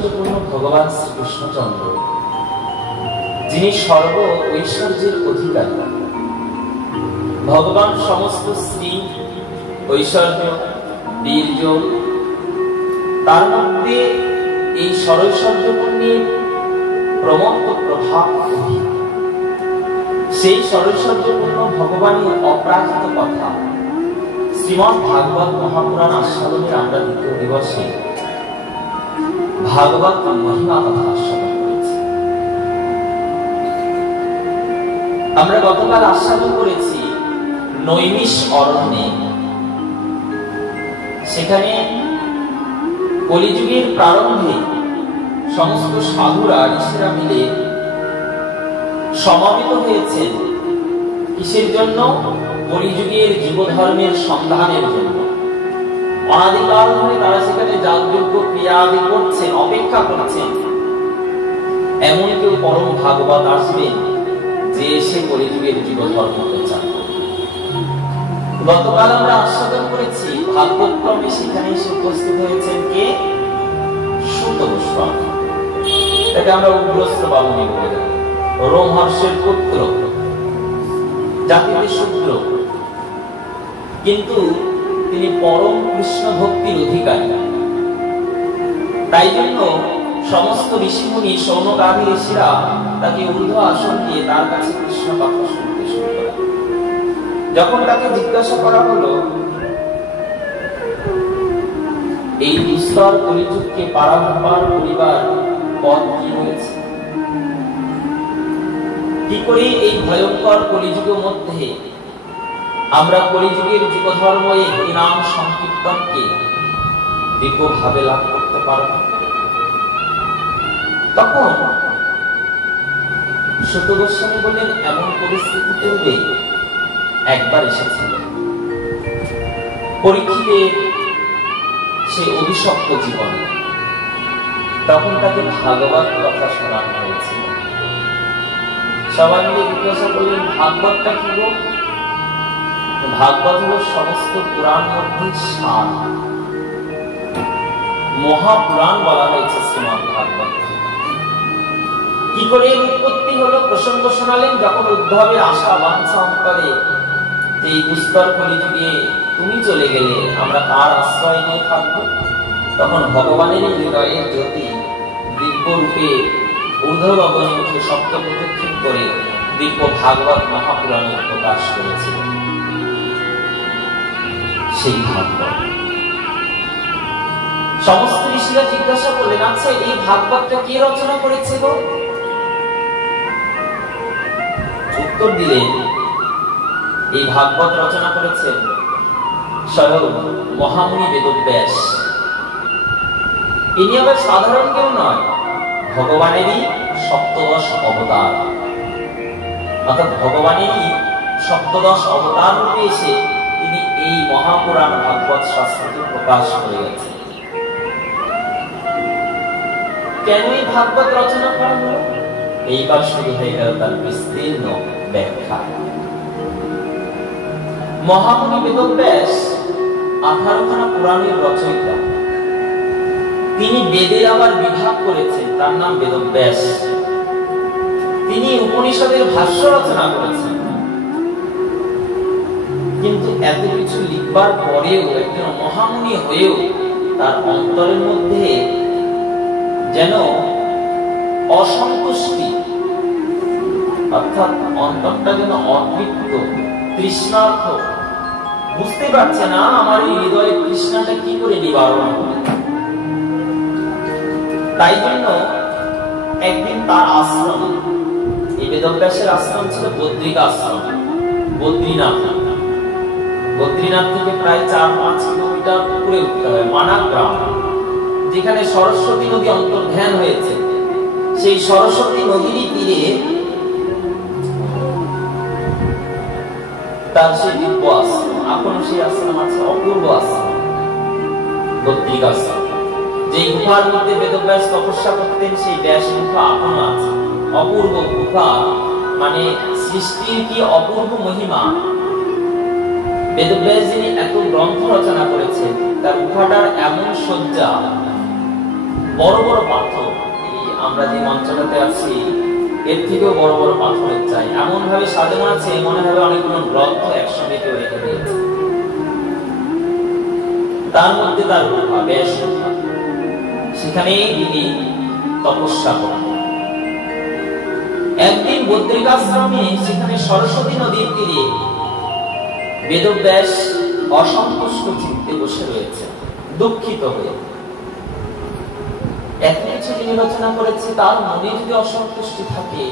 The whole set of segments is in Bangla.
ঐশ্বর্যপূর্ণ ভগবান শ্রীকৃষ্ণচন্দ্র, যিনি সর্ব ঐশ্বর্যের অধিকারী, ভগবান সমস্ত শ্রী ঐশ্বর্য বীর্য, তার মধ্যে এই সরৈশ্বর্যপূর্ণের প্রমত্ত প্রভাব, সেই সরৈশ্বর্যপূর্ণ ভগবানের অপ্রাকৃত কথা শ্রীমদ্ ভাগবত মহাপুরাণ আস্বাদনের আমরা দ্বিতীয় দিবসে ভাগবত মহিমা কথা আস্বাদন করেছি। আমরা গতকাল আস্বাদন করেছি নৈমিষ অরণ্যে, সেখানে কলিযুগের প্রারম্ভে সমস্ত সাধুরা ঋষিরা মিলে সমাবেত হয়েছেন কিসের জন্য? কলিযুগের যুগধর্মের সন্ধানের জন্য। অনাদিকাল ধরে তারা সেখানে যাগযজ্ঞ ক্রিয়াদি করছেন, অপেক্ষা করছেন এমন কেউ পরম ভাগবত আসবেন যে এসে কলিযুগের যুগধর্ম প্রচার করবে। গতকাল আমরা আস্বাদন করেছি ভাগবতক্রমে সেখানে এসে উপস্থিত হয়েছেন কে? সুত গোস্বামী। তাকে আমরা উগ্রস্ত বামুনি বলে দেব, রোমহর্ষের পুত্র, জাতিতে শূদ্র, কিন্তু তিনি পরম কৃষ্ণ ভক্তির অধিকারী। তাই জন্য সমস্ত ঋষিমুনি সৌনকাদি ঋষিরা তাকে ঊর্ধ্ব আসন দিয়ে তার কাছে কৃষ্ণ কথা শুনতে শুরু করে। যখন তাকে জিজ্ঞাসা করা হলো এই দুস্তর কলিযুগকে পারাপার করিবার পথ কি হয়েছে, কি করে এই ভয়ঙ্কর কলিযুগের মধ্যে আমরা কলিযুগের যুগধর্ম এই নাম সংকীর্তনকে দীর্ঘভাবে লাভ করতে পারব, তখন সুত গোস্বামী বললেন এমন পরিস্থিতি পূর্বে একবার এসেছিল পরীক্ষিতের সেই অভিশপ্ত জীবনে, তখন তাকে ভাগবত কথা শোনানো হয়েছিল। সবাই মিলে জিজ্ঞাসা করলেন ভাগবতটা কি গো? ভাগবত হল সমস্ত পুরাণ মধ্যে সার, মহাপুরাণ বলা হয়েছে শ্রীমদ্ ভাগবত। কি করে উৎপত্তি হলো প্রসঙ্গ শোনালেন। যখন উদ্ধবের আশা বাঞ্ছা অন্তরে এই দুস্তর কলিযুগে তুমি চলে গেলে আমরা কার আশ্রয় নিয়ে থাকবো, তখন ভগবানের হৃদয়ের জ্যোতি দিব্যরূপে ঊর্ধ্ব গগনে উঠে সপ্ত প্রদক্ষিণ করে দিব্য ভাগবত মহাপুরাণের প্রকাশ করেছিল। সেই ভাগবত সমস্ত ঋষিরা জিজ্ঞাসা করলেন আচ্ছা এই ভাগবতটা কে রচনা করেছে গো? উত্তর দিলেন এই ভাগবত রচনা করেছেন স্বয়ং মহামুনি বেদব্যাস। ইনি আবার সাধারণ কেউ নয়, ভগবানেরই সপ্তদশ অবতার, অর্থাৎ ভগবানেরই সপ্তদশ অবতার রূপে এসে তিনি এই মহাপুরাণ ভাগবত শাস্ত্রকে প্রকাশ করে গেছেন। কেন এই ভাগবত রচনা করা হলো? এইবার শুরু হয়ে গেল তার বিস্তীর্ণ ব্যাখ্যা। মহামুনি বেদব্যাস 18খানা পুরাণের রচয়িতা। তিনি বেদের আবার বিভাগ করেছেন, তার নাম বেদব্যাস। তিনি উপনিষদের ভাষ্য রচনা করেছেন। কিন্তু এত কিছু লিখবার পরেও একজন মহামুনি হয়েও তার অন্তরের মধ্যে যেন অসন্তুষ্টি, অর্থাৎ অন্তরটা যেন অতৃপ্ত, তৃষ্ণার্থ, বুঝতে পারছে না আমার এই হৃদয়ের তৃষ্ণাটা কি করে নিবারণ হবে। তাই জন্য একদিন তার আশ্রম, এই বেদব্যাসের আশ্রম ছিল বদ্রিক আশ্রম, বদ্রীনাথ। বদ্রীনাথ থেকে প্রায় 4-5 কিলোমিটার উপরে উঠতে হয় মানাক গ্রাম, যেখানে সরস্বতী নদী অন্তর্ধান হয়েছে। সেই সরস্বতী নদীর তীরে তার সেই দিব্য আশ্রম, এখনো সেই আশ্রম আছে, অপূর্ব আশ্রম, বদ্রিক আশ্রম। যে গুহার মধ্যে বেদব্যাস তপস্যা করতেন সেই ব্যাস গুহা এখনো আছে। অপূর্ব গুহা, মানে সৃষ্টির কি অপূর্ব মহিমা। বেদব্যাস যিনি এত গ্রন্থ রচনা করেছেন, তার গুহাটার এমন সজ্জা বড় বড় পাথর, আমরা যে মঞ্চটাতে আছি এর থেকেও বড় বড় পাথরের চাই, এমন ভাবে সাজানো আছে মনে হবে অনেকগুলো গ্রন্থ একসঙ্গে কেউ রেখে দিয়েছে। তার মধ্যে তার বেশ সেখানেই তিনি তপস্যা করেন। একদিন বদ্রিকাশ্রমে সেখানে সরস্বতী নদীর তীরে বেদব্যাস অসন্তুষ্ট চিত্তে বসে রয়েছে, দুঃখিত হয়ে। এত কিছু যিনি রচনা করেছে, তার মনে যদি অসন্তুষ্টি থাকে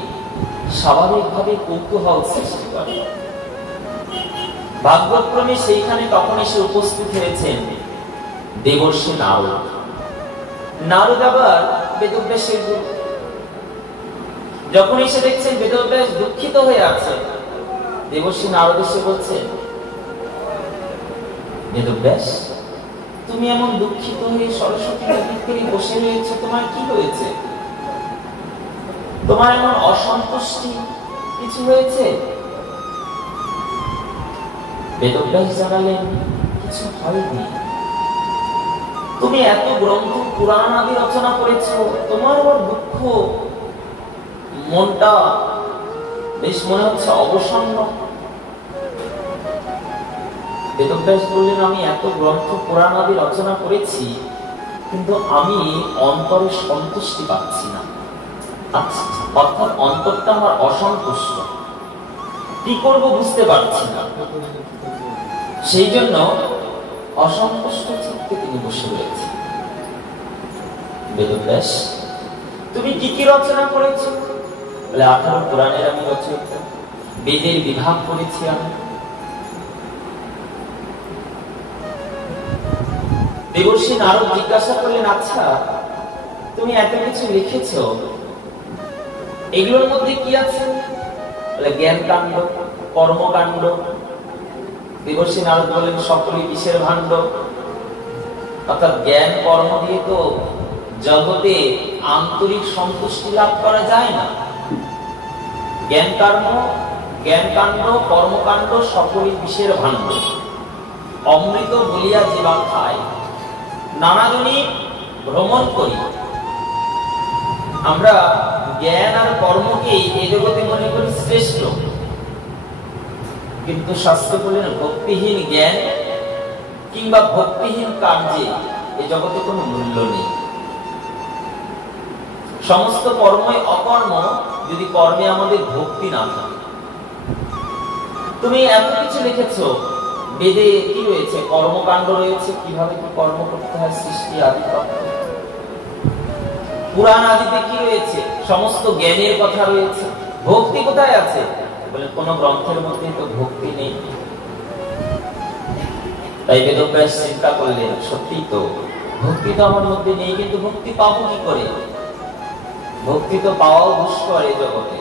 স্বাভাবিকভাবে কৌতূহল সৃষ্টি করে। ভাগ্যক্রমে সেইখানে তখন এসে উপস্থিত হয়েছেন দেবর্ষি নারদ। নারদ আবার বেদব্যাসের গুরু। যখন এসে দেখছেন বেদব্যাস দুঃখিত হয়ে আছে, দেবর্ষি নারদ এসে বলছেন, বেদব্যাস তুমি এমন দুঃখিত হয়ে সরস্বতী নদীর তীরে বসে রয়েছে, তোমার কি হয়েছে? তোমার এমন অসন্তুষ্টি কিছু হয়েছে? বেদব্যাস জানালেন, কিছু হয়নি। তুমি এত গ্রন্থ পুরাণ আদি রচনা করেছো, তোমার ওর দুঃখ, মনটা বেশ মনে হচ্ছে অবসন্ন। বেদব্যাস বললেন, আমি এত গ্রন্থ পুরাণ আদি রচনা করেছি, কিন্তু আমি অন্তরে সন্তুষ্টি পাচ্ছি না। আচ্ছা, অর্থাৎ অন্তরটা আমার অসন্তুষ্ট, কি করব বুঝতে পারছি না। সেই জন্য অসন্তুষ্ট চিত্তে তিনি বসে রয়েছে। বেদব্যাস তুমি কি কি রচনা করেছো? বলে 18 পুরাণের আমি রচয়িতা, বেদের বিভাগ করেছি আমি। দেবর্ষি নারদ জিজ্ঞাসা করলেন, আচ্ছা তুমি এত কিছু লিখেছো, এগুলোর মধ্যে কি আছে? বলে জ্ঞান কাণ্ড, কর্মকাণ্ড। দেবর্ষি নারদ বলেন, সকলই কিসের ভাণ্ড? অর্থাৎ জ্ঞান কর্ম দিয়ে তো জগতে আন্তরিক সন্তুষ্টি লাভ করা যায় না। জ্ঞান কাণ্ড, কর্মকাণ্ড সকলই কিসের ভাণ্ড? অমৃত বলিয়া জীবা খায়, নানাজনই ভ্রমণ করি। আমরা জ্ঞান আর কর্মকেই এই জগতে মনে করি শ্রেষ্ঠ, কিন্তু শাস্ত্র বলেন ভক্তিহীন জ্ঞান কিংবা ভক্তিহীন কার্যে এই জগতে কোনো মূল্য নেই। সমস্ত কর্মই অকর্ম যদি কর্মে আমাদের ভক্তি না থাকে। তুমি এত কিছু লিখেছো, বেদে কি রয়েছে? কর্মকাণ্ড রয়েছে, কিভাবে কি কর্ম করতে হয়, সৃষ্টি আদি তত্ত্ব। পুরাণ আদিতে কি রয়েছে? সমস্ত জ্ঞানের কথা রয়েছে। ভক্তি কোথায় আছে? বলে কোন গ্রন্থের মধ্যে তো ভক্তি নেই। তাই বেদব্যাস চিন্তা করলেন, সত্যি তো ভক্তি তো আমার মধ্যে নেই, কিন্তু ভক্তি পাবো কি করে? ভক্তি তো পাওয়াও দুষ্কর এই জগতে।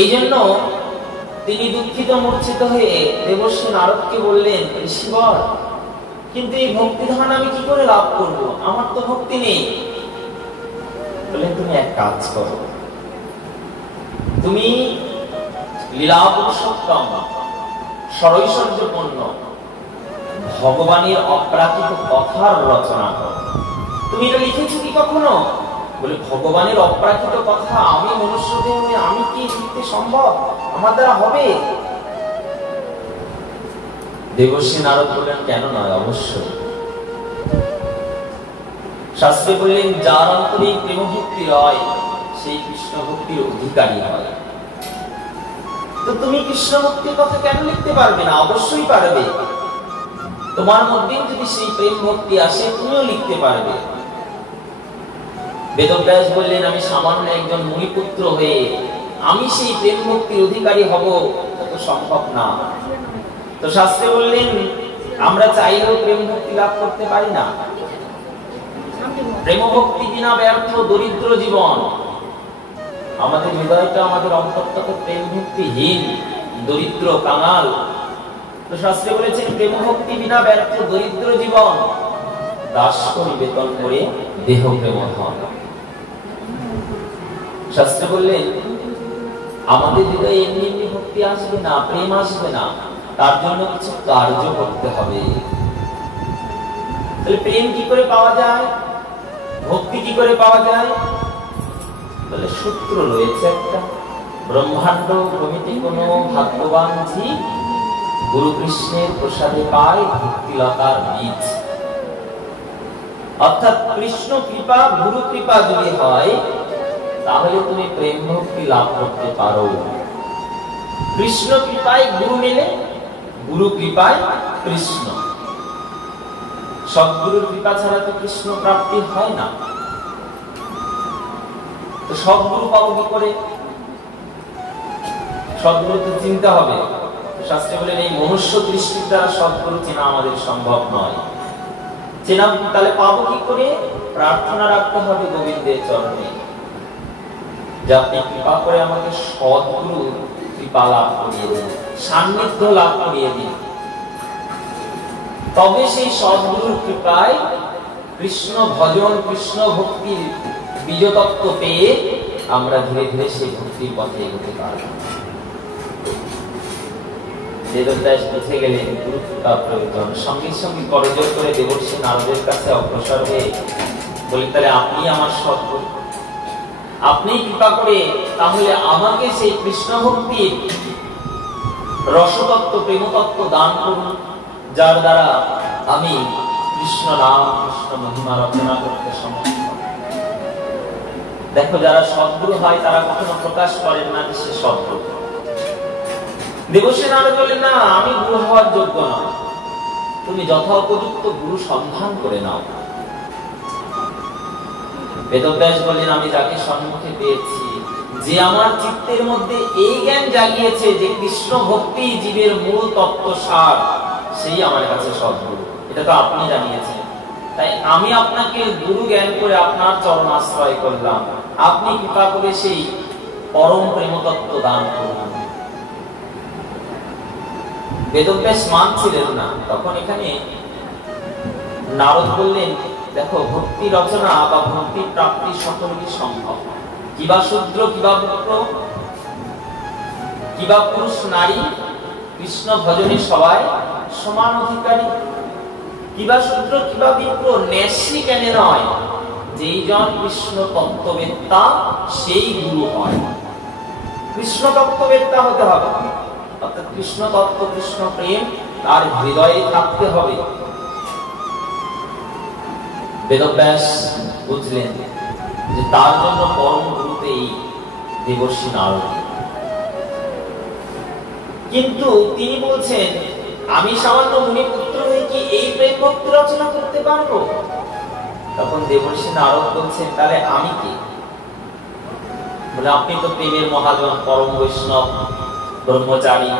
এই জন্য তিনি দুঃখিত মূর্ছিত হয়ে দেবর্ষি নারদকে বললেন, ঋষিবর কিন্তু এই ভক্তি ধান আমি কি করে লাভ করব? আমার তো ভক্তি নেই। বললেন, তুমি এক কাজ করো, তুমি লীলা পুরুষোত্তম সরৈশ্বর্যপূর্ণ ভগবানের অপ্রাকৃত কথার রচনা করো। তুমি এটা লিখেছো কি কখনো? বলে, ভগবানের অপ্রাকৃত কথা আমি মনুষ্য দেহে আমি কি লিখতে সম্ভব? আমার দ্বারা হবে? দেবর্ষি নারদ বললেন, কেন নয়, অবশ্যই। শাস্ত্রে বললেন, যার অন্তরে প্রেম ভক্তি রয় সেই কৃষ্ণ ভক্তির অধিকারী হয়। তো তুমি কৃষ্ণ ভক্তির কথা কেন লিখতে পারবে না? অবশ্যই পারবে। তোমার মধ্যেও যদি সেই প্রেম ভক্তি আসে, তুমিও লিখতে পারবে। বেদব্যাস বললেন, আমি সামান্য একজন মুনিপুত্র হয়ে আমি সেই প্রেম ভক্তির অধিকারী হব, তা তো সম্ভব না। তো শাস্ত্রে বললেন, আমরা চাইলেও প্রেম ভক্তি লাভ করতে পারি না। প্রেম ভক্তি বিনা ব্যর্থ দরিদ্র জীবন। আমাদের হৃদয়টা, আমাদের অন্তরটা তো প্রেম ভক্তিহীন, দরিদ্র, কাঙাল। তো শাস্ত্রে বলেছেন, প্রেম ভক্তি বিনা ব্যর্থ দরিদ্র জীবন, দাস করি বেতন করে দেহ প্রেম ধন। শাস্ত্রে বললেন, আমাদের হৃদয়ে এমনি এমনি ভক্তি আসবে না, প্রেম আসবে না, তার জন্য কিছু কার্য করতে হবে। তাহলে প্রেম কি করে পাওয়া যায়, ভক্তি কি করে পাওয়া যায়? তাহলে সূত্র রয়েছে একটা, ব্রহ্মাণ্ড প্রভৃতি কোন ভাগ্যবান জীব গুরু কৃষ্ণের প্রসাদে পায় ভক্তিলতার বীজ। অর্থাৎ কৃষ্ণ কৃপা, গুরু কৃপা যদি হয় তাহলে তুমি প্রেম ভক্তি লাভ করতে পারো। কৃষ্ণ কৃপায় গুরু মেলে, গুরু কৃপায় কৃষ্ণ। সদ্গুরুর কৃপা ছাড়া তো কৃষ্ণ প্রাপ্তি হয় না। তো সদ্গুরু পাবো কি করে? সদ্গুরু তো চিনতে হবে। শাস্ত্রে বলেন এই মনুষ্য দৃষ্টির দ্বারা সদ্গুরু চেনা আমাদের সম্ভব নয়। চেনা তাহলে পাবো কি করে? প্রার্থনা রাখতে হবে গোবিন্দের চরণে, যে আপনি কৃপা করে আমাকে সদ্গুরু কৃপা লাভ করিয়ে দিন, সান্নিধ্য লাভ করিয়ে দিন। তবে সেই সদ্গুরুর কৃপায় কৃষ্ণ ভজন, কৃষ্ণ ভক্তির বীজতত্ত্ব পেয়ে আমরা ধীরে ধীরে সেই ভক্তির পথে এগোতে পারব। বেদব্যাস বুঝে গেলেন গুরু কৃপা প্রয়োজন। সঙ্গে সঙ্গে করজোড় করে দেবর্ষি নারদের কাছে অগ্রসর হয়ে বলি, তাহলে আপনি আমার সদ্গুরু, আপনি কৃপা করে তাহলে আমাকে সেই কৃষ্ণ ভক্তির রসতত্ত্ব, প্রেমতত্ত্ব দান করুন, যার দ্বারা আমি কৃষ্ণ নাম, কৃষ্ণ মহিমা রচনা করতে সমর্থ। দেখো, যারা সদ্গুরু হয় তারা কখনো প্রকাশ করেন না যে সে সদ্গুরু। দেবশ্রী নারদ বলেন, না, আমি গুরু হওয়ার যোগ্য না, তুমি যথোপযুক্ত গুরু সন্ধান করে নাও। বেদব্যাস বলেন, আমি যাকে সম্মুখে পেয়েছি, যে আমার চিত্তের মধ্যে এই জ্ঞান জাগিয়েছে যে কৃষ্ণ ভক্তি জীবের মূল তত্ত্ব সার, সেই আমার কাছে সদ্গুরু। এটা তো আপনি জানিয়েছেন, তাই আমি আপনাকে গুরু জ্ঞান করে আপনার চরণ আশ্রয় করলাম। আপনি কৃপা করে সেই পরম প্রেমতত্ত্ব দান করুন। বেদব্যাস মানছিলেন না। তখন এখানে নারদ বললেন, দেখো, ভক্তি রচনা বা ভক্তি প্রাপ্তি সকলই সম্ভব। কিবা শূদ্র, কিবা পুত্র, কিবা পুরুষ নারী, কৃষ্ণ ভজনে সবাই সমান অধিকারী। কিবা শূদ্র, কিবা বিপ্র, ন্যাসী জ্ঞানে নয়, যেই জন কৃষ্ণ তত্ত্ববেত্তা সেই গুরু হয়। কৃষ্ণ তত্ত্ববেত্তা হতে হবে, অর্থাৎ কৃষ্ণ তত্ত্ব, কৃষ্ণ প্রেম তার হৃদয়ে থাকতে হবে। বেদব্যাস বুঝলেন যে তার জন্য পরম গুরুতেই দেবর্ষি নারদ। কিন্তু তিনি বলছেন, আমি সামান্য মুনিপুত্র হয়ে কি এই প্রেম ভক্তি রচনা করতে পারবো? তখন দেবর্ষি নারদ বলছেন, তাহলে আমি কি? বলে, আপনি তো প্রেমের মহাজন, পরম বৈষ্ণব, ব্রহ্মচারী,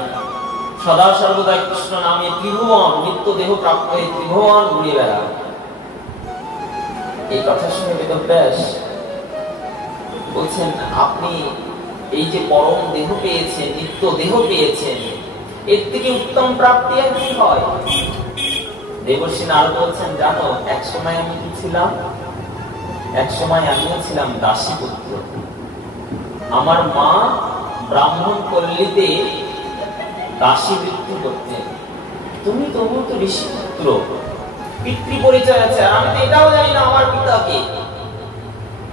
সদা সর্বদা কৃষ্ণ নামে ত্রিভুবন, নিত্য দেহ প্রাপ্ত হয়ে ত্রিভুবন ঘুরে বেড়ান। এই কথা শুনে বেদব্যাস বলছেন, আপনি এই যে পরম দেহ পেয়েছেন, নিত্য দেহ পেয়েছেন, এর থেকে উত্তম প্রাপ্তি আর কি হয়? দেবর্ষি নারদ বলছেন, জানো, এক সময় আমি কি ছিলাম? এক সময় আমিও ছিলাম দাসী পুত্র। আমার মা ব্রাহ্মণ পল্লীতে দাসী বৃত্তি করতেন। তুমি তবু তো ঋষি পুত্র, পিতৃ পরিচয় আছে, আর আমি তো এটাও জানি না আমার পিতাকে।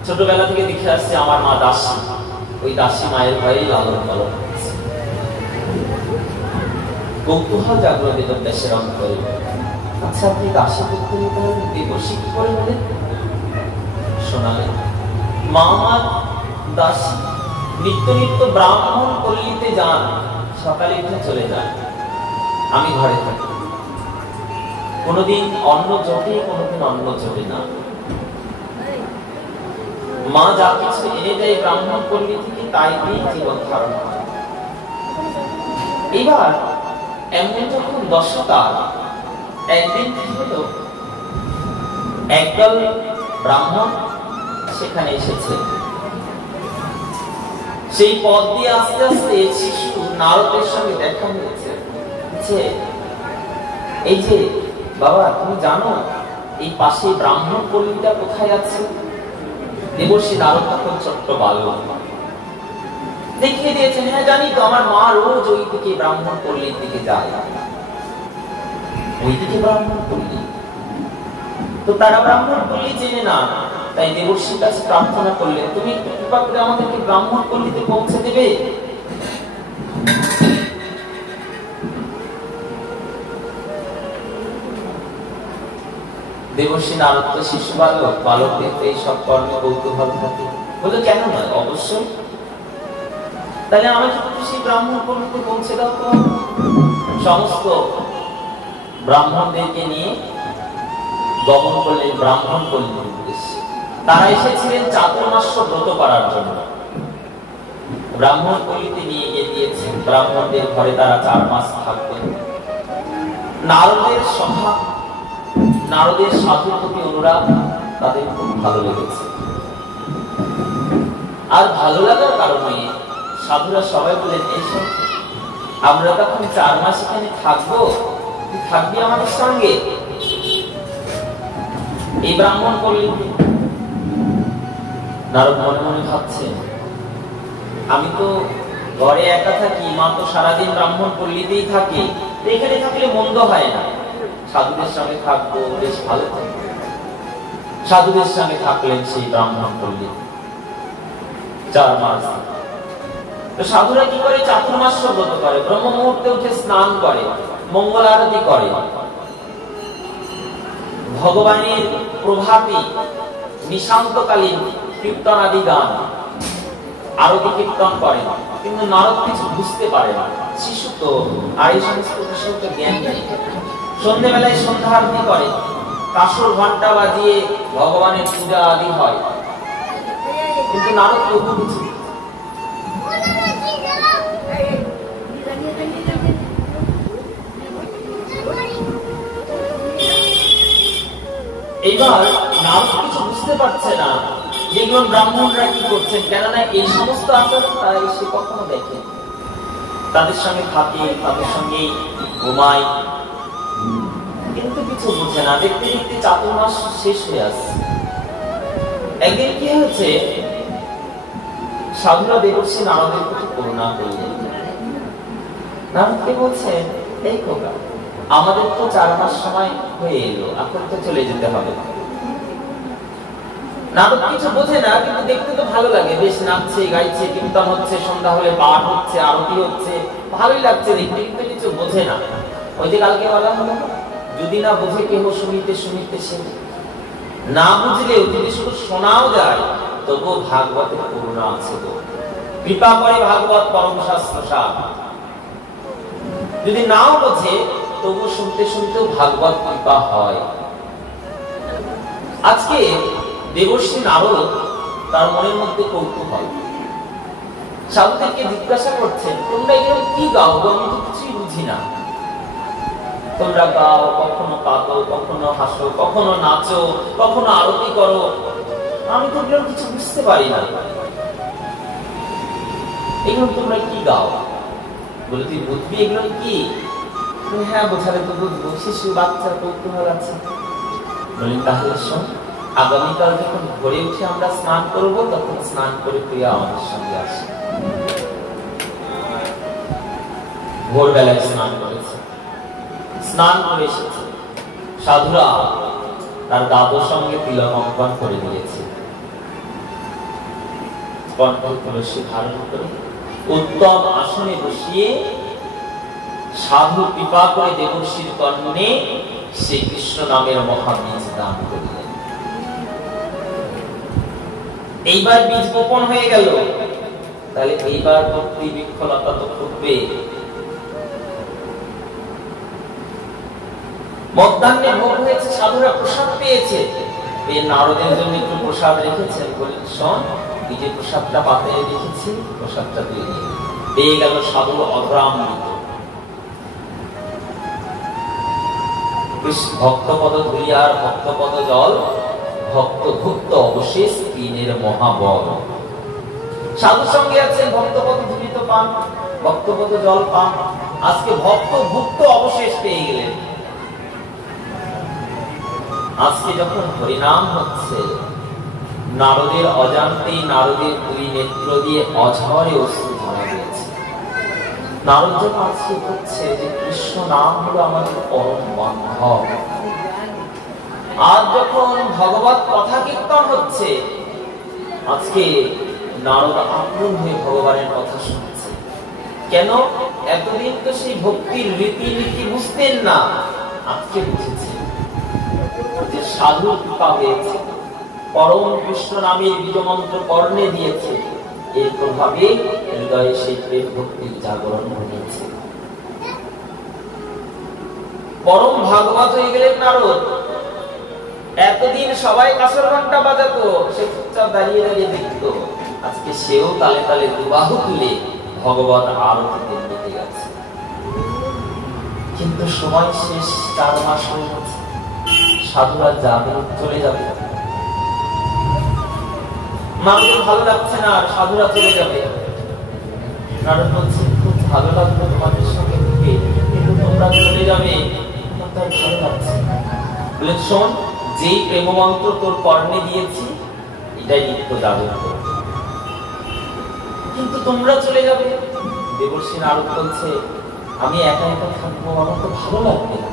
ছোটবেলা থেকে দেখে আসছে আমার মা দাসী, ওই দাসী মায়ের ভয়ে লালন পালন করছে। কৌতূহল জাগ্রত বেদব্যাসের অন্তরে, আচ্ছা, আপনি দাসী পুত্র দেবর্ষি কি করে বলেন? শোনালেন, মা আমার দাসী নিত্য নিত্য ব্রাহ্মণ পল্লীতে যান, সকালে উঠে চলে যান, আমি ঘরে থাকি। কোনদিন অন্ন জোটে, কোনদিন অন্ন জোটে না। মা যা কিছু এনে দেয় ব্রাহ্মণ পল্লী থেকে, তাই দিয়ে জীবন ধারণ করে। এবার এমন যখন দশা, একদিন কি হলো, একদল ব্রাহ্মণ সেখানে এসেছে। সেই পথ দিয়ে আস্তে আস্তে শিশু নারদের সঙ্গে দেখা হয়েছে। এই যে বাবা, তুমি জানো এই পাশে ব্রাহ্মণ পল্লীটা কোথায় আছে? দেবর্ষি নারদ তখন ছোট্ট বালক, দেখিয়ে দিয়েছেন, হ্যাঁ জানি তো, আমার মা রোজ ওই দিকে ব্রাহ্মণ পল্লীর দিকে যায়। ওই দিকে ব্রাহ্মণ পল্লী। তো তারা ব্রাহ্মণ পল্লী চেনে না, তাই দেবর্ষির কাছে প্রার্থনা করলেন, তুমি একটু কৃপা করে আমাদেরকে ব্রাহ্মণ পল্লীতে পৌঁছে দেবে। দেবর্ষি নারদ তো শিশু বালক, বালকদের এই সব কর্মে কৌতূহল থাকে, বলে কেন নয়, অবশ্যই। তাহলে আমাকে সেই ব্রাহ্মণ পল্লীতে পৌঁছে দাও। তো সমস্ত ব্রাহ্মণদেরকে নিয়ে গমন করলেন ব্রাহ্মণ পল্লীর উদ্দেশ্যে। তারা এসেছিলেন চাতুর্মাস্য ব্রত করার জন্য। ব্রাহ্মণ পল্লীতে নিয়ে গিয়ে দিয়েছেন, ব্রাহ্মণদের ঘরে তারা 4 মাস থাকবেন। নারদের সভা, নারদের সাধুর প্রতি অনুরাগ তাদের খুব ভালো লেগেছে। আর ভালো লাগার কারণে সাধুরা সবাই বলেন, এইসব আমরা তখন 4 মাস এখানে থাকবো, তুই থাকবি আমাদের সঙ্গে এই ব্রাহ্মণ পল্লীতে। নারদ মনে মনে ভাবছেন, আমি তো ঘরে একা থাকি, মা তো সারাদিন ব্রাহ্মণ পল্লীতেই থাকে, এখানে থাকলে মন্দ হয় না, সাধুদের সঙ্গে থাকবো, বেশ ভালো থাকবো। সাধুদের সঙ্গে থাকলেন সেই ব্রাহ্মণ পল্লী 4 মাস। তো সাধুরা কি করে? চাতুর্মাস্য ব্রত করে, ব্রহ্ম মুহূর্তে উঠে স্নান করে, মঙ্গল আরতি করে, ভগবানের প্রভাতী নিশান্তকালীন কীর্তন আদি গান, আরতি কীর্তন করে। কিন্তু নারদ কিছু বুঝতে পারে না, শিশু তো, আর এই সমস্ত বিষয় তো জ্ঞান নেই। সন্ধ্যেবেলায় সন্ধ্যা আরতি করে, কাসর ঘন্টা বাজিয়ে ভগবানের পূজা আদি হয়, কিন্তু নারদ তবু কিছু। এইবার নারদ কিছু বুঝতে পারছে না যেগুলো ব্রাহ্মণরা কি করছেন, কেননা এই সমস্ত আচরণ তারা এসে কখনো দেখে, তাদের সঙ্গে থাকে, তাদের সঙ্গে ঘুমায়, কিন্তু কিছু বুঝে না। দেখতে দেখতে চাতুর্মাস শেষ হয়ে আসছে। একদিন কি হয়েছে, সাধুরা দেবর্ষি নারদের প্রতি করুণা করলেন। নারদকে বলছেন, এই খোকা, আমাদের তো 4 মাস সময় হয়ে এলো, এখন তো চলে যেতে হবে। নারদ কিছু বোঝে না, কিন্তু দেখতে তো ভালো লাগে, বেশ নাচছে, গাইছে, কীর্তন হচ্ছে, সন্ধ্যা হলে পাঠ হচ্ছে, আরতি হচ্ছে, ভালোই লাগছে দেখতে, কিন্তু কিছু বোঝে না। ওই যে কালকে বলা হলো, যদি না বোঝে কেহ শুনিতে শুনিতে সে, না বুঝলেও যদি শুধু শোনাও যায়, তবুও ভাগবতের করুণা আছে তো, কৃপা করে ভাগবত পরম শাস্ত্র সার। যদি নাও বোঝে, তবু শুনতে শুনতেও ভাগবত কৃপা হয়। আজকে দেবর্ষি নারদ তার মনের মধ্যে কৌতূহল, সাধুদেরকে জিজ্ঞাসা করছেন, তোমরা এগুলো কি গাও? আমি তো কিছুই বুঝি না। তোমরা গাও, কখনো কাঁদো, কখনো হাসো, কখনো নাচো, কখনো আরতি করো, আমি তো এগুলো কিছু বুঝতে পারি না, এগুলো তোমরা কি গাও? বলে, তুই বুঝবি এগুলো কি? হ্যাঁ, বোঝালে তো বুঝবো, শিশু বাচ্চা কৌতূহল আছে। বলি, তাহলে শোন, আগামীকাল যখন ভোরে উঠে আমরা স্নান করব, তখন স্নান করে তুই আমাদের সঙ্গে আসি। ভোরবেলায় স্নান করেছে, স্নান করে এসেছে, সাধুরা তার দাদুর সঙ্গে তিলক অঙ্কন করে নিয়েছে, কণ্ঠ তুলসী ধারণ করে উত্তম আসনে বসিয়ে সাধু কৃপা করে দেবর্ষির কর্ণে শ্রীকৃষ্ণ নামের মহাবীজ দান করলেন। এইবার বীজ বপন হয়ে গেল, তাহলে এইবার ভক্তি বিফলতা তো ফুটবে। মধ্যাহ্নে ভোগ হয়েছে, সাধুরা প্রসাদ পেয়েছে, নারদের জন্য একটু প্রসাদ রেখেছেন। বললেন, শোন, এই যে প্রসাদটা পাতে রেখেছি, প্রসাদটা দিয়ে নিয়ে পেয়ে গেল সাধু অগ্রামৃত। ভক্তপদ ধুলি আর ভক্তপদ জল, ভক্ত ভুক্ত অবশেষ তিনের মহাবল। সাধুর সঙ্গে আছেন, ভক্তপদ ধুলিত পান, ভক্তপদ জল পান, আজকে ভক্ত ভুক্ত অবশেষ পেয়ে গেলেন। আজকে যখন হরিনাম হচ্ছে, নারদের অজান্তেই নারদের 2 নেত্র দিয়ে অঝরে অশ্রু ধরা দিয়েছে। নারদ যখন আজকে হচ্ছে যে কৃষ্ণ নাম হলো আমাদের পরম বান্ধব, আজ যখন ভগবত কথা কীর্তন হচ্ছে, আজকে নারদ আপ্লুত হয়ে ভগবানের কথা শুনছে। কেন? এতদিন তো সেই ভক্তির রীতিনীতি বুঝতেন না, আজকে বুঝেছে যে সাধুর কৃপা হয়েছে, পরম কৃষ্ণ নামের বীজমন্ত্র কর্ণে দিয়েছে, এর প্রভাবে হৃদয়ে সেই প্রেম ভক্তির জাগরণ ঘটেছে। পরম ভাগবত হয়ে গেলেন নারদ। এতদিন সবাই কাঁসর ঘন্টা বাজাতো, সে চুপচাপ দাঁড়িয়ে দাঁড়িয়ে দেখতো, আজকে সেও তালে তালে দুবাহু তুলে ভগবত আরতিতে মেতে গেছে। কিন্তু সময় শেষ, 4 মাস হয়ে গেছে, সাধুরা যাবে, চলে যাবে। নারদের ভালো লাগছে না, আর সাধুরা চলে যাবে। নারদ বলছে, খুব ভালো লাগলো তোমাদের সঙ্গে থেকে, কিন্তু তোমরা চলে যাবে, তার ভালো লাগছে না। বলে, শোন, যেই প্রেমমন্ত্র তোর কর্ণে দিয়েছি, এটাই নিত্য যাবে, কিন্তু তোমরা চলে যাবে। দেবর্ষি নারদ বলছে, আমি একা একা থাকবো, আমার তো ভালো লাগবে না।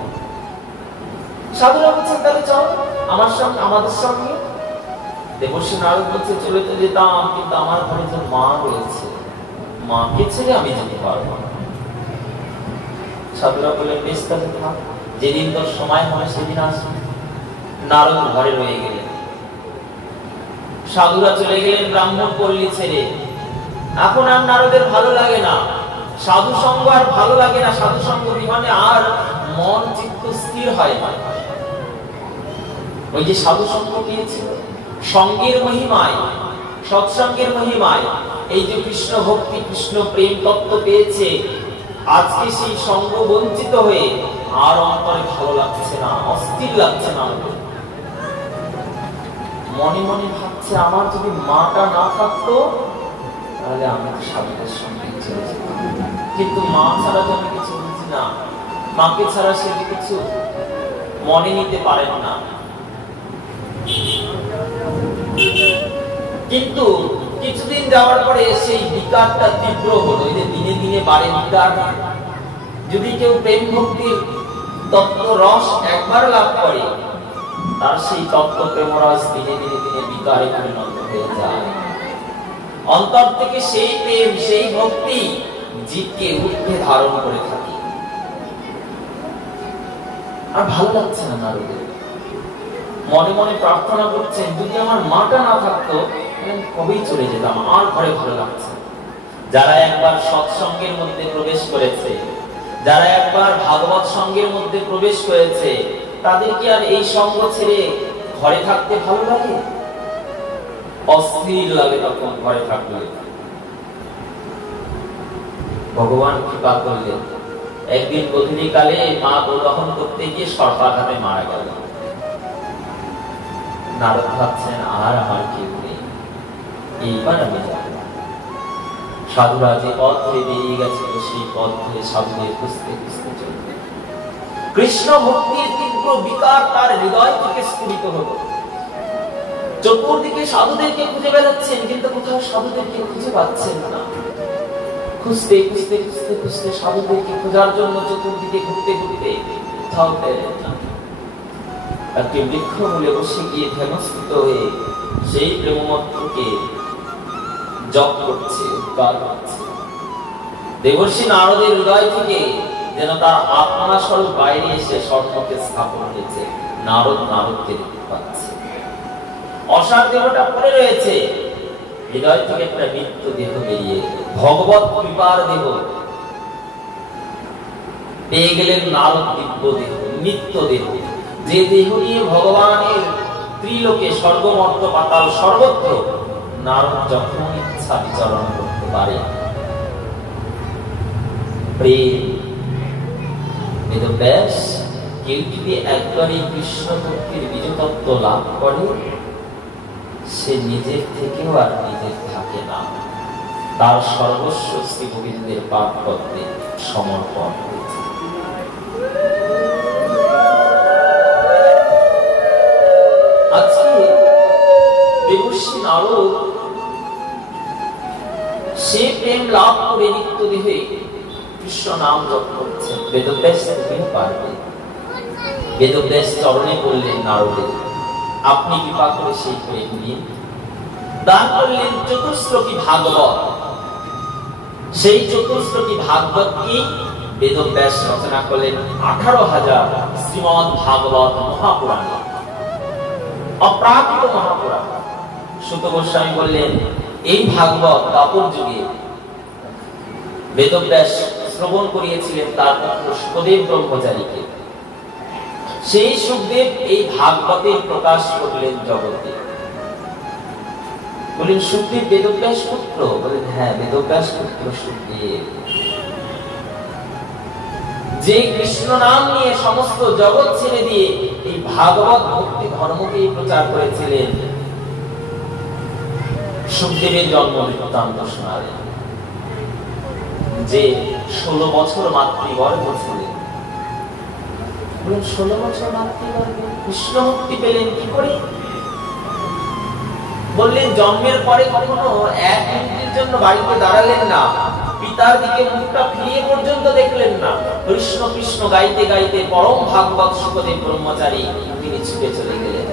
সাধুরা বলছেন, তাহলে চল আমার সঙ্গে, আমাদের সঙ্গে। দেবর্ষি নারদ বলছে, চলে তো যেতাম, কিন্তু আমার ঘরে যে মা রয়েছে, মাকে ছেড়ে আমি যেতে পারবো না। সাধুরা বলে, বেশ তাহলে থাক, যেদিন তোর সময় হয় সেদিন আসবে। নারদ ঘরে রয়ে গেলেন। সাধুরা চলে গেলেন ব্রাহ্মণ পল্লী ছেড়ে। এখন আর নারদের ভালো লাগে না, সাধু সঙ্গ আর ভালো লাগে না, সাধু সঙ্গ বিমানে আর মন চিত্ত স্থির হয় না। ওই যে সাধু সঙ্গ পেয়েছিল, সঙ্গের মহিমায়, সৎসঙ্গের মহিমায়, এই যে কৃষ্ণ ভক্তি, কৃষ্ণ প্রেম তত্ত্ব পেয়েছে, আজকে সেই সঙ্গ বঞ্চিত হয়ে আর অন্তরে ভালো লাগছে না, অস্থির লাগছে না। মনে মনে ভাবছে, আমার যদি মাটা না থাকতো, তাহলে আমি তো সাধুদের সঙ্গে চলে যেতাম, কিন্তু মা ছাড়া তো আমি কিছু বুঝি না, মাকে ছাড়া সে কিছু মনে নিতে পারেন না। কিন্তু কিছুদিন যাওয়ার পরে সেই বিকারটা তীব্র হলো, এই যে দিনে দিনে বাড়ে বিকার। যদি কেউ প্রেম ভক্তির তত্ত্ব রস একবার লাভ করে, তার সেই তত্ত্ব প্রেম রস দিনে দিনে দিনে বিকারে পরিণত হয়ে যায়। অন্তর থেকে সেই প্রেম, সেই ভক্তি জীবকে ঊর্ধ্বে ধারণ করে থাকে। আর ভালো লাগছে না নারদের। মনে মনে প্রার্থনা করছেন, যদি আমার মাটা না থাকতো, কবেই চলে যেতাম, আর ঘরে ভালো লাগছে। যারা একবার সৎসঙ্গের মধ্যে প্রবেশ করেছে, যারা একবার ভাগবত সঙ্গের মধ্যে প্রবেশ করেছে, তাদের কি আর এই সঙ্গ ছেড়ে ঘরে থাকতে ভালো লাগে? অস্থির লাগে তখন ঘরে থাকলে। ভগবান কৃপা করলেন, একদিন গধূলি কালে মা গোদহন করতে গিয়ে সর্পাঘাতে মারা গেল। নারদ ভাবছেন, আর আমার কেউ নেই, এইবার আমি যাব। সাধুরা যে পথ ধরে বেরিয়ে গেছিল, সেই পথ ধরে সাধুদের খুঁজতে খুঁজতে চলবে। কৃষ্ণ ভক্তির তীব্র বিকার তার হৃদয় থেকে স্ফুরিত হলো। চতুর্দিকে সাধুদেরকে খুঁজে বেড়াচ্ছেন, কিন্তু কোথাও সাধুদেরকে খুঁজে পাচ্ছেন না। খুঁজতে খুঁজতে খুঁজতে খুঁজতে সাধুদেরকে খোঁজার জন্য চতুর্দিকে ঘুরতে ঘুরতে কোথাও পেলেন না। একটি বৃক্ষ মূলে বসে গিয়ে ধ্যানস্থিত হয়ে সেই প্রেমমন্ত্রকে জপ করছে, উদ্গার করছে। দেবর্ষি নারদের হৃদয় থেকে যেন তার আত্মা স্বরূপ বাইরে এসে স্বর্ণকে স্থাপন হয়েছে। নারদ নারদকে দেখতে পাচ্ছে, অসার দেহটা পড়ে রয়েছে, হৃদয় থেকে একটা নিত্য দেহ বেরিয়ে, ভগবত কৃপার দেহ পেয়ে গেলেন নারদ। দিব্য দেহ, নিত্য দেহ, যে দেহ নিয়ে ভগবানের ত্রিলোকে, স্বর্গমর্ত পাতাল সর্বত্র নারদ যখন ইচ্ছা বিচরণ করতে পারে। প্রেম বেদব্যাস, কেউ যদি একবার এই কৃষ্ণ ভক্তির বীজতত্ত্ব লাভ করে, সে নিজের থেকেও আর নিজের থাকে না, তার সর্বস্ব শ্রী গোবিন্দের পাঠ করতে সমর্পণ হয়েছে। আজকে দেবর্ষি নারদ সে প্রেম লাভ করে নিত্য দেহে কৃষ্ণ নাম জপ করছে। বেদব্যাস পারবে বেদব্যাস চরণে পড়লেন নারদের, আপনি কৃপা করে সেই প্রেম দিন। দান করলেন চতুশ্লোকী ভাগবত। সেই চতুশ্লোকী ভাগবত কি বেদব্যাস রচনা করলেন 18,000 শ্রীমদ্ ভাগবত মহাপুরাণ, অপ্রাকৃত মহাপুরাণ। সুত গোস্বামী বললেন এই ভাগবত দাপর যুগে বেদব্যাস শ্রবণ করিয়েছিলেন তার পুত্র সুখদেব ব্রহ্মচারীকে। সেই সুখদেব এই ভাগবতের প্রকাশ করলেন জগতে। বলেন সুখদেব বেদব্যাস পুত্র? বলেন হ্যাঁ, বেদব্যাস পুত্র সুখদেব, যে কৃষ্ণ নাম নিয়ে সমস্ত জগৎ ছেড়ে দিয়ে এই ভাগবত ভক্তি ধর্মকে প্রচার করেছিলেন। সুখদেবের জন্ম বৃত্তান্ত শোনালেন, যে 16 বছর মাতৃগর্ভ ছিলেন। 16 বছর মাতৃগর্ভে কৃষ্ণ মুক্তি পেলেন কি করে? বললেন জন্মের পরে কখনো এক মিনিটের জন্য বাড়িতে দাঁড়ালেন না, পিতার দিকে মুখটা ফিরিয়ে পর্যন্ত দেখলেন না। কৃষ্ণ কৃষ্ণ গাইতে গাইতে পরম ভাগবত সুখদেব ব্রহ্মচারী তিনি ছুটে চলে গেলেন।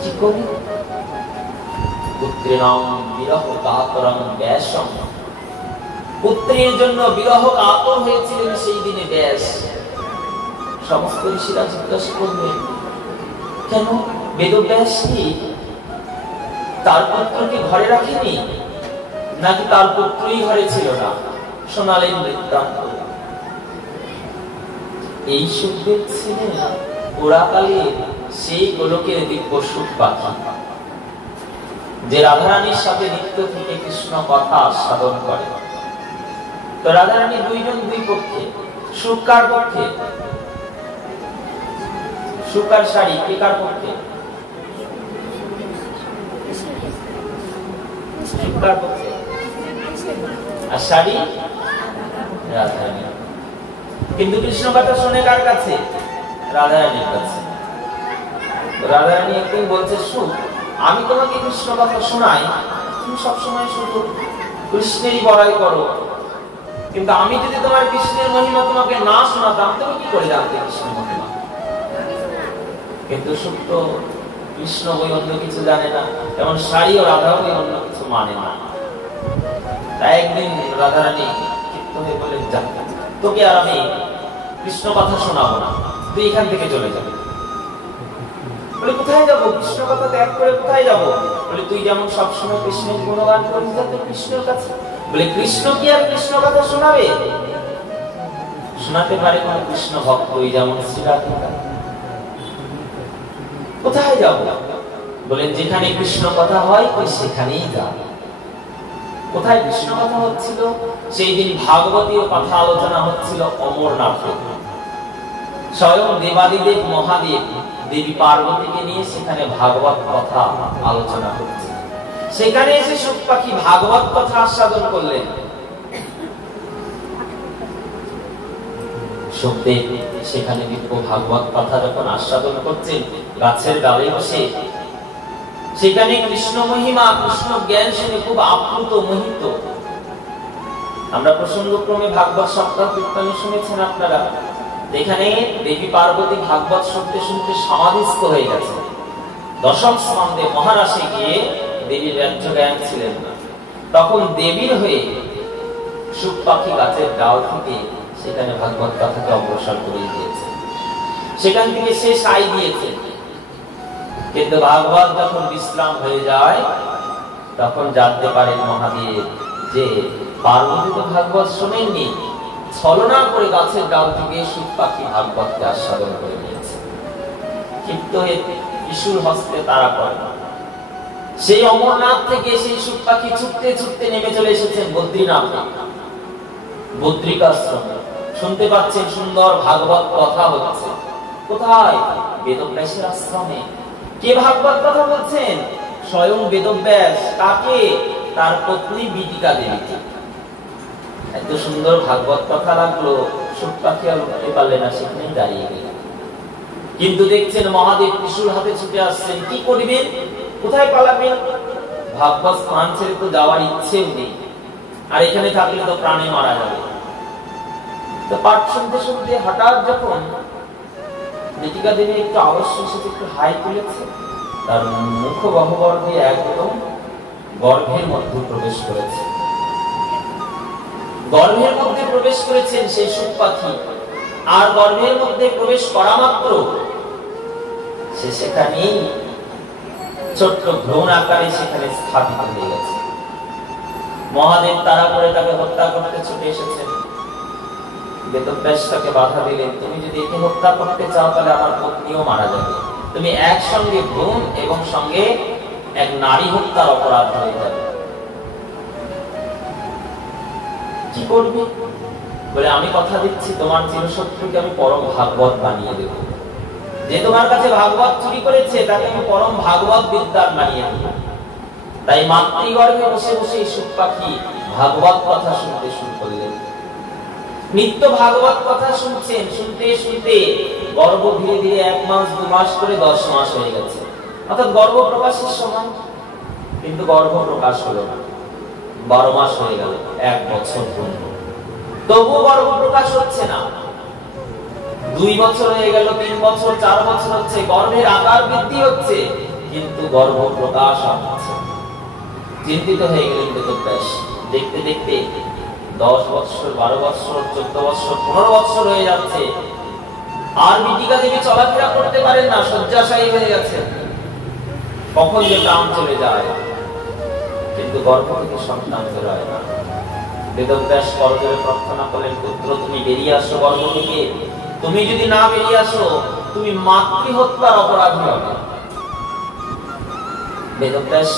কি করে? পুত্রেণাম বিরহ কাতরং ব্যাসং, পুত্রের জন্য বিরহ কাতর হয়েছিলেন সেই দিনে ব্যাস। সমস্ত ঋষিরা জিজ্ঞাসা করলেন কেন বেদব্যাস কি তার পুত্রকে ঘরে রাখেনি, নাকি তার পুত্রই ঘরে ছিল না? শোনালেন বৃত্তান্ত। এই সুখদেব ছিলেন ওরাকালে সেই গোলকের দিব্য সুখ পাখি, যে রাধারানীর সাথে নিত্য থেকে কৃষ্ণ কথা সাধন করে। তো রাধারানী দুইজন দুই পক্ষে, সুখ কার পক্ষে? সুখ আর শাড়ি কে কার পক্ষে? সুখ কার পক্ষে? আর শাড়ি রাধারানী। কিন্তু কৃষ্ণ কথা শুনে কার কাছে? রাধারানীর কাছে। রাধারানী একদিন বলছে সুখ, আমি তোমাকে কৃষ্ণ কথা শোনাই, তুমি সবসময় শুধু কৃষ্ণেরই বড়াই করো, কিন্তু আমি যদি তোমার কৃষ্ণের মহিমা তোমাকে না শোনাতাম তুমি কি করে জানতে কৃষ্ণের মহিমা? কিন্তু সুখ তো কৃষ্ণ বই অন্য কিছু জানে না, যেমন শাড়ি ও রাধা বই অন্য কিছু মানে না। তাই একদিন রাধারানী ক্ষিপ্ত হয়ে বলেন, যা, তোকে আর আমি কৃষ্ণ কথা শোনাবো না, তুই এখান থেকে চলে যাবে। বলে কোথায় যাবো? কৃষ্ণ কথা ত্যাগ করে কোথায় যাবো? বলে তুই যেমন সবসময় কৃষ্ণের গুণগান করিস, যা তোর কৃষ্ণের কাছে। বলে কৃষ্ণ কি আর কৃষ্ণ কথা শোনাবে? শোনাতে পারে কোন কৃষ্ণ ভক্ত, ওই যেমন শ্রীরাধিকা। কোথায় যাবো? বলেন যেখানে কৃষ্ণ কথা হয় ওই সেখানেই যাব। কোথায় কৃষ্ণ কথা হচ্ছিল? সেই দিন ভাগবতীয় কথা আলোচনা হচ্ছিল অমরনাথে। স্বয়ং দেবাদিদেব মহাদেব দেবী পার্বতীকে নিয়ে সেখানে ভাগবত কথা আলোচনা হচ্ছে। সেখানে এসে সুখ পাখি ভাগবত কথা আস্বাদন করলেন। সুখদেব সেখানে দিব্য ভাগবত কথা যখন আস্বাদন করছেন গাছের ডালে বসে, সেখানে কৃষ্ণ মহিমা কৃষ্ণ জ্ঞান শুনে খুব আপ্লুত মোহিত। আমরা প্রসঙ্গক্রমে ভাগবত সপ্তাহ কীর্তনে শুনেছেন আপনারা, এখানে দেবী পার্বতী ভাগবত শুনতে শুনতে সমাধিস্থ হয়ে গেছে। দশম স্কন্ধে মহারাশে গিয়ে দেবীর রাজ্য জ্ঞান ছিলেন না, তখন দেবীর হয়ে সুখ পাখি গাছের ডাল থেকে সেখানে ভাগবত কথাকে অগ্রসর করে দিয়েছে। সেখান থেকে সে সাই দিয়েছে। কিন্তু ভাগবত যখন বিশ্রাম হয়ে যায় তখন জানতে পারেন মহাদেব যে পার্বতী তো ভাগবত শোনেননি, ছলনা করে গাছের ডাল থেকে সুখ পাখি ভাগবতকে আস্বাদন করে নিয়েছে। ক্ষিপ্ত হয়ে ত্রিশূল হস্তে তারা করে সেই অমরনাথ থেকে সেই সুখ পাখি ছুটতে ছুটতে নেমে চলে এসেছেন বদ্রীনাথে, বদ্রিকাশ্রমে। শুনতে পাচ্ছেন সুন্দর ভাগবত কথা হচ্ছে। কোথায়? বেদব্যাসের আশ্রমে। কে ভাগবত কথা বলছেন? স্বয়ং বেদব্যাস। কাকে? তার পত্নী বিদিকা দেবীকে। এত সুন্দর ভাগবত কথা লাগলো, সুখ পাখি আর উঠতে পারলে না, সেখানেই দাঁড়িয়ে গেল। কিন্তু দেখছেন মহাদেব ত্রিশূল হাতে ছুটে আসছেন। কি করবেন? কোথায় পালাবেন? ভাগবত স্থান ছেড়ে তো যাওয়ার ইচ্ছেও নেই, আর এখানে থাকলে তো প্রাণে মারা যাবে। তো পাঠ শুনতে শুনতে হঠাৎ যখন মৃত্তিকা দেবী একটু আলস্যের সাথে একটু হাই তুলেছে, তার মুখ গহ্বর দিয়ে একদম গর্ভের মধ্যে প্রবেশ করেছে। গর্ভের মধ্যে প্রবেশ করেছেন সেই সুখ পাখি, আর গর্ভের মধ্যে প্রবেশ করা মাত্র সে সেখানেই ছোট্ট ভ্রূণ আকারে সেখানে স্থাপিত হয়ে গেছে। মহাদেব তারা করে তাকে হত্যা করতে ছুটে এসেছেন। বেদব্যাস তাকে বাধা দিলেন, তুমি যদি একে হত্যা করতে চাও তাহলে আমার পত্নীও মারা যাবে, তুমি একসঙ্গে ভ্রূণ এবং সঙ্গে এক নারী হত্যার অপরাধ হয়ে যাবে, কি করবি? বলে আমি কথা দিচ্ছি তোমার চিরশত্রুকে আমি পরম ভাগবত বানিয়ে দেব। যে তোমার কাছে ভাগবত চুরি করেছে তাকে আমি পরম ভাগবত বিদ্যান বানিয়ে দেব। তাই মাতৃগর্ভে বসে বসে সুখ পাখি ভাগবত কথা শুনতে শুরু করলেন। নিত্য ভাগবত কথা শুনছেন, শুনতে শুনতে গর্ভ ধীরে ধীরে 1 মাস 2 মাস করে 10 মাস হয়ে গেছে, অর্থাৎ গর্ভ প্রকাশের সময়। কিন্তু গর্ভ প্রকাশ হলো না। 12 মাস হয়ে গেল, 1 বছর পূর্ণ, তবু গর্ভ প্রকাশ হচ্ছে না। 2 বছর হয়ে গেল, 3 বছর, 4 বছর হচ্ছে, গর্ভের আকার বৃদ্ধি হচ্ছে, কিন্তু গর্ভ প্রকাশ হচ্ছে। চিন্তিত হয়ে গেলেন বেদব্যাস। দেখতে দেখতে 10 বছর, 12 বছর, 14 বছর, 15 বছর হয়ে যাচ্ছে, আর মৃত্তিকা দেবী চলাফেরা করতে পারেন না, শয্যাশায়ী হয়ে গেছে। কখন যে প্রাণ চলে যায়, কিন্তু গর্ভ থেকে সন্তান বেরোয় না। বেদব্যাস করজোড়ে প্রার্থনা করলেন, পুত্র তুমি বেরিয়ে আসো গর্ভ থেকে, তুমি যদি না বেরিয়ে আসো তুমি মাতৃহত্যার অপরাধী হবে। বেদব্যাস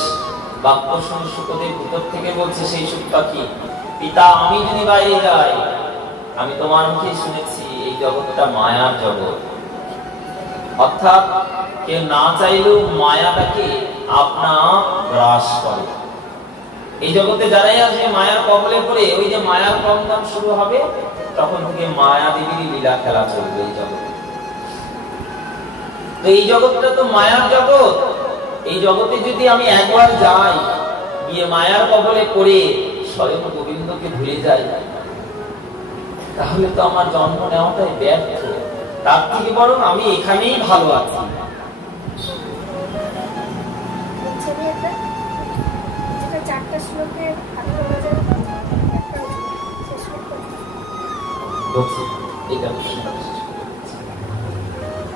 বাক্য শুনে শুকদেব ভিতর থেকে বলছে সেই সুখ পাখি, পিতা আমি যদি বাইরে যাই, আমি তোমার মুখে শুনেছি এই জগৎটা মায়ার জগৎ, অর্থাৎ কেউ না চাইলেও মায়াটাকে আপনা গ্রাস করে। এই জগতে যারাই আসবে মায়ার কবলে পড়ে, ওই যে মায়ার ক্রমদান শুরু হবে, তখন থেকে মায়া দেবীর লীলা খেলা চলবে এই জগতে। তো এই জগৎটা তো মায়ার জগৎ, এই জগতে যদি আমি একবার যাই, গিয়ে মায়ার কবলে পড়ে স্বয়ং গোবিন্দকে ভুলে যাই, তাহলে তো আমার জন্ম নেওয়াটাই ব্যর্থ। তার থেকে বরং আমি এখানেই ভালো আছি।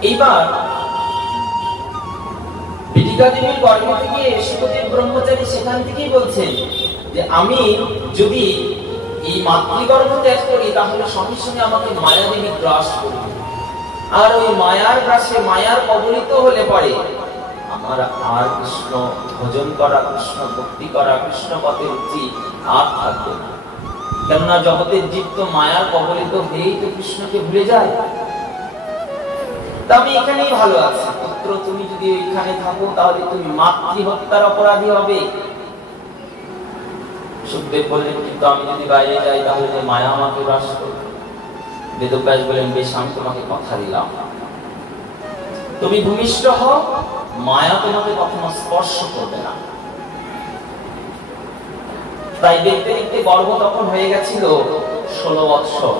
এইবার মৃত্তিকা দেবীর গর্ভ থেকে শুকদেব ব্রহ্মচারী সেখান থেকেই বলছেন যে আমি যদি এই মাতৃগর্ভ ত্যাগ করি তাহলে সঙ্গে সঙ্গে আমাকে মায়া দেবী গ্রাস করবে, আর ওই মায়ার গ্রাসে মায়ার কবলিত হলে পরে আমার আর কৃষ্ণ ভজন করা, কৃষ্ণ ভক্তি করা, কৃষ্ণ পথে রুচি আর থাকবে না। কেননা জগতের জীব তো মায়ার কবলিত হয়েই তো কৃষ্ণকে ভুলে যায়। আমি এখানেই ভালো আছি, পুত্র তুমি যদি এখানে থাকো তাহলে তুমি মাতৃহত্যার অপরাধী হবে। শুকদেব বললেন, কিন্তু আমি যদি বাইরে যাই তাহলে মায়া আমাকে গ্রাস করবে। বেদব্যাস বলেন, বেশ আমি তোমাকে কথা দিলাম, তুমি ভূমিষ্ঠ হও, মায়া তোমাকে কখনো স্পর্শ করবে না। তাই দেখতে দেখতে গর্ভ তখন হয়ে গেছিল 16 বৎসর,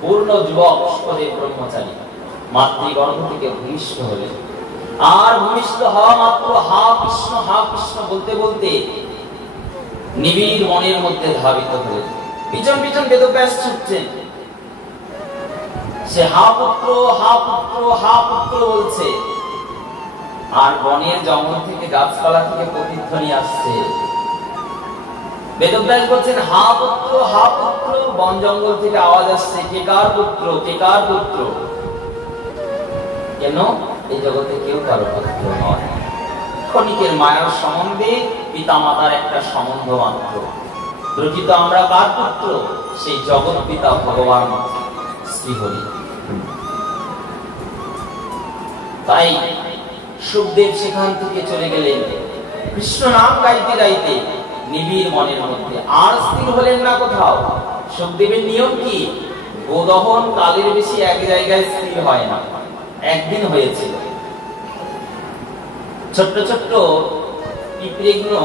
পূর্ণ যুবক শুকদেব ব্রহ্মচারী মাতৃগর্ভ থেকে ভূমিষ্ঠ হলেন। আর ভূমিষ্ঠ হওয়া মাত্র হা কৃষ্ণ বলতে বলতে নিবিড় মনের মধ্যে ধাবিত হলেন। পিছন পিছন বেদব্যাস ছুটছেন, সে হা পুত্র বলছে, আর বনের জঙ্গল থেকে গাছপালা থেকে প্রতিধ্বনি আসছে। বেদব্যাস বলছেন, হা পুত্র, বন জঙ্গল থেকে আওয়াজ আসছে, কে কার পুত্র? কেন? এই জগতে কেউ কারো পুত্র নয়, ক্ষণিকের মায়ার সম্বন্ধে পিতা মাতার একটা সম্বন্ধ মাত্র। প্রকৃত আমরা কার পুত্র? সেই জগৎ পিতা ভগবান শ্রীহরি। তাই শুকদেব সেখান থেকে চলে গেলেন কৃষ্ণ নাম গাইতে গাইতে নিবিড় মনের মধ্যে, আর স্থির হলেন না কোথাও। শুকদেবের নিয়ম কি? গোদহন কালের বেশি এক জায়গায় স্থির হয় না। একদিন হয়েছিল, ছোট্ট ছোট্ট পিঁপড়েগুলো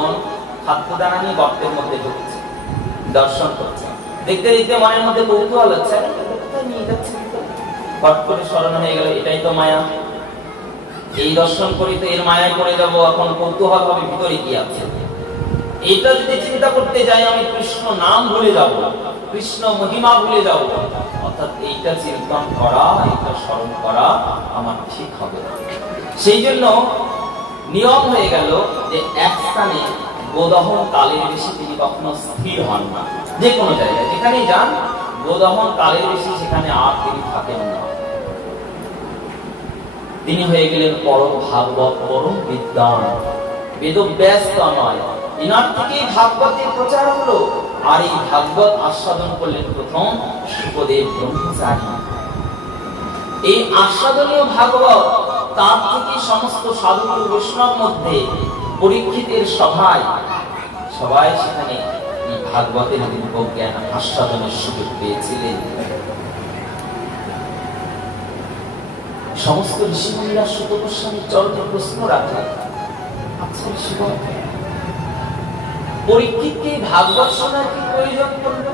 খাদ্যদানা নিয়ে গর্তের মধ্যে ঢুকছে, দর্শন করছে। দেখতে দেখতে মনের মধ্যে কৌতূহল হচ্ছে, কোথায় নিয়ে যাচ্ছে? ফট করে স্মরণ হয়ে গেল এটাই তো মায়া, এই দর্শন করি তো এর মায়ায় পড়ে যাবো, এখন কৌতূহল হবে ভিতরে কি আছে। এটা যদি চিন্তা করতে যাই আমি কৃষ্ণ নাম ভুলে যাব, কৃষ্ণ মহিমা ভুলে যাব, অর্থাৎ এইটা চিন্তন করা, এইটা স্মরণ করা আমার ঠিক হবে। সেই জন্য নিয়ম হয়ে গেল যে এক স্থানে গোদহন কালের বেশি তিনি কখনো স্থির হন না। যে কোনো জায়গায় যেখানেই যান গোদহন কালের বেশি সেখানে আর তিনি থাকেন না। তিনি হয়ে গেলেন পরম ভাগবত, পরম বিদ্বান, বেদব্যাস নয়, ইনার থেকেই ভাগবতের প্রচার হলো। আর এই ভাগবত আস্বাদন করলেন প্রথম শুকদেব ব্রহ্মচারী। এই আস্বাদনীয় ভাগবত তার থেকে সমস্ত সাধু বৈষ্ণব মধ্যে পরীক্ষিতের সভায় সবাই সেখানে এই ভাগবতের দিব্য জ্ঞান আস্বাদনের সুযোগ পেয়েছিলেন। সমস্ত ঋষিমুনিরা সুত গোস্বামীর চরণে প্রশ্ন রাখলেন, আচ্ছা ঋষিগণ, পরীক্ষিতকে ভাগবত শোনার কি প্রয়োজন পড়ল?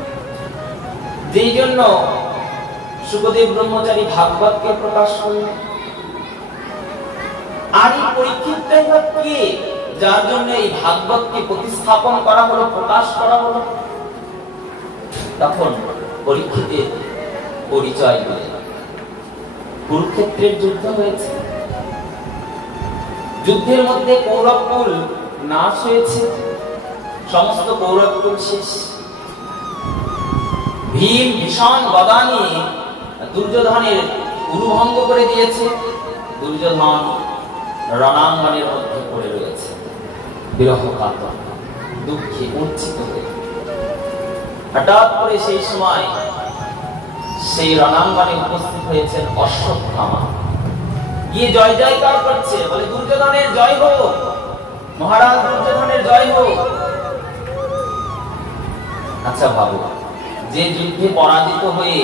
যেই জন্য শুকদেব ব্রহ্মচারী ভাগবতকে প্রকাশ করলেন। আর এই পরীক্ষিতটাই বা কে, যার জন্য এই ভাগবতকে প্রতিস্থাপন করা হলো, প্রকাশ করা হলো? তখন পরীক্ষিতের পরিচয় দিলেন। কুরুক্ষেত্রের যুদ্ধ হয়েছে, যুদ্ধের মধ্যে কৌরবকুল নাশ হয়েছে, সমস্ত কৌরবকুল শেষ। ভীম ভীষণ গদা নিয়ে দুর্যোধনের উরুভঙ্গ করে দিয়েছে। দুর্যোধন রণাঙ্গনের মধ্যে পড়ে রয়েছে, বিরহ কাতর, দুঃখে মূর্ছিত হয়ে। হঠাৎ করে সেই সময় সেই রণাঙ্গনে উপস্থিত হয়েছেন অশ্বত্থামা, গিয়ে জয় জয়কার করছে, বলে দুর্যোধনের জয় হোক, মহারাজ দুর্যোধনের জয় হোক। আচ্ছা ভাবো, যে যুদ্ধে পরাজিত হয়ে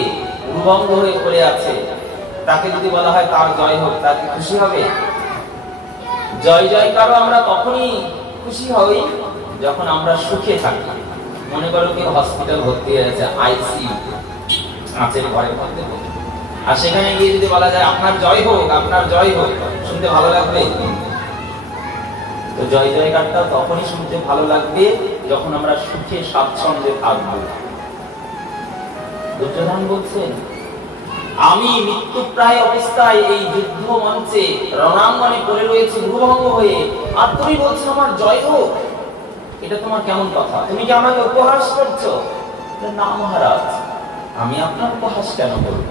উরুভঙ্গ হয়ে পড়ে আছে তাকে যদি বলা হয় তার জয় হোক, তাকে খুশি হবে? জয় জয়কারও আমরা তখনই খুশি হই যখন আমরা সুখে থাকি। মনে করো কি হসপিটাল ভর্তি হয়েছে, আইসিইউ আছেন ঘরে মধ্যে, আর সেখানে গিয়ে যদি বলা যায় আপনার জয় হোক, আপনার জয় হোক, শুনতে ভালো লাগবে? তো জয় জয়কারটা তখনই শুনতে ভালো লাগবে যখন আমরা সুখে স্বাচ্ছন্দ্যে থাকবো। দুর্যোধন বলছেন, আমি মৃত্যু প্রায় অবস্থায় এই যুদ্ধ মঞ্চে রণাঙ্গনে পড়ে রয়েছে উরুভঙ্গ হয়ে, আর তুমি বলছো আমার জয় হোক, এটা তোমার কেমন কথা? তুমি কি আমাকে উপহাস করছো? না মহারাজ, আমি আপনার উপহাস কেন করব?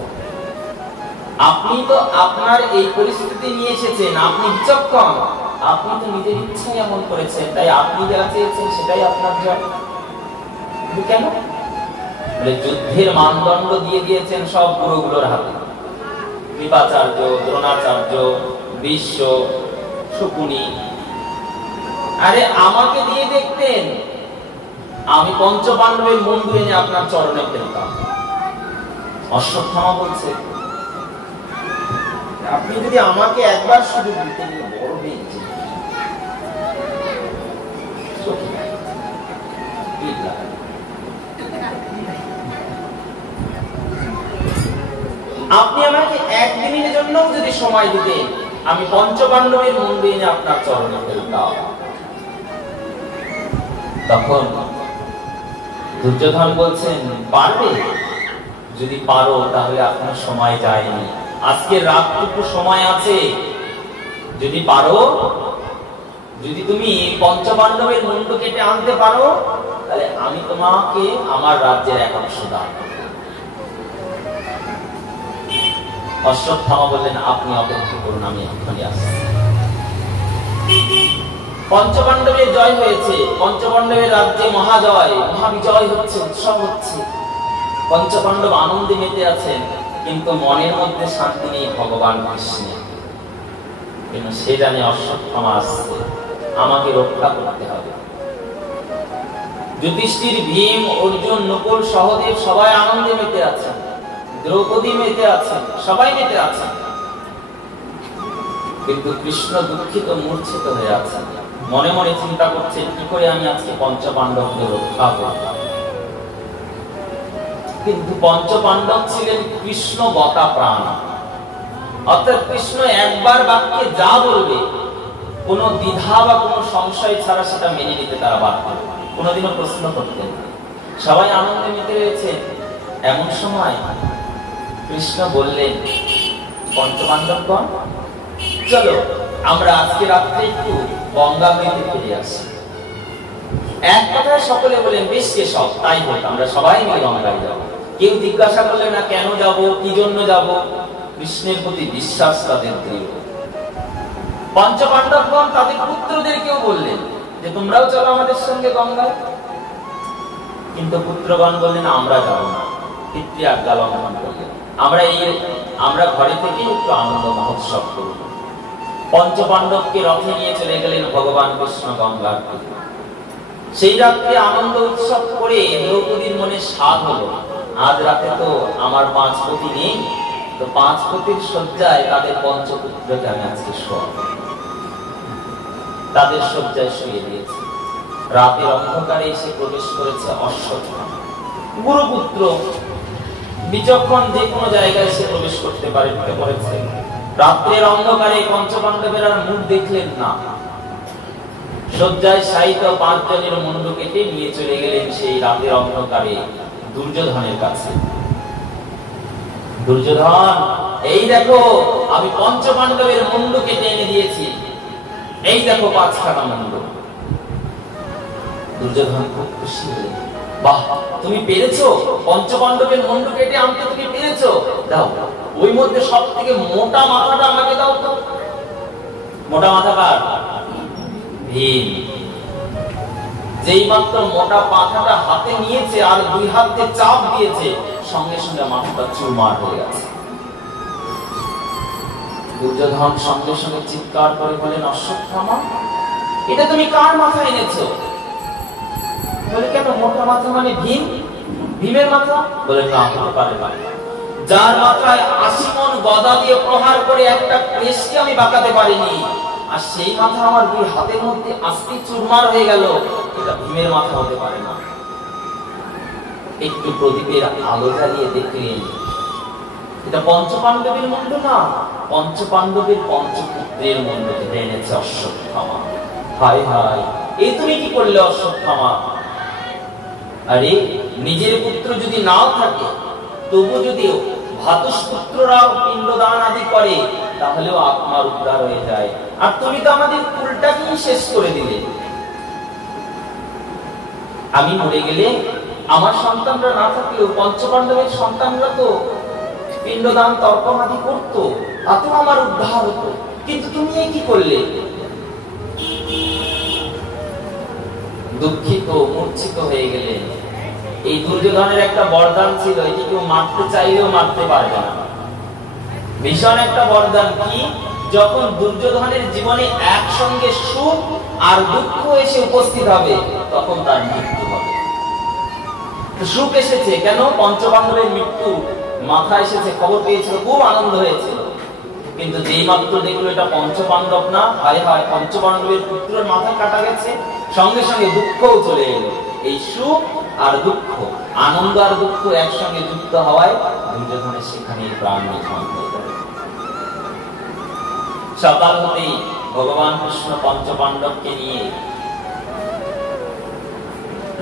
আপনি তো আপনার এই পরিস্থিতি নিয়ে এসেছেন, আপনি বিচক্ষণ, আপনি তো নিজের ইচ্ছায় এমন করেছেন, তাই আপনি যা চেয়েছেন সেটাই আপনার জয়। কেন? যুদ্ধের মানদণ্ড দিয়ে দিয়েছেন সব গুরুগুলোর হাতে, কৃপাচার্য, দ্রোণাচার্য, ভীষ্ম, শকুনি। আরে আমাকে দিয়ে দেখতেন, আমি পঞ্চপাণ্ডবের বন্ধু এনে আপনার চরণে ফেলতাম। অশ্বত্থামা বলছে, আপনি যদি আমাকে একবার সুযোগ দিতেন, বড় হয়েছে আপনি আমাকে একদিনের জন্য যদি সময় দিতেন, আমি পঞ্চপাণ্ডবের মন্দির এনে আপনার চরণে ফেলতাম। তখন দুর্যোধন বলছেন, পারবে? যদি পারো তাহলে আপনার সময় যায়নি, আজকে রাতটুকু সময় আছে, যদি পারো, যদি তুমি পঞ্চপাণ্ডবের মুন্ড কেটে আনতে পারো, তাহলে আমি তোমাকে আমার রাজ্যের এক অংশ দান করব। অশ্বত্থামা বললেন, আপনি অপেক্ষা করুন, আমি এক্ষুনি আসছি। পঞ্চপাণ্ডবের জয় হয়েছে, পঞ্চপাণ্ডবের রাজ্যে মহাজয়, মহাবিজয় হচ্ছে, উৎসব হচ্ছে, পঞ্চপাণ্ডব আনন্দে মেতে আছেন, কিন্তু মনের মধ্যে শান্তি নেই ভগবান কৃষ্ণের। কিন্তু সে জানে অশ্বত্থামা আসছে, আমাকে রক্ষা করতে হবে। যুধিষ্ঠির, ভীম, অর্জুন, নকুল, সহদেব সবাই আনন্দে মেতে আছেন, দ্রৌপদী মেতে আছেন, সবাই মেতে আছেন, কিন্তু কৃষ্ণ দুঃখিত, মূর্ছিত হয়ে আছেন। মনে মনে চিন্তা করছেন, কি করে আমি আজকে পঞ্চপাণ্ডবকে রক্ষা করব। কিন্তু পঞ্চপাণ্ডব ছিলেন কৃষ্ণ গতা প্রাণ, অর্থাৎ কৃষ্ণ একবার বাক্যে যা বলবে কোনো দ্বিধা বা কোনো সংশয় ছাড়া সেটা মেনে নিতে তারা বাধ্য, কোনোদিনও প্রশ্ন করতেন না। সবাই আনন্দে মেতে রয়েছে। এমন সময় কৃষ্ণ বললেন, পঞ্চপাণ্ডবগণ, চলো আমরা আজকে রাত্রে একটু গঙ্গা নদীতে ফিরে আসি। এক কথায় সকলে বলেন, বেশ কেশব, তাই হোক, আমরা সবাই মিলে গঙ্গায় যাব। কেউ জিজ্ঞাসা করলে না কেন যাব, কি জন্য যাব। কৃষ্ণের প্রতি বিশ্বাস তাদের দৃঢ়। পঞ্চপাণ্ডবগণ তাদের পুত্রদেরকেও বললেন যে তোমরাও চলো আমাদের সঙ্গে গঙ্গায়। কিন্তু পুত্রগণ বললেন, আমরা যাব না। পিতৃ আজ্ঞা লঙ্ঘন করলেন, আমরা ঘরে থেকে একটু আনন্দ মহোৎসব করব। পঞ্চপাণ্ডবকে রথে নিয়ে চলে গেলেন ভগবান কৃষ্ণ গঙ্গার তীরে। সেই রাত্রে আনন্দ উৎসব করে দ্রৌপদীর মনে স্বাদ হলো, আজ রাতে তো আমার 5 পতি নেই, তো 5 পতির শয্যায় তাদের পঞ্চপুত্রকে আমি আজকে শোয়াবো। তাদের শয্যায় শুয়ে দিয়েছে। রাতের অন্ধকারে এসে প্রবেশ করেছে অশ্বত্থামা, গুরুপুত্র, বিচক্ষণ, যে কোনো জায়গায় সে প্রবেশ করতে পারে করেছে। রাত্রের অন্ধকারে পঞ্চপাণ্ডবের আর মুখ দেখলেন না। শয্যায় শায়িত 5 জনের মুন্ড কেটে নিয়ে চলে গেলেন সেই রাতের অন্ধকারে দুর্যোধনের কাছে। দুর্যোধন, এই দেখো আমি পঞ্চপাণ্ডবের মুন্ড কেটে এনে দিয়েছি, এই দেখো 5খানা মুন্ড। দুর্যোধন খুব খুশি হলেন, বাহ, তুমি পেরেছো, পঞ্চপাণ্ডবের মুন্ড কেটে আনতে তুমি পেরেছো, দাও ওই মধ্যে সব থেকে মোটা মাথাটা আমাকে দাও তো। মোটা মাথা কার? ভীম। যেই মাত্র মোটা মাথাটা হাতে নিয়েছে আর 2 হাত দিয়ে চাপ দিয়েছে, সঙ্গে সঙ্গে মাথাটা চুরমার হয়ে গেছে। দুর্যোধন সঙ্গে সঙ্গে চিৎকার করে বলেন, অশ্বত্থামা, এটা তুমি কার মাথা এনেছো? বলে, কেন, মোটা মাথা মানে ভীম, ভীমের মাথা? বলে, না, হতে পারে না। যার মাথায় 80 মণ গদা দিয়ে প্রহার করে একটা কেশকে আমি বাঁকাতে পারিনি, আর সেই মাথা আমার 2 হাতের মধ্যে আস্তে চুরমার হয়ে গেল, এটা ভীমের মাথা হতে পারে না। একটু প্রদীপের আলো জ্বালিয়ে দেখলেন, এটা পঞ্চপাণ্ডবের মুন্ড না, পঞ্চপাণ্ডবের পঞ্চপুত্রের মুন্ড কেটে এনেছে অশ্বত্থামা। হায় হায়, এই তুমি কি করলে অশ্বত্থামা? আরে, নিজের পুত্র যদি নাও থাকে, তবু যদিও ভ্রাতুষ্পুত্ররাও পিণ্ডদান আদি করে, তাহলেও আত্মার উদ্ধার হয়ে যায়। আর তুমি তো আমাদের কুলটাকেই শেষ করে দিলে। আমি মরে গেলে আমার সন্তানরা না থাকলেও পঞ্চপাণ্ডবের সন্তানরা তো পিণ্ডদান তর্পণ আদি করতো, তাতেও আমার উদ্ধার হতো, কিন্তু তুমি কি করলে? দুঃখিত, মূর্ছিত হয়ে গেলেন। এই দুর্যোধনের একটা বরদান ছিল, এটি কেউ মারতে চাইলেও মারতে পারবে না। ভীষণ একটা বরদান কি, যখন দুর্যোধনের জীবনে একসঙ্গে সুখ আর দুঃখ এসে উপস্থিত হবে, তখন তার মৃত্যু হবে। সুখ এসেছে কেন? পঞ্চপাণ্ডবের মৃত্যু মাথা এসেছে, খবর পেয়েছিল, খুব আনন্দ হয়েছিল। কিন্তু যেই মাত্র দেখলো এটা পঞ্চপাণ্ডব না, হায় হায়, পঞ্চপাণ্ডবের পুত্রের মাথা কাটা গেছে, সঙ্গে সঙ্গে দুঃখও চলে এলো। এই সুখ আর দুঃখ, আনন্দ আর দুঃখ একসঙ্গে যুক্ত হওয়ায় দুর্যোধনের সেখানে প্রাণ নিধন হয়ে গেল। সকাল হতেই ভগবান কৃষ্ণ পঞ্চপাণ্ডবকে নিয়ে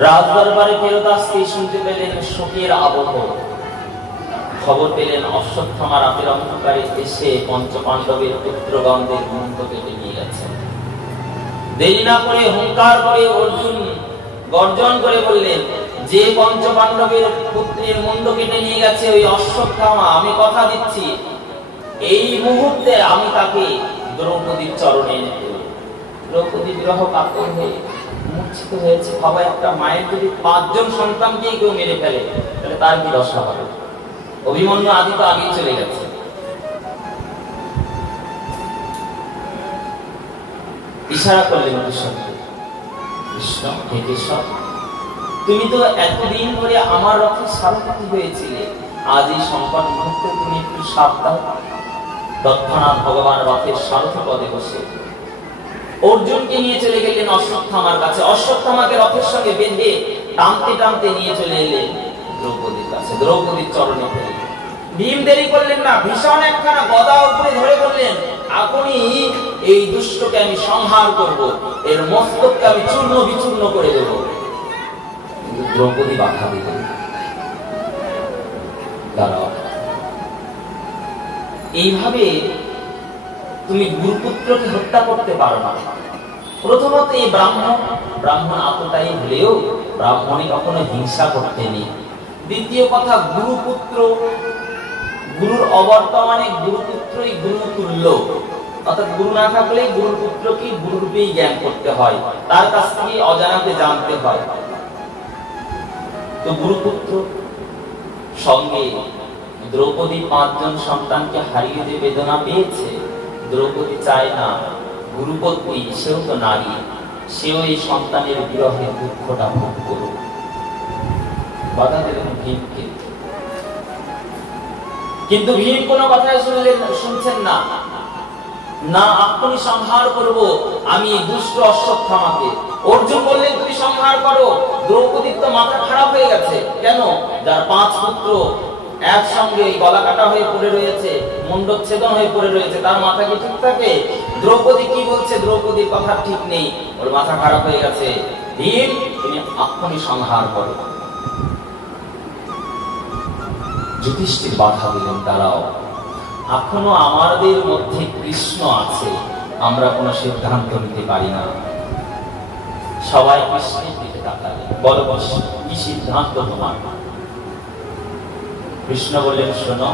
রাজদরবারে ফেরত আসতেই শুনতে পেলেন শোকের আবহ। খবর পেলেন অশ্বত্থামা রাতের অন্ধকারে এসে পঞ্চপাণ্ডবের পুত্রগণদের মুন্ড কেটে নিয়ে গেছেন। দেরি না করে হুঙ্কার করে অর্জুন গর্জন করে বললেন, যে পঞ্চপাণ্ডবের পুত্রের মুন্ড কেটে নিয়ে গেছে ওই অশ্বত্থামা, আমি কথা দিচ্ছি এই মুহূর্তে আমি তাকে দ্রৌপদীর চরণে এনে দেব। দ্রৌপদী বিরহ কাতর হয়ে মূর্ছিত হয়েছে। ভাবা, একটা মায়ের যদি 5 জন সন্তানকেই কেউ মেরে ফেলে, তাহলে তার কি দশা হবে? অভিমন্যু আদি তো আগেই চলে গেছে। ইশারা করলেন কৃষ্ণকে, কৃষ্ণ, হে কেশব, তুমি তো এতদিন ধরে আমার রথের সারথি হয়েছিলে, আজ এই সংকট মুহূর্তে তুমি একটু সাবধান। তৎক্ষণাৎ ভগবান রথের সারথি পদে বসে অর্জুনকে নিয়ে চলে গেলেন অশ্বত্থামার কাছে। অশ্বত্থামাকে রথের সঙ্গে বেঁধে টানতে টানতে নিয়ে চলে এলেন দ্রৌপদীর কাছে, দ্রৌপদীর চরণে ফেলে। ভীম দেরি করলেন না, ভীষণ একখানা গদা উপরে ধরে বললেন, এখনই এই দুষ্টকে আমি সংহার করব, এর মস্তককে আমি চূর্ণ বিচূর্ণ করে দেব। কিন্তু দ্রৌপদী বাধা দিলেন, দাঁড়াও, এইভাবে তুমি গুরুপুত্রকে হত্যা করতে পারো না। প্রথমত এই ব্রাহ্মণ আততায়ী হলেও ব্রাহ্মণী কখনো হিংসা করতেনি। দ্বিতীয় কথা, গুরুপুত্র, গুরুর অবর্তমানে গুরুপুত্রই গুরুতুল্য, অর্থাৎ গুরু না থাকলে গুরুর পুত্রকে গুরুরূপেই জ্ঞান করতে হয়, তার কাছ থেকে অজানাতে জানতে হয়। তো গুরুপুত্র সঙ্গে দ্রৌপদী 5 জন সন্তানকে হারিয়ে যে বেদনা পেয়েছে, দ্রৌপদী চায় না গুরুপত্নী, সেও তো নারী, সেও এই সন্তানের বিরহের দুঃখটা ভোগ করুক। বাধা দিলেন ভীমকে, কিন্তু ভীম কোনো কথাই শুনছেন না। না, এখনই সংহার করব আমি দুষ্ট অশ্বত্থামাকে। অর্জুন বললেন, তুমি সংহার করো। দ্রৌপদীর তো মাথা খারাপ হয়ে গেছে। কেন? যার 5 পুত্র একসঙ্গে গলা কাটা হয়ে পড়ে রয়েছে, মুন্ডচ্ছেদন হয়ে পড়ে রয়েছে, তার মাথা কি ঠিক থাকে? দ্রৌপদী কি বলছে? দ্রৌপদীর কথা ঠিক নেই, ওর মাথা খারাপ হয়ে গেছে। ভীম, তুমি এখনই সংহার করো। যুধিষ্ঠির বাধা দিলেন, দাঁড়াও, এখনো আমাদের মধ্যে কৃষ্ণ আছে, আমরা কোনো সিদ্ধান্ত নিতে পারি না। সবাই কৃষ্ণের দিকে তাকালেন, বলো কি সিদ্ধান্ত তোমার? কৃষ্ণ বললেন, শোনো,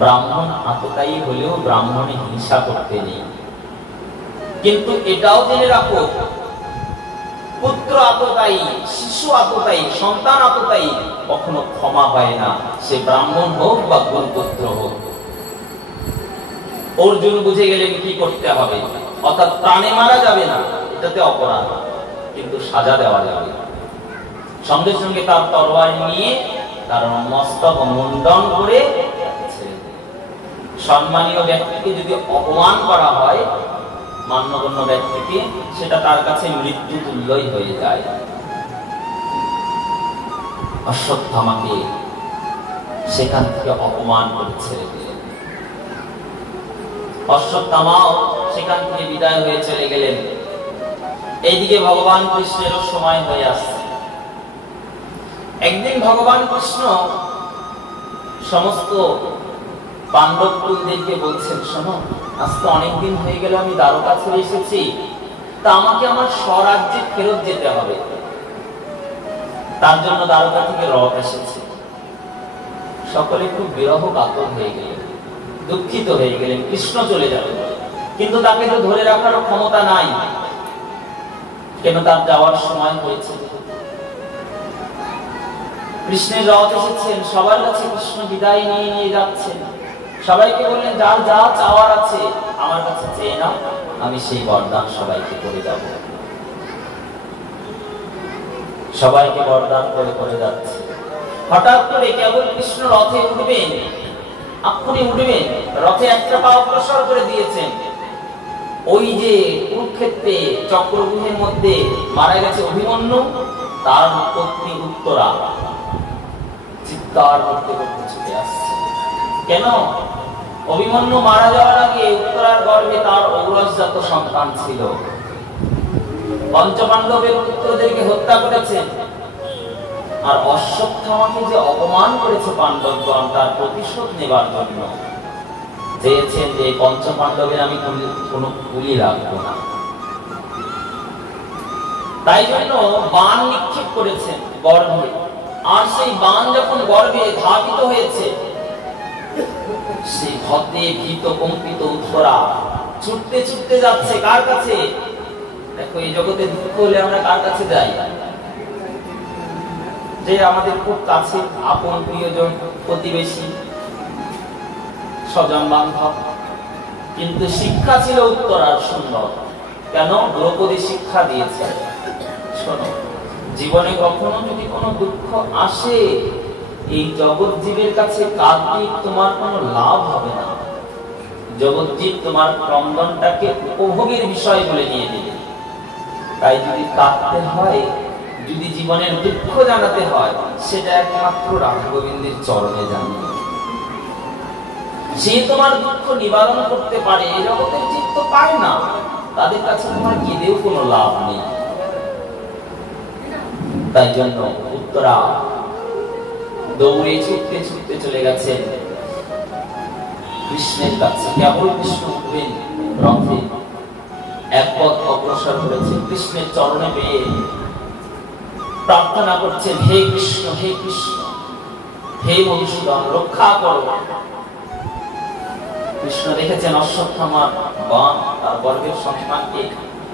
ব্রাহ্মণ আততায়ী হলেও ব্রাহ্মণে হিংসা করতে নেই, কিন্তু এটাও জেনে রাখো, পুত্র আততায়ী, শিশু আততায়ী, সন্তান আততায়ী কখনো ক্ষমা হয় না, সে ব্রাহ্মণ হোক বা গুরুপুত্র হোক। অর্জুন বুঝে গেলেন কি করতে হবে, অর্থাৎ প্রাণে মারা যাবে না, এটাতে অপরাধ, কিন্তু সাজা দেওয়া যাবে। সঙ্গে সঙ্গে তার তরোয়ার নিয়ে তার মস্তক মুন্ডন করে, সম্মানীয় ব্যক্তিকে যদি অপমান করা হয়, মান্যগণ্য ব্যক্তিকে, সেটা তার কাছে মৃত্যু তুল্যই হয়ে যায়। অশ্বত্থামাকে সেখান থেকে অপমান করে ছেড়ে দিলেন। অশ্বত্থামাও সেখান থেকে বিদায় হয়ে চলে গেলেন। এইদিকে ভগবান কৃষ্ণেরও সময় হয়ে আসছে। একদিন ভগবান কৃষ্ণ সমস্ত পাণ্ডব কুলদেরকে বলছেন, শোনো, আজ তো অনেকদিন হয়ে গেল আমি দ্বারকা ছেড়ে এসেছি, তা আমাকে আমার স্বরাজ্যে ফেরত যেতে হবে। তার জন্য দ্বারকা থেকে রথ এসেছে। সকলে খুব বিরহ কাতর হয়ে গেলেন, দুঃখিত হয়ে গেলেন, কৃষ্ণ চলে যাবে, কিন্তু তাকে তো ধরে রাখারও ক্ষমতা নাই, কেন তার যাওয়ার সময় হয়েছে। কৃষ্ণের রথ এসেছেন, সবার কাছে কৃষ্ণ বিদায় নিয়ে নিয়ে যাচ্ছেন। সবাইকে বললেন, যার যা চাওয়ার আছে আমার কাছে চেয়ে নাও, আমি সেই বরদান সবাইকে করে যাব। সবাইকে বরদান করে করে যাচ্ছে। হঠাৎ করে কেবল কৃষ্ণ রথে উঠবেন, এক্ষুনি উঠবেন, রথে একটা পা অগ্রসর করে দিয়েছেন। ওই যে কুরুক্ষেত্রে চক্রব্যূহের মধ্যে মারা গেছে অভিমন্যু, তার পত্নী উত্তরা চিৎকার করতে করতে ছুটে আসছে। কেন? অভিমন্যু মারা যাওয়ার আগে উত্তরার গর্ভে তার ঔরসজাত সন্তান ছিল। পঞ্চপাণ্ডবের পুত্রদেরকে হত্যা করেছেন, আর অশ্বত্থামাকে যে অপমান করেছে পাণ্ডবগণ, তার প্রতিশোধ নেবার জন্য চেয়েছেন যে পঞ্চপাণ্ডবের আমি কোনো কুলি রাখবো না। তাই জন্য বাণ নিক্ষেপ করেছেন গর্ভে, আর সেই বাণ যখন গর্ভে ধাবিত হয়েছে, সেই ভতে ভীত কম্পিত উত্তরা ছুটতে ছুটতে যাচ্ছে কার কাছে? দেখো, এই জগতে দুঃখ হলে আমরা কার কাছে যাই? যে আমাদের খুব কাছে, আপন, প্রিয়জন, প্রতিবেশী, স্বজন বান্ধব। কিন্তু শিক্ষা ছিল উত্তরার সুন্দর। কেন? দ্রৌপদী শিক্ষা দিয়েছে, শোনো, জীবনে কখনো যদি কোনো দুঃখ আসে, এই জগৎজীবের কাছে কাঁদলে তোমার কোনো লাভ হবে না। জগৎজীব তোমার ক্রন্দনটাকে উপভোগের বিষয় বলে নিয়ে নেবে। তাই যদি কাঁদতে হয়, যদি জীবনের দুঃখ জানাতে হয়, সেটা একমাত্র রাধা গোবিন্দের চরণে জানাবে। সে তোমার দুঃখ নিবারণ করতে পারে, এই জগতের জীব তো পায় না, তাদের কাছে তোমার কেঁদেও কোনো লাভ নেই। তাই জন্য উত্তরা দৌড়ে ছুটতে ছুটতে চলে গেছেন কৃষ্ণের কাছে। কেবল কৃষ্ণ উঠবেন রথে, এক পথ অগ্রসর হয়েছে, কৃষ্ণের চরণে পেয়ে প্রার্থনা করছেন, হে কৃষ্ণ, হে কৃষ্ণ, হে মধুসূদন, রক্ষা করো। কৃষ্ণ দেখেছেন অশ্বত্থামার বাণ তার গর্ভের সন্তানকে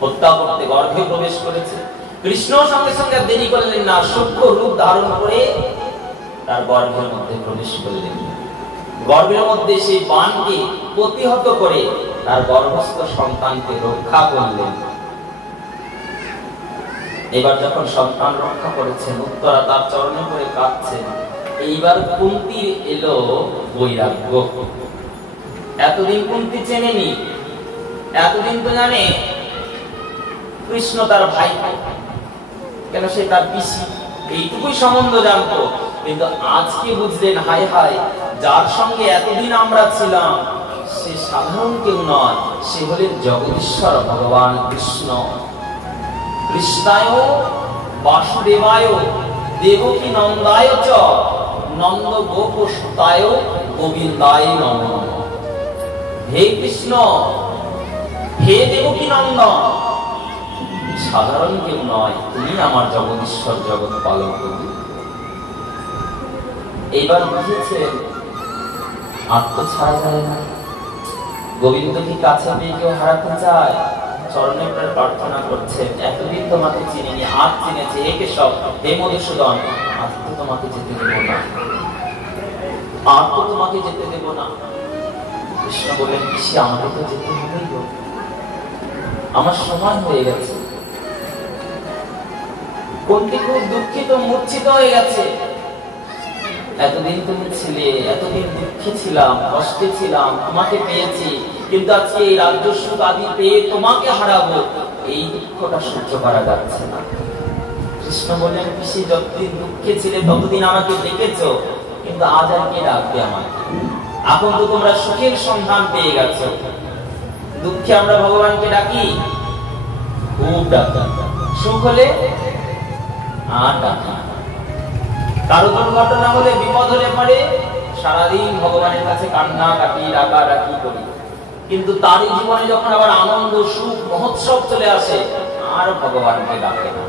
হত্যা করতে গর্ভে প্রবেশ করেছে। কৃষ্ণ সঙ্গে সঙ্গে দেরি করলেন না, সূক্ষ্ম রূপ ধারণ করে তার গর্ভের মধ্যে প্রবেশ করলেন। গর্ভের মধ্যে সেই বাণকে প্রতিহত করে তার গর্ভস্থ সন্তানকে রক্ষা করলেন। এবার যখন সন্তান রক্ষা করেছেন, উত্তরা তার চরণে পড়ে কাঁদছেন। এইবার কুন্তির এলো বৈরাগ্য। এতদিন কুন্তি চেনেনি, এতদিন তো জানে কৃষ্ণ তার ভাই, কেন সে তার পিসি, এইটুকুই সম্বন্ধ জানতো। কিন্তু আজকে বুঝলেন, হায় হায়, যার সঙ্গে এতদিন আমরা ছিলাম সে সাধারণ কেউ নয়, সে হলেন জগদীশ্বর ভগবান কৃষ্ণ। কৃষ্ণায় বাসুদেবায় দেবকী নন্দায় চ নন্দ গোপ সুতায় গোবিন্দায় নমঃ। হে কৃষ্ণ, হে দেবকী নন্দন, সাধারণ কেউ নয়, তুমি আমার জগদীশ্বর, জগৎ পালক। এইবার বুঝেছেন আর তো ছাড়া যায় না। গোবিন্দকে কাছে পেয়ে কেউ হারাতে চায়, চরণে প্রার্থনা করছেন, এতদিন তোমাকে চিনিনি, আজ চিনেছে। হে কেশব, হে মধুসূদন, আজ তো তোমাকে যেতে দেব না, আর তো তোমাকে যেতে দেব না। কৃষ্ণ বললেন, পিসি, আমাকে তো যেতে হবেই, আমার সময় হয়ে গেছে। কুন্তি খুব দুঃখিত, মূর্ছিত হয়ে গেছে। এতদিন তুমি ছিলে, এতদিন দুঃখে ছিলাম, কষ্টে ছিলাম, তোমাকে পেয়েছি, কিন্তু আজকে এই রাজ্য সুখ আদি পেয়ে তোমাকে হারাবো, এই দুঃখটা সহ্য করা যাচ্ছে না। কৃষ্ণ বললেন, পিসি, যতদিন দুঃখে ছিলে ততদিন আমাকে ডেকেছো, কিন্তু আজ আর কে ডাকবে আমাকে? এখন তো তোমরা সুখের সন্ধান পেয়ে গেছো, দুঃখে আমরা ভগবানকে ডাকি, খুব ডাকি, সুখ হলে আর ডাকি। কারো দুর্ঘটনা হলে, বিপদ হলে পরে সারাদিন ভগবানের কাছে কান্না কাটি, ডাকা ডাকি করি, কিন্তু তারই জীবনে যখন আবার আনন্দ, সুখ, মহোৎসব চলে আসে, আর ভগবানকে ডাকে না।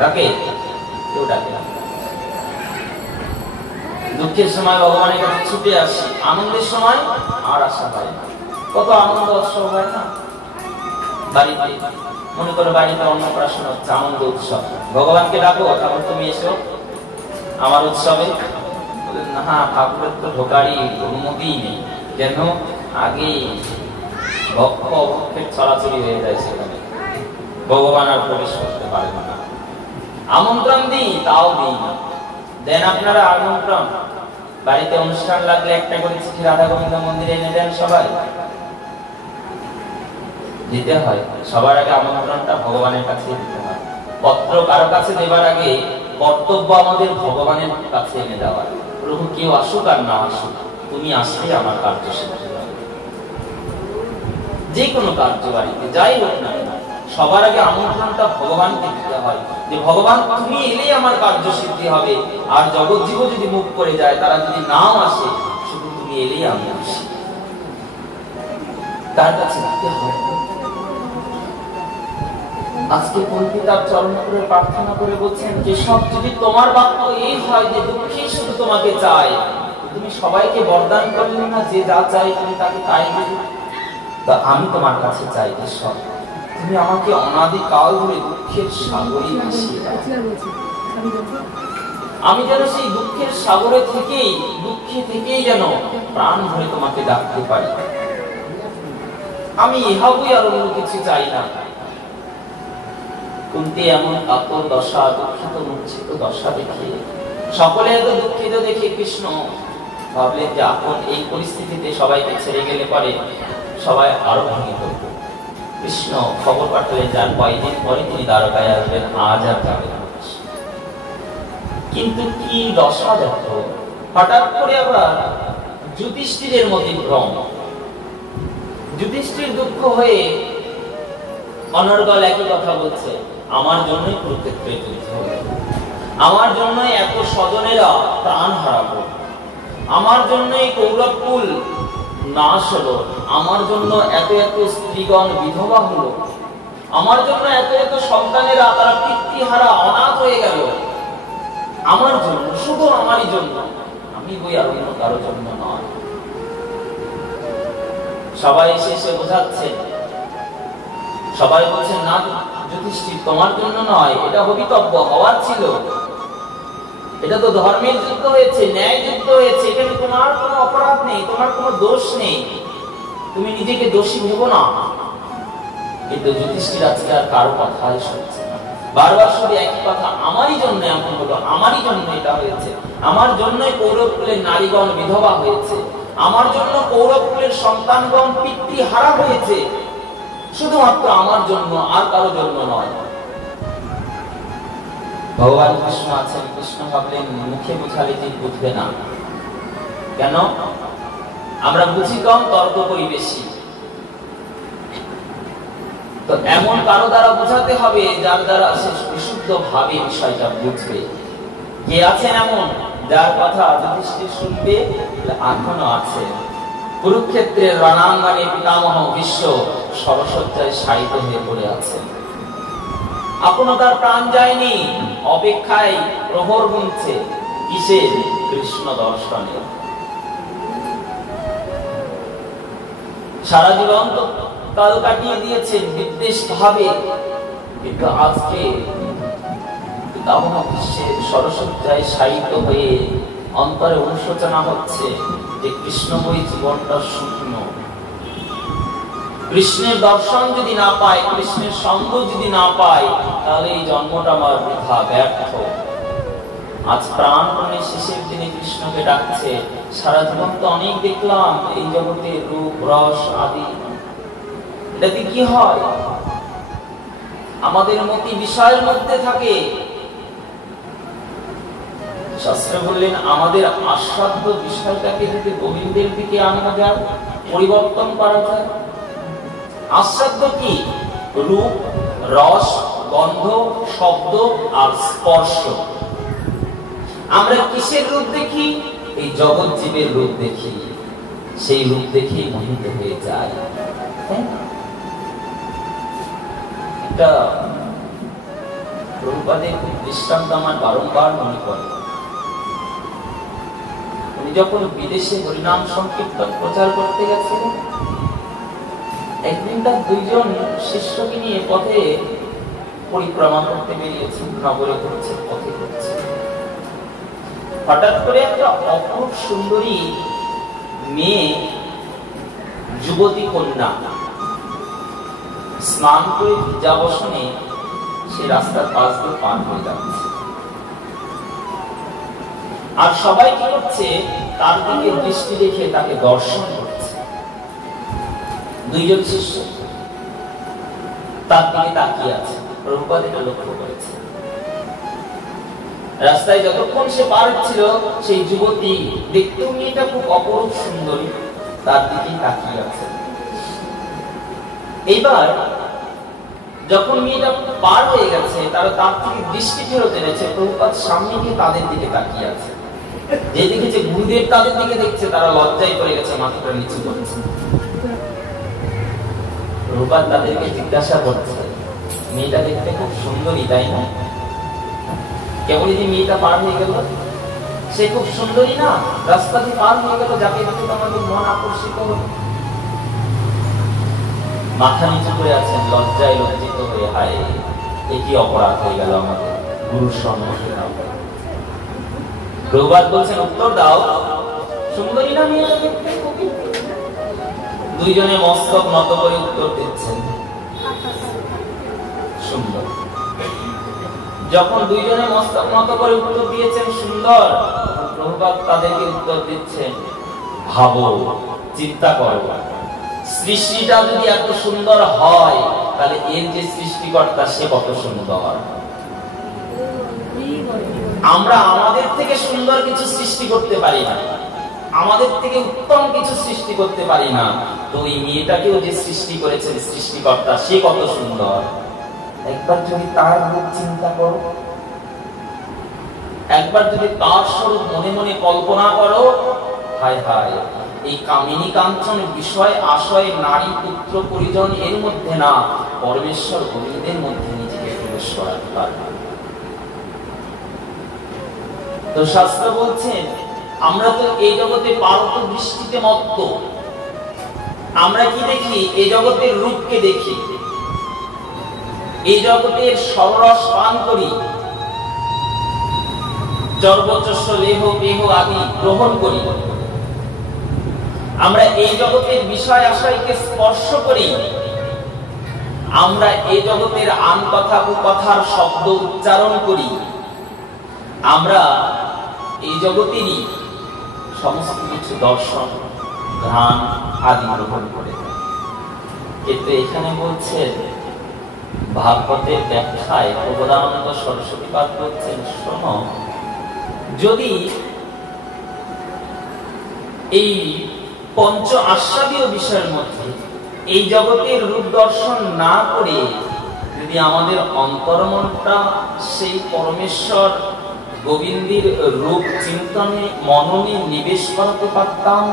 ডাকে? কেউ ডাকে না। দুঃখের সময় ভগবানের কাছে ছুটে আসি, আনন্দের সময় আর আশা পাই না। কত আনন্দ উৎসব হয় না বাড়িতে, মনে করো বাড়িতে অন্নপ্রাশন হচ্ছে, আনন্দ উৎসব, ভগবানকে ডাকো, তারপর তুমি এসো আমার উৎসবে। না, ঠাকুরের তো ঢোকারই অনুমতিই নেই, যেন আগে ভক্ষের ছড়াছড়ি হয়ে যায়, সেখানে ভগবান আর প্রবেশ করতে পারে না। আমন্ত্রণ দিই, তাও দিই না। দেন আপনারা আমন্ত্রণ? বাড়িতে অনুষ্ঠান লাগলে একটা করে চিঠি রাধা গোবিন্দ মন্দিরে এনে দেন, সবাই দিতে হয়। সবার আগে আমন্ত্রণটা ভগবানের কাছে দিতে হয়। পত্র কারো কাছে দেবার আগে কর্তব্য আমাদের ভগবানের কাছে এনে দেওয়া। প্রভু, কেউ আসুক আর না আসুক, তুমি আসলে আমার কার্য সিদ্ধি হবে। যে কোনো কার্য বাড়িতে যাই হোক না, সবার আগে আমন্ত্রণটা ভগবানকে দিতে হয়, যে ভগবান তুমি এলেই আমার কার্য সিদ্ধি হবে। আর জগৎ জীব যদি মুখ করে যায়, তারা যদি নাও আসে, শুধু তুমি এলেই আমি আসি, তার কাছে দিতে হয়। আজকে কুন্তি তার চরণ করে প্রার্থনা করে বলছেন, যে সব যদি তোমার বাক্য এই হয় যে দুঃখী শুধু তোমাকে চায়, তুমি সবাইকে বরদান করলে না যে যা চাই তুমি তাকে তাই দেবে। তা আমি তোমার কাছে চাই, ঈশ্বর, তুমি আমাকে অনাদিকাল ধরে দুঃখের সাগরে ভাসিয়ে দাও। আমি যেন সেই দুঃখের সাগরে থেকেই, দুঃখে থেকেই যেন প্রাণ ভরে তোমাকে ডাকতে পারি। আমি ইহাবই আর অন্য কিছু চাই না। কুন্তি এমন কাতর দশা, দুঃখিত মূর্ছিত দশা দেখে, সকলে এত দুঃখিত দেখে কৃষ্ণ ভাবলেন যে এখন এই পরিস্থিতিতে সবাইকে ছেড়ে গেলে পরে সবাই আরো ভেঙে পড়বে। কৃষ্ণ খবর পাঠালেন, যার কয়েকদিন পরে তিনি দ্বারকায় আসবেন, আজ আর যাবেন। কিন্তু কি দশা দেখো, হঠাৎ করে আবার যুধিষ্ঠিরের মধ্যে ভ্রম। যুধিষ্ঠির দুঃখ হয়ে অনর্গল একই কথা বলছে, আমার জন্যই কুরুক্ষেত্রে যুদ্ধ হলো, আমার জন্যই এত স্বজনেরা প্রাণ হারালো, আমার জন্যই কৌরবকুল নাশ হলো, আমার জন্য এত এত স্ত্রীগণ বিধবা হলো, আমার জন্য এত এত সন্তানেরা তারা পিতৃহারা অনাথ হয়ে গেল, আমার জন্য, শুধু আমারই জন্য, আমি বই আর অন্য কারো জন্য নয়। সবাই এসে বোঝাচ্ছে, সবাই বলছেন না যুধিষ্ঠির তোমার জন্য নয়, এটা হবিতব্য হওয়ার ছিল, এটা তো ধর্মের যুদ্ধ হয়েছে, ন্যায় যুদ্ধ হয়েছে, এখানে তোমার কোনো অপরাধ নেই, তোমার কোনো দোষ নেই, তুমি নিজেকে দোষী ভেবো না। কিন্তু যুধিষ্ঠির আজকে আর কারো কথাই শুনছে না, বারবার শুধু একই কথা, আমারই জন্য এমন হলো, আমারই জন্য এটা হয়েছে, আমার জন্যই কৌরবকুলের নারীগণ বিধবা হয়েছে, আমার জন্য কৌরবকুলের সন্তানগণ পিতৃহারা হয়েছে, শুধুমাত্র আমার জন্য, আর কারো জন্য নয়। ভগবান কৃষ্ণ আছেন, কৃষ্ণ ভাবলেন মুখে বোঝালে ঠিক বুঝবে না, কেন? আমরা বুঝি কম, তর্ক করি বেশি, তো এমন কারো দ্বারা বোঝাতে হবে যার দ্বারা সে বিশুদ্ধ ভাবে বিষয়টা বুঝবে। কে আছেন এমন যার কথা যুধিষ্ঠির শুনবে? এখনো আছে। কুরুক্ষেত্রের রণাঙ্গনে পিতামহ ভীষ্ম সরসজ্জায় শায়িত হয়ে পড়ে আছেন, এখনো তার প্রাণ যায়নি, অপেক্ষায় প্রহর গুনছে, কিসের? কৃষ্ণ দর্শনে। সারা জীবন তো কাল কাটিয়ে দিয়েছেন বিদ্বেষ ভাবে, কিন্তু আজকে পিতামহ ভীষ্মের সরসজ্জায় শায়িত হয়ে অন্তরে অনুশোচনা হচ্ছে যে কৃষ্ণময়ী জীবনটা শূন্য, কৃষ্ণের দর্শন যদি না পায়, কৃষ্ণের সঙ্গ যদি না পায়, তাহলে এই জন্মটা আমার বৃথা, ব্যর্থ। আজ প্রাণপণে শেষের দিনে কৃষ্ণকে ডাকছে। সারা জীবন তো অনেক দেখলাম এই জগতে রূপ রস আদি, এটাতে কি হয়? আমাদের মতি বিষয়ের মধ্যে থাকে। শাস্ত্রে বললেন আমাদের আস্বাদ্য বিষয়টাকে যদি গোবিন্দের দিকে আনা যায়, পরিবর্তন করা যায়। আস্বাদ্য কি? রূপ, রস, গন্ধ, শব্দ আর স্পর্শ। আমরা কিসের রূপ দেখি? এই জগৎ জীবের রূপ দেখি, সেই রূপ দেখেই মোহিত হয়ে যায়। এটা প্রভুপাদের দৃষ্টান্ত আমার বারংবার মনে পড়ে। উনি যখন বিদেশে হরিনাম সংকীর্তন প্রচার করতে গেছিলেন, একদিন তার দুইজন শিষ্যকে নিয়ে পথে পরিক্রমা করতে বেরিয়েছেন, নগরে ঘুরছে, পথে ঘুরছে। হঠাৎ করে একটা অপরূপ সুন্দরী মেয়ে, যুবতী কন্যা, স্নান করে ভিজা বসনে সে রাস্তার পাশ দিয়ে পার হয়ে যাচ্ছে, আর সবাই কি করছে? তার দিকে দৃষ্টি রেখে তাকে দর্শন করছে। দুইজন শিষ্য তার দিকে তাকিয়ে আছে, প্রভুপাদ এটা লক্ষ্য করেছে। রাস্তায় যতক্ষণ সে পার হচ্ছিল, সেই যুবতী, দেখতেও মেয়েটা খুব অপরূপ সুন্দরী, তার দিকেই তাকিয়ে আছে। এইবার যখন মেয়েটা পার হয়ে গেছে, তারা তার থেকে দৃষ্টি ফেরত এনেছে, প্রভুপাদ সামনে গিয়ে তাদের দিকে তাকিয়ে আছে। যে দেখেছে গুরুদেব তাদের দিকে দেখছে, তারা লজ্জায় পড়ে গেছে, মাথাটা নিচু করছে। প্রভুপাদ তাদেরকে জিজ্ঞাসা করছে, মেয়েটা দেখতে খুব সুন্দরী তাই না? কেবল যে মেয়েটা পার হয়ে গেল, সে খুব সুন্দরী না? রাস্তা দিয়ে পার হয়ে গেল, যাকে দেখে আমাদের মন আকর্ষিত হল। মাথা নিচু করে আছেন, লজ্জায় লজ্জিত হয়ে, হায় একই অপরাধ হয়ে গেল আমাদের, গুরুর সম্মুখে। প্রভুপাদ বলছেন, উত্তর দাও, সুন্দরী না মেয়েটা দেখতে? দুইজনে মস্তক নত করে উত্তর দিচ্ছেন, সুন্দর। যখন দুইজনে মস্তক নত করে উত্তর দিয়েছেন সুন্দর, প্রভুপাদ তাদেরকে উত্তর দিচ্ছেন, ভাবো, চিন্তা করো, সৃষ্টিটা যদি এত সুন্দর হয়, তাহলে এর যে সৃষ্টিকর্তা সে কত সুন্দর। আমরা আমাদের থেকে সুন্দর কিছু সৃষ্টি করতে পারি না, আমাদের থেকে উত্তম কিছু সৃষ্টি করতে পারি না, তো ওই মেয়েটাকেও যে সৃষ্টি করেছেন সৃষ্টিকর্তা, সে কত সুন্দর। একবার যদি তার রূপ চিন্তা করো, একবার যদি তার স্বরূপ মনে মনে কল্পনা করো, হায় হায়, এই কামিনী কাঞ্চন বিষয় আশয় নারী পুত্র পরিজন এর মধ্যে না, পরমেশ্বর গোবিন্দের মধ্যে নিজেকে প্রবেশ করাতে পারবে। তো শাস্ত্র বলছেন, আমরা তো এই জগতে পারত দৃষ্টিতে মত্ত। আমরা কি দেখি? এই জগতের রূপকে দেখি, এই জগতের সরস পান করি, জর্বচস্য লেহ পেহ আদি গ্রহণ করি। আমরা এই জগতের বিষয় আশয়কে স্পর্শ করি। আমরা এই জগতের আন কথা কুকথার শব্দ উচ্চারণ করি। আমরা এই জগতেরই সমস্ত কিছু দর্শন, ধ্যান আদি গ্রহণ করে থাকি। কিন্তু এখানে বলছেন, ভাগবতের ব্যাখ্যায় প্রবোধানন্দ সরস্বতী পাদ বলছেন, শোনো, যদি এই পঞ্চ আস্বাদীয় বিষয়ের মধ্যে এই জগতের রূপ দর্শন না করে যদি আমাদের অন্তরমনটা সেই পরমেশ্বর গোবিন্দের রূপ চিন্তনে মননে নিবেশ করাতে পারতাম,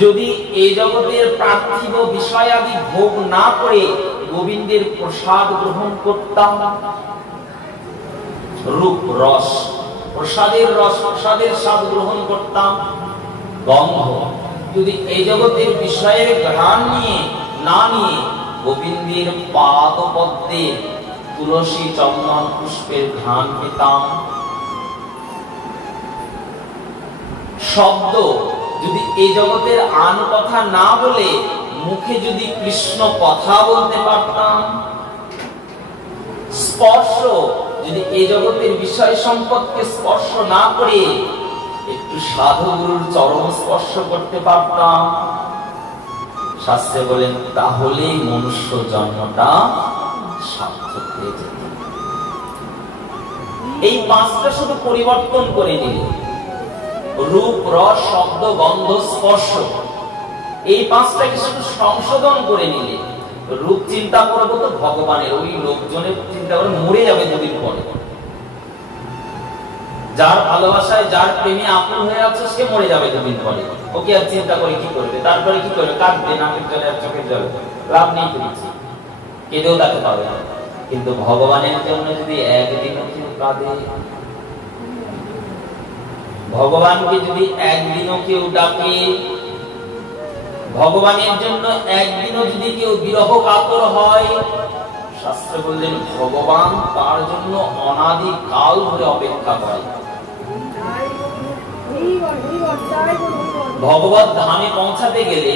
যদি এই জগতের পার্থিব বিষয় আদি ভোগ না করে গোবিন্দের প্রসাদ গ্রহণ করতাম, রূপ রস, প্রসাদের রস, প্রসাদের স্বাদ গ্রহণ করতাম, গন্ধ, যদি এই জগতের বিষয়ের ঘ্রাণ নিয়ে না নিয়ে গোবিন্দের পাদ পদ্মে তুলসী চন্দন পুষ্পের ঘ্রাণ পেতাম, শব্দ, যদি এই জগতের আন কথা না বলে মুখে যদি কৃষ্ণ কথা বলতে পারতাম, স্পর্শ, যদি এই জগতের বিষয় সম্পদকে স্পর্শ না করে একটু সাধু গুরুর চরণ স্পর্শ করতে পারতাম, শাস্ত্রে বলেন তাহলে মনুষ্য জন্মটা সার্থক হয়ে যেত। এই পাঁচটা শুধু পরিবর্তন করে নিলে, রূপ রস শব্দ গন্ধ স্পর্শ, এই পাঁচটাকে শুধু সংশোধন করে নিলে, রূপ চিন্তা করবো তো ভগবানের, ওই লোকজনের চিন্তা করে মরে যাবে দুদিন পরে। যার ভালোবাসায় যার প্রেমে আপন হয়ে আছে সে মরে যাবে দুদিন পরে, ওকে আর চিন্তা করে কি করবে? তারপরে কি করবে? কাঁদবে, নাকের জলে আর চোখের জলে, লাভ নেই করেছি, কেঁদেও তাকে পাবে না। কিন্তু ভগবানের জন্য যদি একদিনও কেউ কাঁদে, ভগবানকে যদি একদিনও কেউ ডাকে, ভগবানের জন্য একদিনও যদি কেউ বিরহ কাতর হয়, শাস্ত্রে বললেন ভগবান তার জন্য অনাদি কাল ধরে অপেক্ষা করে। ভগবত ধামে পৌঁছাতে গেলে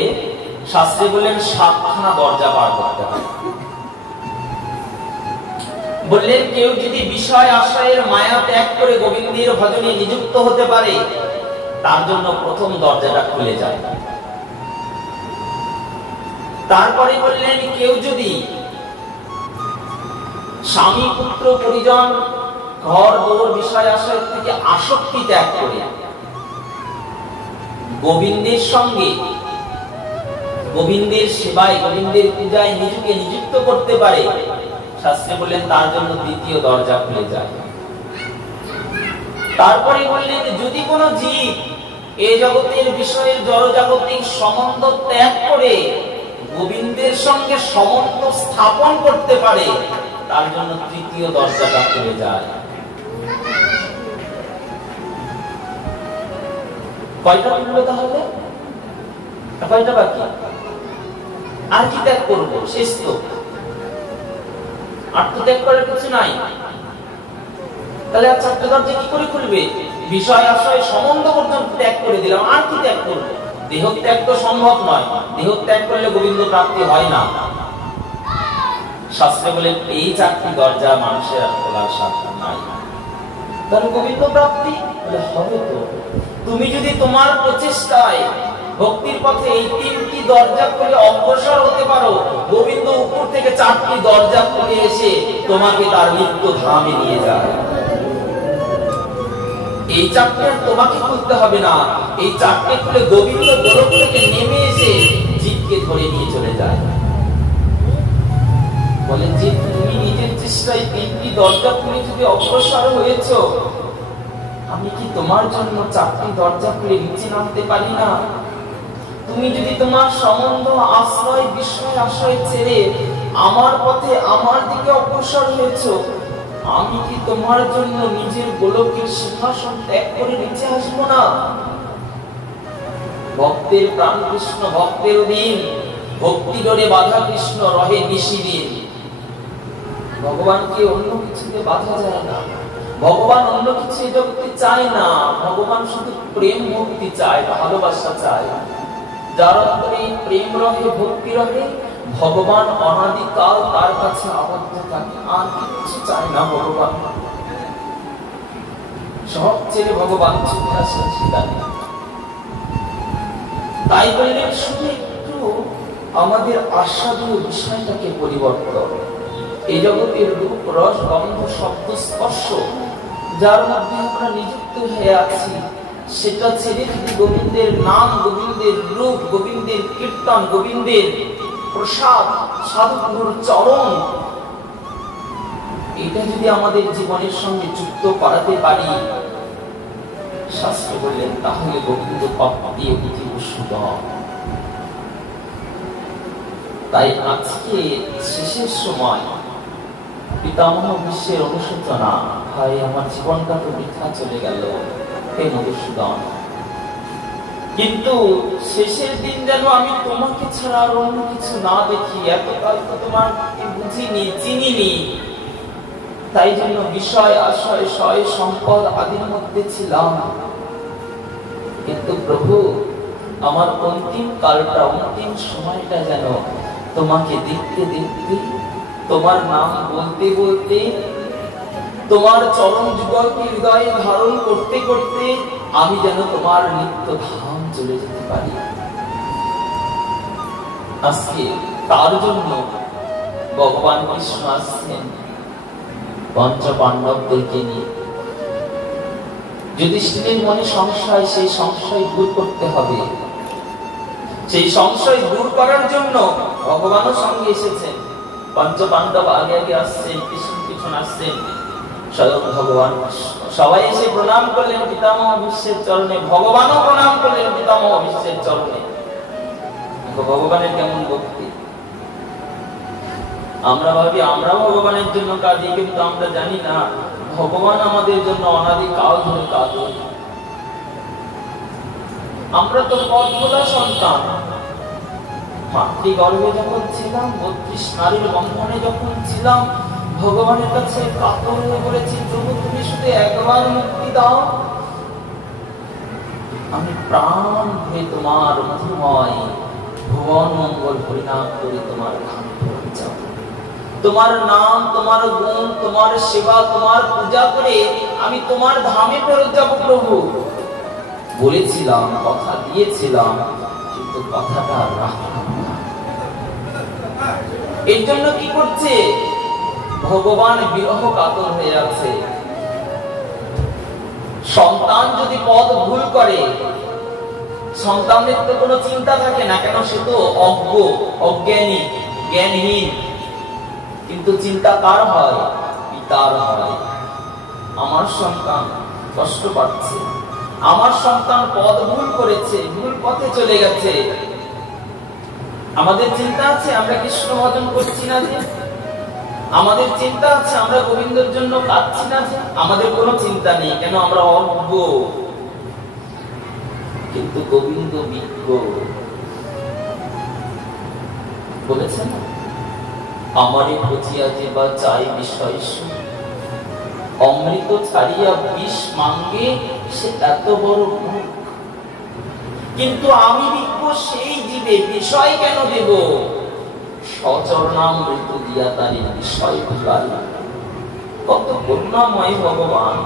শাস্ত্রে বললেন 7খানা দরজা পার করতে হয়। বললেন কেউ যদি বিষয় আশয়ের মায়া ত্যাগ করে গোবিন্দের ভজনে নিযুক্ত হতে পারে, তার জন্য প্রথম দরজাটা খুলে যায়। তারপরে বললেন কেউ যদি স্বামী পুত্র পরিজন ঘর দৌড় বিষয় আশয় থেকে আসক্তি ত্যাগ করে গোবিন্দের সঙ্গে গোবিন্দের সেবায় গোবিন্দের পূজায় নিজেকে নিযুক্ত করতে পারে, শাস্ত্রে বললেন তার জন্য দ্বিতীয় দরজা খুলে যায়। তারপরে বললেন যদি কোনো জীব এই জগতের বিষয়ের জড়জাগতিক সম্বন্ধ ত্যাগ করে গোবিন্দের সঙ্গে সম্বন্ধ স্থাপন করতে পারে, তার জন্য তৃতীয় দরজাটা খুলে যায়। কয়টা খুললো তাহলে? কয়টা বাকি? আর কি ত্যাগ করবো? শেষ তো, আর তো ত্যাগ করার কিছু নাই। তাহলে আর চারটে দরজা কি করে খুলবে? বিষয় আশয় সম্বন্ধ পর্যন্ত ত্যাগ করে দিলাম, আর কি ত্যাগ করবো? দেহ ত্যাগ তো সম্ভব নয়, দেহ ত্যাগ করলে গোবিন্দ প্রাপ্তি হয় না। শাস্ত্রে বলেন এই 4টি দরজা মানুষের আর খোলার সাধ্য নাই। তাহলে গোবিন্দ প্রাপ্তি হবে তো, তুমি যদি তোমার প্রচেষ্টায় ভক্তির পথে এই 3টি দরজা খুলে অগ্রসর হতে পারো, গোবিন্দ উপর থেকে 4টি দরজা খুলে এসে তোমাকে তার নিত্য ধামে নিয়ে যায়। এই চারটে তোমাকে খুলতে হবে না, এই চারটে খুলে গোবিন্দ গোলক থেকে নেমে এসে জীবকে ধরে নিয়ে চলে যায়। বলেন যে তুমি নিজের চেষ্টায় 3টি দরজা খুলে যদি অগ্রসর হয়েছ, আমি কি তোমার জন্য 4টি দরজা খুলে নিচে নামতে পারি না? তুমি যদি তোমার সম্বন্ধ আশ্রয় বিষয় আশ্রয় ছেড়ে আমার পথে আমার দিকে অগ্রসর হয়েছ, আমি কি তোমার জন্য নিজের গোলকের সিংহাসন ত্যাগ করে নিচে আসবো না? ভক্তের প্রাণ কৃষ্ণ ভক্তের অধীন, ভক্তি ডোরে বাধা কৃষ্ণ রহে নিশিদিন। ভগবানকে অন্য কিছুতে বাধা যায় না, ভগবান অন্য কিছু এই জগতে চায় না। ভগবান শুধু প্রেম ভক্তি চায়, ভালোবাসা চায়। যার অন্তরে প্রেম রহে ভক্তি রহে, ভগবান অনাদিকাল তার কাছে আবদ্ধ থাকে, আর কিছু চায় না। ভগবান সব ছেড়ে ভগবান ছুটে আসেন সেখানে। তাই বললেন শুধু একটু আমাদের আস্বাদীয় বিষয়টাকে পরিবর্তন। এই জগতের রূপ রস গন্ধ শব্দ স্পর্শ যার মধ্যে আমরা নিযুক্ত হয়ে আছি, সেটা ছেড়ে যদি গোবিন্দের নাম, গোবিন্দের রূপ, গোবিন্দের কীর্তন, গোবিন্দের প্রসাদ, সাধুগুরুর চরণ, এটা যদি আমাদের জীবনের সঙ্গে যুক্ত করাতে পারি, শাস্ত্র বললেন তাহলে গোবিন্দ ভক্তি পৃথিবী সুন্দর। তাই আজকে শেষের সময় পিতামহ বিশ্বের অনুশোচনা, ভাই আমার জীবনটা তো বৃথা চলে গেল, হে মধুসূদন, কিন্তু শেষের দিন যেন আমি তোমাকে ছাড়া আর অন্য কিছু না দেখি। এতকাল তো তোমাকে বুঝিনি, চিনিনি, তাই জন্য বিষয় আশয় সয় সম্পদ আদির মধ্যে ছিলাম। কিন্তু প্রভু, আমার অন্তিম কালটা, অন্তিম সময়টা যেন তোমাকে দেখতে দেখতে, তোমার নাম বলতে বলতে, তোমার চরণ যুগলকে হৃদয়ে ধারণ করতে করতে আমি যেন তোমার নিত্য ধাম চলে যেতে পারি। আজকে তার জন্য ভগবান কৃষ্ণ আসছেন পঞ্চ পাণ্ডবদেরকে নিয়ে। যুধিষ্ঠিরের মনে সংশয়, সেই সংশয় দূর করতে হবে। সেই সংশয় দূর করার জন্য ভগবানও সঙ্গে এসেছেন। পঞ্চ পাণ্ডব আগে আগে আসছেন, পিছন পিছন আসছেন স্বয়ং ভগবান। সবাই এসে প্রণাম করলেন পিতামহ ভীষ্মের চরণে, ভগবানও প্রণাম করলেন পিতামহ ভীষ্মের চরণে। ভগবানের কেমন ভক্তি! আমরা ভাবি আমরা ভগবানের জন্য কাঁদি, কিন্তু আমরা জানি না ভগবান আমাদের জন্য অনাদিকাল ধরে কাঁদেন। আমরা তো পথভোলা সন্তান। মাতৃগর্ভে যখন ছিলাম, 32 নারীর বন্ধনে যখন ছিলাম, ভগবানের কাছে কাতর হয়ে বলেছি, প্রভু তুমি শুধু একবার মুক্তি দাও, আমি প্রাণ ভরে তোমার মধুময় ভুবন মঙ্গল হরিনাম করে তোমার ধামে ফেরত যাব। তোমার নাম, তোমার গুণ, তোমার সেবা, তোমার পূজা করে আমি তোমার ধামে ফেরত যাব প্রভু। বলেছিলাম, কথা দিয়েছিলাম, কিন্তু কথাটা রাখলাম না। এর জন্য কি করছে? ভগবান বিরহ কাতর হয়ে আছে। সন্তান যদি পথ ভুল করে, সন্তানের তো কোনো চিন্তা থাকে না, কেন সে তো অজ্ঞ, অজ্ঞানী, জ্ঞানহীন। কিন্তু চিন্তা কার হয়? পিতার হয়। আমার সন্তান কষ্ট পাচ্ছে, আমার সন্তান পথ ভুল করেছে, ভুল পথে চলে গেছে। আমাদের চিন্তা আছে আমরা কৃষ্ণ ভজন করছি না যে, আমাদের চিন্তা আছে আমরা গোবিন্দের জন্য কাঁদছি না যে, আমাদের কোনো চিন্তা নেই, কেন আমরা অজ্ঞ। কিন্তু গোবিন্দ বিজ্ঞ। বলেছেন আমারে খুঁজিয়া যে বা চাই বিষয় সুখ, অমৃত ছাড়িয়া বিষ মাঙ্গে সে এত বড় মুখ। কিন্তু আমি বিজ্ঞ সেই জীবে, বিষয় কেন দেব? সচরণামৃত দিয়া তারি বিষয় ভুলাই। কত করুণাময় ভগবান!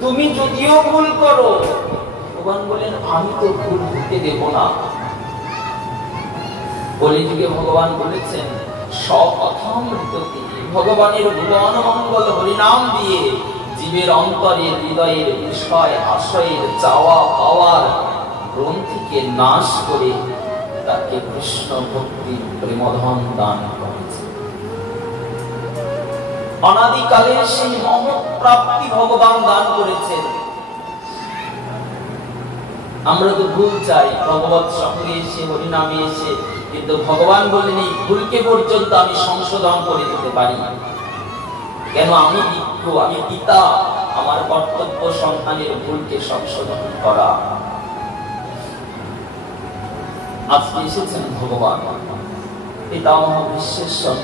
তুমি যদিও ভুল করো, ভগবান বলেন আমি তো ভুল হতে দেব না। কলিযুগে ভগবান বলেছেন সকথামৃত দিয়ে, ভগবানের ভুবন মঙ্গল হরিনাম দিয়ে জীবের অন্তরের হৃদয়ের বিষয় আশয়ের চাওয়া পাওয়ার গ্রন্থিকে নাশ করে তাকে কৃষ্ণ ভক্তির প্রেমধন দান করেছে। অনাদিকালের সেই মহৎ প্রাপ্তি ভগবান দান করেছেন। আমরা তো ভুল চাই ভগবত সঙ্গে এসে হরিনামে এসে, কিন্তু ভগবান বলেন এই ভুলকে পর্যন্ত আমি সংশোধন করে দিতে পারি। কেন? আমি বিজ্ঞ, আমি পিতা, আমার কর্তব্য সন্তানের ভুলকে সংশোধন করা। আজকে এসেছেন ভগবান পিতামহ বিশ্বেশ্বর,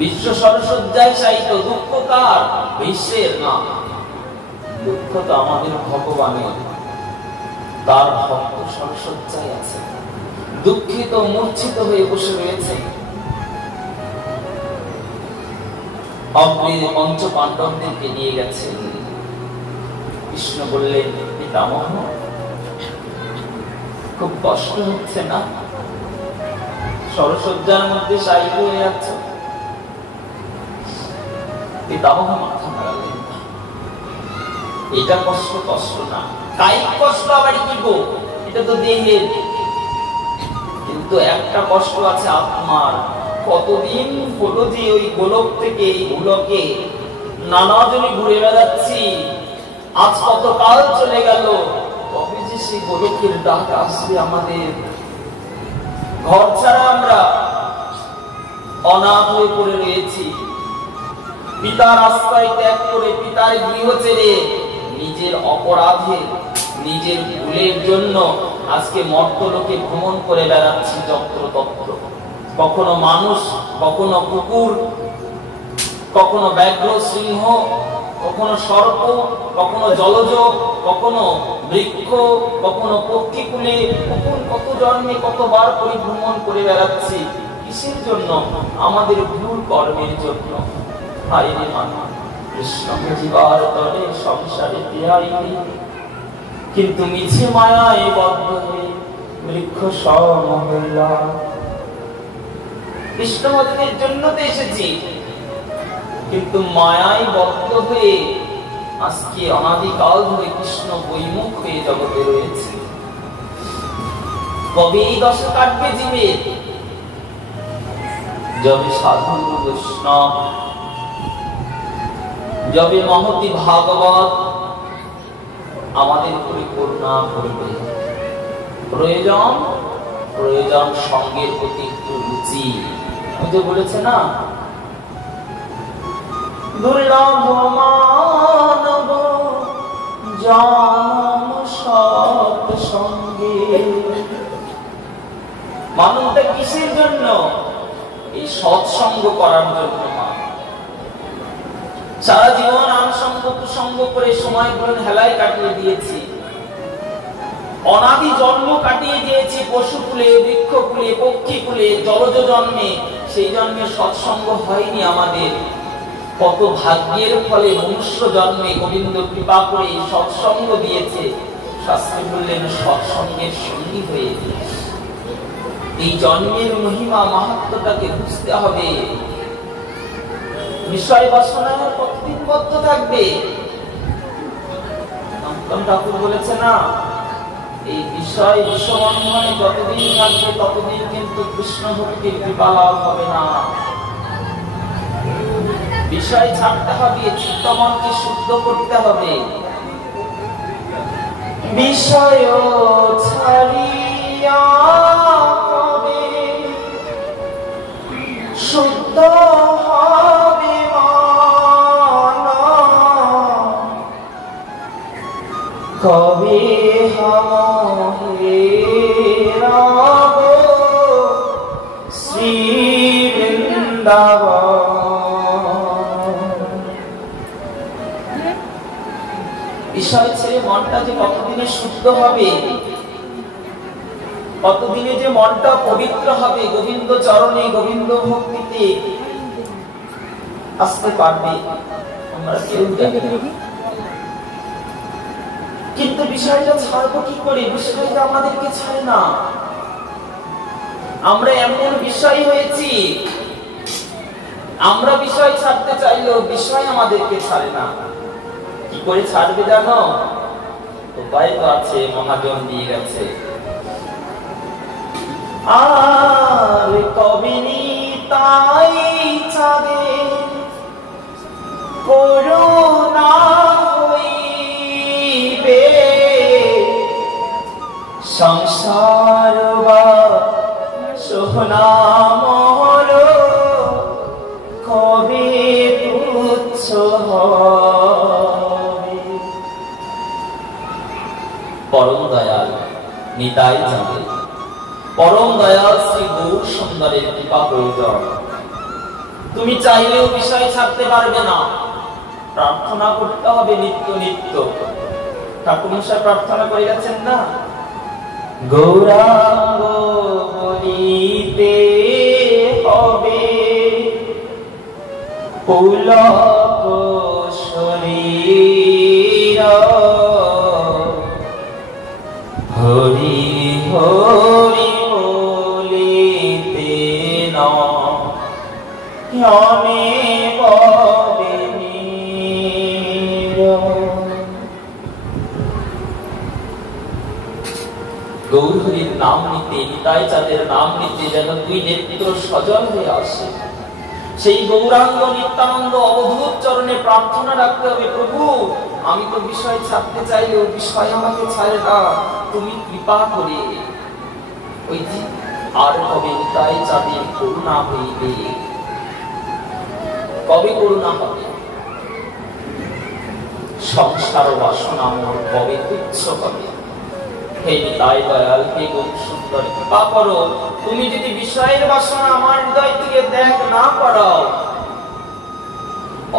বিশ্ব সরসজ্জায় শায়িত। দুঃখ কার? বিশ্বের না, দুঃখ তো আমাদের ভগবানের। তার ভক্ত সরসজ্জায় আছে, দুঃখিত মূর্ছিত হয়ে বসে রয়েছে। অগ্নির পঞ্চ পাণ্ডবদেরকে নিয়ে গেছেন। কৃষ্ণ বললেন, পিতামহ খুব কষ্ট হচ্ছে না? সরসজ্জার মধ্যে শায়িত হয়ে যাচ্ছে। পিতামহ মাথা নাড়ালেন, এটা কষ্ট, কষ্ট না। কায়িক কষ্ট আবার কি গো? এটা তো দেহের। কিন্তু একটা কষ্ট আছে আত্মার। কতদিন হলো যে ওই গোলক থেকে এই গোলকে নানা জনে ঘুরে বেড়াচ্ছি, আজ কত কাল চলে গেল, কবে যে সেই গোলকের ডাক আসবে আমাদের। ঘর ছাড়া আমরা অনাথ হয়ে পড়ে রয়েছি। পিতার আশ্রয় ত্যাগ করে, পিতার গৃহ ছেড়ে, নিজের অপরাধে, নিজের ভুলের জন্য আজকে মর্তলোকে ভ্রমণ করে বেড়াচ্ছি যত্রতত্র। কখনো মানুষ, কখনো কুকুর, কখনো ব্যাঘ্র সিংহ, কখনো সর্প, কখনো জলজ, কখনো বৃক্ষ, কখনো পক্ষীকুলে, কখন কত জন্মে কতবার পরিভ্রমণ করে বেড়াচ্ছি। কিসের জন্য? আমাদের ভুল কর্মের জন্য। হায়রে মানুষ, কৃষ্ণ বুঝিবার তরে সংসারে তিয়াইনি, কিন্তু মিছে মায়ায় বদ্ধ হয়ে বৃক্ষ সম হইলা। কৃষ্ণ ভক্তের জন্য তো এসেছি, কিন্তু মায়ায় বদ্ধ হয়ে আজকে অনাদিকাল ধরে কৃষ্ণ বৈমুখ হয়ে জগতে রয়েছে। কবে এই দশা কাটবে জীবের? যবে সাধু বৈষ্ণব, যবে মহতি ভাগবত আমাদের উপরে করুণা করবে। প্রয়োজন, প্রয়োজন সঙ্গের প্রতি একটু রুচি। ওই যে বলেছে না, দুর্লভ মানব জন্ম সৎ সঙ্গে। মানবটা কিসের জন্য? এই সৎসঙ্গ করার জন্য। সারা জীবন আনসঙ্গ কুসঙ্গ করে সময় গ্রহণ হেলায় কাটিয়ে দিয়েছি, অনাদি জন্ম কাটিয়ে দিয়েছি পশু কুলে, বৃক্ষ কুলে, পক্ষী কুলে, জলজ জন্মে। সেই জন্মে সৎসঙ্গ হয়নি আমাদের। কত ভাগ্যের ফলে মনুষ্য জন্মে গোবিন্দ কৃপা করে সৎসঙ্গ দিয়েছে। শাস্ত্রে বললেন সৎসঙ্গের সঙ্গী হয়ে এই জন্মের মহিমা মাহাত্ম্যটাকে বুঝতে হবে। বিষয় বাসনায় কতদিন বদ্ধ থাকবে? ঠাকুর বলেছে না, এই বিষয় বিষবন্ধনে যতদিন থাকবে ততদিন কিন্তু কৃষ্ণ ভক্তির কৃপা লাভ হবে না। বিষয় ছাড়তে হবে, চিত্তমনকে শুদ্ধ করতে হবে। বিষয় ছাড়িয়া কবে শুদ্ধ হবে মন, কবে হে রাব শ্রী বৃন্দাবন। বিষয় ছেড়ে মনটা যে কতদিনে শুদ্ধ হবে, কতদিনে যে মনটা পবিত্র হবে, গোবিন্দ চরণে গোবিন্দ ভক্তিতে আসতে পারবে আমরা কেউ জানি না। কিন্তু বিষয়টা ছাড়বো কি করে? বিষয়টা আমাদেরকে ছাড়ে না। আমরা এমন বিষয় হয়েছি আমরা বিষয় ছাড়তে চাইলেও বিষয় আমাদেরকে ছাড়ে না। কি করে ছাড়বে জানো? উপায় তো আছে, মহাজন দিয়ে গেছে। আর কবিনী তাই চাঁদে করুণা হইবে, সংসার বা সোহনা মর কবে তুচ্ছ হবে। পরম দয়াল নিতাই চাঁদে, পরম দয়াল শ্রী গৌর সুন্দরের কৃপা প্রয়োজন। তুমি চাইলেও বিষয় ছাড়তে পারবে না, প্রার্থনা করতে হবে নিত্য নিত্য। ঠাকুরমশাই প্রার্থনা করে গেছেন না, গৌরাঙ্গ বলিতে হবে পুলক শরীর, হরি হরি বলিতে নমে পবে গৌরহরির নাম নিতে, নিতাই চাঁদের নাম নিতে যেন দুই নেত্র সজল হয়ে আসে। সেই গৌরাঙ্গ নিত্যানন্দ অবধূত চরণে প্রার্থনা রাখতে হবে, প্রভু আমি তো বিষয় ছাড়তে চাইলেও বিষয় আমাকে ছাড়ে না, তুমি কৃপা করে। ওই যে আর কবে নিতাই চাঁদের করুণা হইবে, কবে করুণা হবে? সংসার বাসনা মোর কবে তুচ্ছ হবে? হে নিতাই দয়াল, হে গৌর সুন্দর, কৃপা করো। তুমি যদি বিষয়ের বাসনা আমার হৃদয় থেকে ত্যাগ না করাও,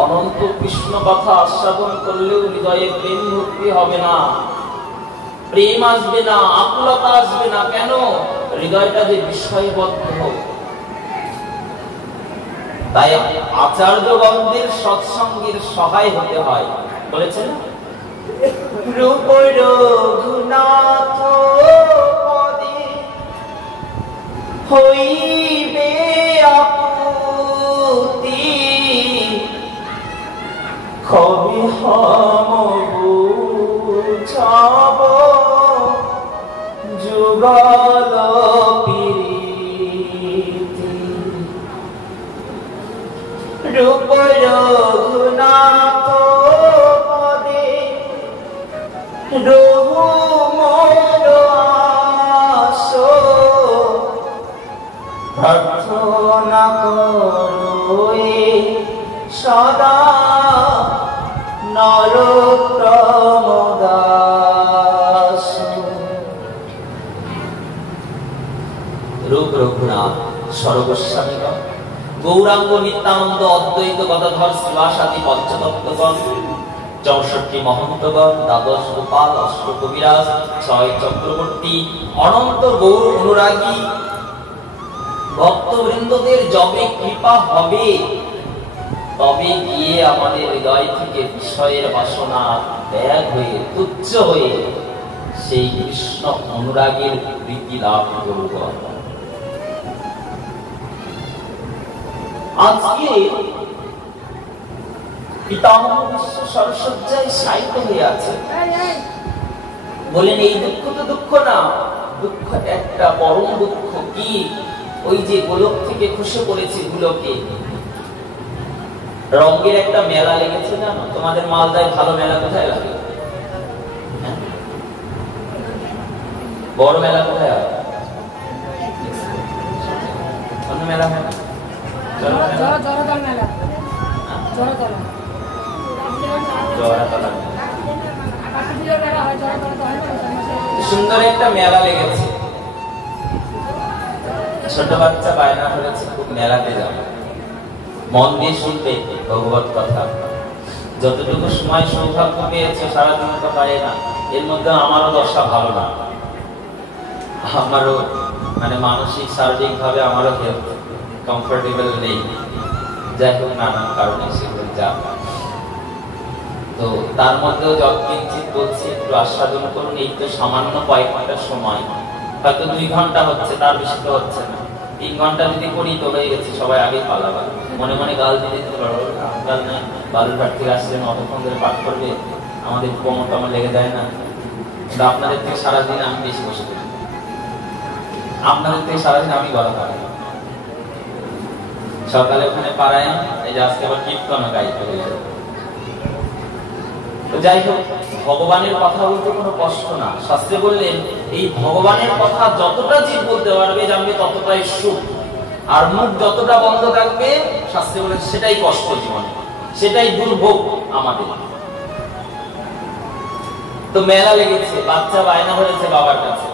অনন্ত কৃষ্ণ কথা আস্বাদন করলেও হৃদয়ে প্রেম ভক্তি হবে না, প্রেম আসবে না, আকুলতা আসবে না। কেন? হৃদয়টা যে বিষয়বদ্ধ। তাই আচার্যগণদের সৎসঙ্গের সহায় হতে হয়। বলেছেন রূপ রঘুনাথ পদে হইবে আকুতি, কবি হম বুঝাব যুগল প্রীতি। রূপ রঘুনাথ পদে রঘু মোর আশো, প্রার্থনা করো সদা নরোত্তম দাস। রূপ রঘুনাথ সর্বস্বামীগণ, গৌরাঙ্গ নিত্যানন্দ অদ্বৈত গদাধর শ্রীবাসাদি পঞ্চতত্ত্বগণ, 64 মহন্তগণ, দ্বাদশ গোপাল, অষ্ট কবিরাজ, 6 চক্রবর্তী, অনন্ত গৌর অনুরাগী ভক্তবৃন্দদের যবে কৃপা হবে, তবে গিয়ে আমাদের হৃদয় থেকে বিষয়ের বাসনা ত্যাগ হয়ে তুচ্ছ হয়ে সেই কৃষ্ণ অনুরাগের প্রীতি লাভ করব। আজকে পিতামহ বিশ্ব সরসজ্জায় শায়িত হয়ে আছে, বলেন এই দুঃখ তো দুঃখ না, দুঃখ একটা পরম দুঃখ। কি? ওই যে গোলক থেকে খসে পড়েছে গোলকে। রঙের একটা মেলা লেগেছে জানো? তোমাদের মালদায় ভালো মেলা কোথায় লাগে? বড় মেলা কোথায় হয়? অন্য মেলা হয় না? সুন্দর একটা মেলা লেগেছে, ছোট বাচ্চা বায়না করেছে খুব মেলাতে যাবে, মন দিয়ে শুনবে ভগবত কথা। যতটুকু সময় সৌভাগ্য পেয়েছে সারাদিন তো পারে না। এর মধ্যে আমারও দশা ভালো না, আমারও মানে মানসিক শারীরিক ভাবে আমারও হেলথ কমফোর্টেবল নেই, যাই হোক নানান কারণে সেগুলো যা। তো তার মধ্যেও যৎকিঞ্চিত বলছি একটু আস্বাদন করুন। এই তো সামান্য কয়েকটা সময়, হয়তো 2 ঘন্টা হচ্ছে, তার বেশি তো হচ্ছে না। 3 ঘন্টা যদি করি তো হয়ে গেছে, সবাই আগে পালাবা। মনে মনে গাল দিয়ে দিতে পারো, গাল না, বালুরঘাট থেকে আসলেন অতক্ষণ ধরে পাঠ করবে, আমাদের কোমর টমর লেগে যায় না? কিন্তু আপনাদের থেকে সারাদিন আমি বেশি বসে করি, আপনাদের থেকে সারাদিন আমি গলা পাই। সকালে ওখানে পারায়, এই যে আজকে আবার কীর্তন গাইতে হয়ে যাবে। তো যাই হোক, ভগবানের কথা বলতে কোনো কষ্ট না। শাস্ত্রে বললেন এই ভগবানের কথা যতটা জীব বলতে পারবে জানবে ততটাই সুখ, আর মুখ যতটা বন্ধ থাকবে শাস্ত্রে বলেন সেটাই কষ্ট জীবনে, সেটাই দুর্ভোগ আমাদের। তো মেলা লেগেছে, বাচ্চা বায়না হয়েছে বাবার কাছে,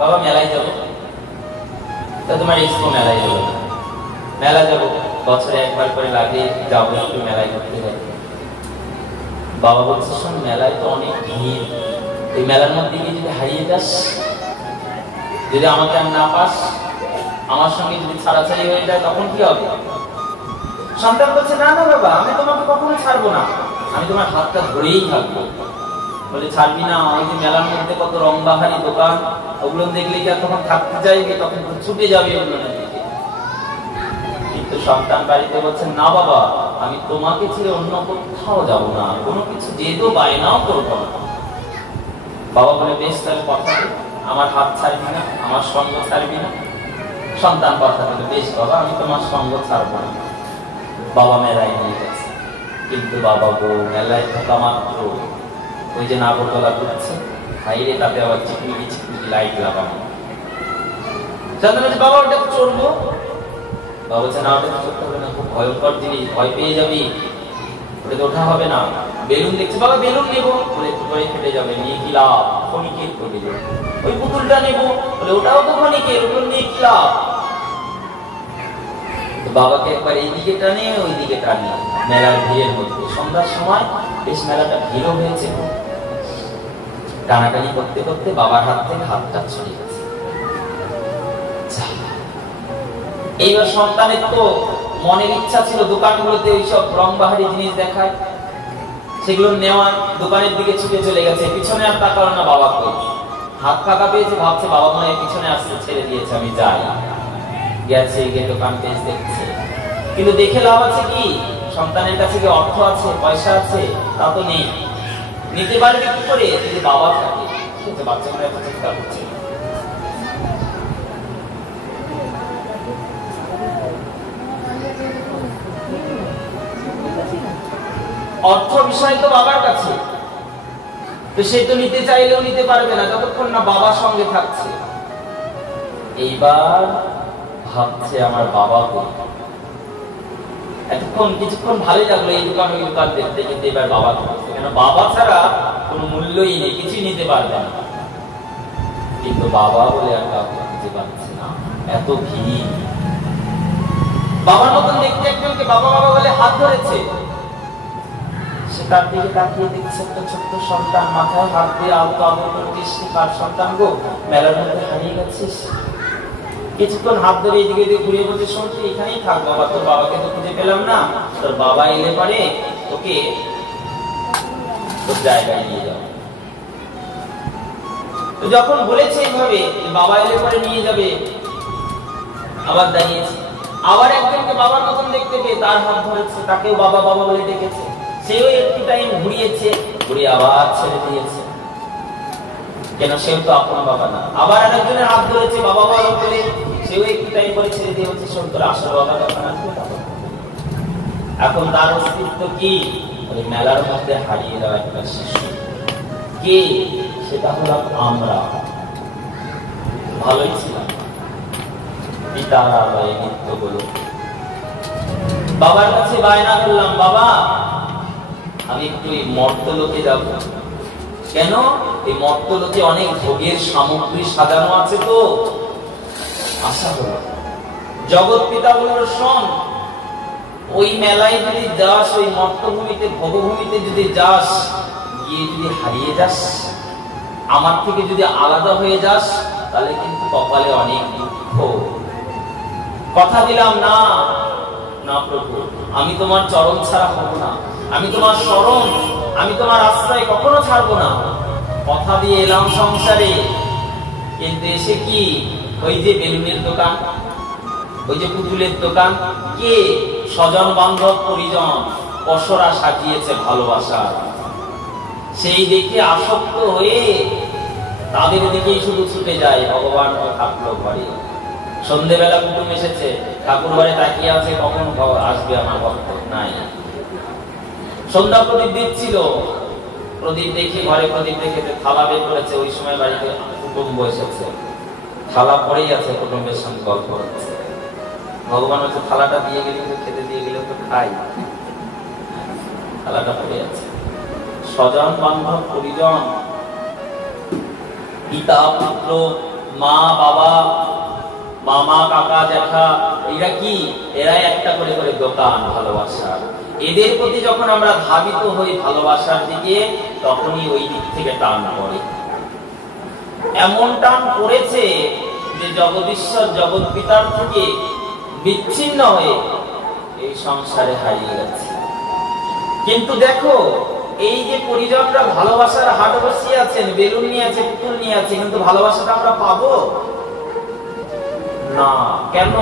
বাবা মেলায় যাবো। তা তোমার এক্সপো মেলায় যাবো, মেলা যাবো, বছরে একবার করে লাগে, যাবো একটু মেলায় ঘুরতে যাই। বাবা বলছে শোন, মেলায় তো অনেক ভিড়, এই মেলার মধ্যে গিয়ে যদি হারিয়ে যাস, যদি আমাকে আমি না পাস, আমার সঙ্গে যদি ছাড়াছাড়ি হয়ে যায় তখন কি হবে? সন্তান বলছে না না বাবা, আমি তোমাকে কখনো ছাড়বো না, আমি তোমার হাতটা ধরেই থাকবো। বলে ছাড়বি না? ওই যে মেলার মধ্যে কত রং বাহারি দোকান, ওগুলো দেখলে কি আর তখন থাকতে চাইবে? তখন ছুটে যাবে ওগুলো দিকে। কিন্তু সন্তান বাড়িতে বলছেন না বাবা, আমি তোমাকে ছেড়ে অন্য কোথাও যাবো না, কোনো কিছু যেহেতু বায়নাও করবো না। বাবা বলে বেশ, তাহলে কথা বল, আমার হাত ছাড়বি না, আমার সঙ্গ ছাড়বি না? সন্তান কথা বলে বেশ বাবা, আমি তোমার সঙ্গ ছাড়বো না। বাবা মেলায় নিয়ে গেছে, কিন্তু বাবা বউ মেলায় থাকা মাত্র ওই যে নাগরদোলা করছে, হাইরে তাতে আবার চিকমিকি চিকমিকি লাইট লাগানো। সন্তান বলছে বাবা ওটা চড়বো। বাবা বলছে না, ওটা চড়তে হবে না, খুব ভয়ঙ্কর জিনিস, ভয় পেয়ে যাবি, ওটা তো ওঠা হবে না। বেলুন দেখছে, বাবা বেলুন নেবো, বলে একটু করে ফেটে যাবে, নিয়ে কি লাভ, ক্ষণিকের করে দেবো। ওই পুতুলটা নেবো, বলে ওটাও তো ক্ষণিকের, ওগুলো নিয়ে কি লাভ। বাবাকে একবার এইদিকে টানে ওইদিকে টানে মেলার ভিড়ের মধ্যে। সন্ধ্যার সময় বেশ মেলাটা ভিড় হয়েছে, টানাটানি করতে করতে বাবার হাত থেকে হাতটা ছড়ে গেছে। এইবার সন্তানের তো মনের ইচ্ছা ছিল দোকানগুলোতে ওইসব রং বাহারি জিনিস দেখায়, সেগুলো নেওয়ার, দোকানের দিকে ছুটে চলে গেছে, পিছনে আর তাকালো না বাবাকে। হাত ফাঁকা পেয়েছে, ভাবছে বাবা মায়ের পিছনে আসছে, ছেড়ে দিয়েছে, আমি যাই। গেছে, গিয়ে দোকান পেজ দেখছে, কিন্তু দেখে লাভ আছে কি? সন্তানের কাছে কি অর্থ আছে, পয়সা আছে? তা তো নেই। নিতে পারবে কি করে যদি বাবা থাকে? বাচ্চাগুলো এত চিৎকার করছে। অর্থ বিষয় তো বাবার কাছে, তো সে তো নিতে চাইলেও নিতে পারবে না যতক্ষণ না বাবার সঙ্গে থাকছে। এইবার ভাবছে আমার বাবা এতক্ষণ কিছুক্ষণ ভালোই লাগলো এই দোকান ওই দোকান দেখতে, কিন্তু এবার বাবা থাকছে, কেন বাবা ছাড়া কোনো মূল্যই নেই, কিছুই নিতে পারবে না। কিন্তু বাবা বলে আর কাউকে খুঁজে পাচ্ছে না, এত ভিড়। বাবার মতন দেখতে একজনকে বাবা বাবা বলে হাত ধরেছে, সে তার দিকে তাকিয়ে দেখছে একটা ছোট্ট সন্তান, মাথায় হাত দিয়ে আলতো আদর করে দিচ্ছে, কার সন্তান গো, মেলার মধ্যে হারিয়ে গেছিস। কিছুক্ষণ হাত ধরে এদিকে ঘুরিয়ে বলছে শোন, তুই এখানেই থাক বাবা, তোর বাবাকে তো খুঁজে পেলাম না, তোর বাবা এলে পারে তোকে তোর জায়গায় নিয়ে যাও। তো যখন বলেছে এইভাবে বাবা এলে পরে নিয়ে যাবে, আবার দাঁড়িয়েছে। আবার একজনকে বাবার মতন দেখতে পেয়ে তার হাত ধরেছে, তাকেও বাবা বাবা বলে ডেকেছে, সেও একটু টাইম ঘুরিয়েছে, ঘুরিয়ে আবার ছেড়ে দিয়েছে, কেন সেও তো আপন বাবা না। আবার আরেকজনের হাত ধরেছে বাবা বাবা বলে, সেও একটু টাইম পরে ছেড়ে দিয়ে হচ্ছে শোন, তোর আসল বাবা যখন আসবে তখন। এখন তার অস্তিত্ব কি? মেলার মধ্যে হারিয়ে যাওয়া একটা শিশু। কে? সেটা হলো আমরা। ভালোই ছিলাম, পিতার আলয়ে নিত্য বলো। বাবার কাছে বায়না করলাম, বাবা আমি একটু এই মর্তলোকে যাব। কেন? এই মর্তলোকে অনেক ভোগের সামগ্রী সাজানো আছে, তো আশা হলো জগৎ পিতা বলল শোন, ওই মেলায় যদি যাস, ওই মর্তভূমিতে ভোগভূমিতে যদি যাস, গিয়ে যদি হারিয়ে যাস, আমার থেকে যদি আলাদা হয়ে যাস, তাহলে কিন্তু কপালে অনেক দুঃখ। কথা দিলাম না, না প্রভু, আমি তোমার চরণ ছাড়া হব না, আমি তোমার শরণ, আমি তোমার আশ্রয় কখনো ছাড়বো না। কথা দিয়ে এলাম সংসারে, কিন্তু এসে কি ওই যে বেলুনের দোকান, ওই যে পুতুলের দোকান, কে? স্বজন বান্ধব পরিজন পসরা সাজিয়েছে ভালোবাসা, সেই দেখে আসক্ত হয়ে তাদের দিকেই শুধু ছুটে যায়। ভগবান থাকলো ঘরে, সন্ধ্যেবেলা কুটুম এসেছে, ঠাকুর ঘরে তাকিয়ে আছে কখন আসবে আমার ভক্ত, নাই। সন্ধ্যা প্রদীপ দিচ্ছিল, প্রদীপ দেখে ঘরে প্রদীপ দেখে থালা বের করেছে, ওই সময় বাড়িতে কুটুম্ব এসেছে, থালা পড়েই আছে, কুটুম্বের সঙ্গে গল্প হচ্ছে। ভগবান হচ্ছে থালাটা দিয়ে গেলে খেতে দিয়ে গেলে তো খাই, থালাটা পড়ে আছে। স্বজন বান্ধব পরিজন, পিতা পুত্র, মা বাবা, মামা কাকা জ্যাঠা, এরা কি? এরা একটা করে করে দোকান ভালোবাসা। এদের প্রতি যখন আমরা ধাবিত হই ভালোবাসার দিকে, তখনই ওই দিক থেকে টান পড়ে। এমন টান পড়েছে যে জগদীশ্বর জগৎ পিতার থেকে বিচ্ছিন্ন হয়ে এই সংসারে হারিয়ে গেছে। কিন্তু দেখো, এই যে পরিজনরা ভালোবাসার হাট বসিয়ে আছেন, বেলুন নিয়ে আছে, পুতুল নিয়ে আছে, কিন্তু ভালোবাসাটা আমরা পাবো না। কেন?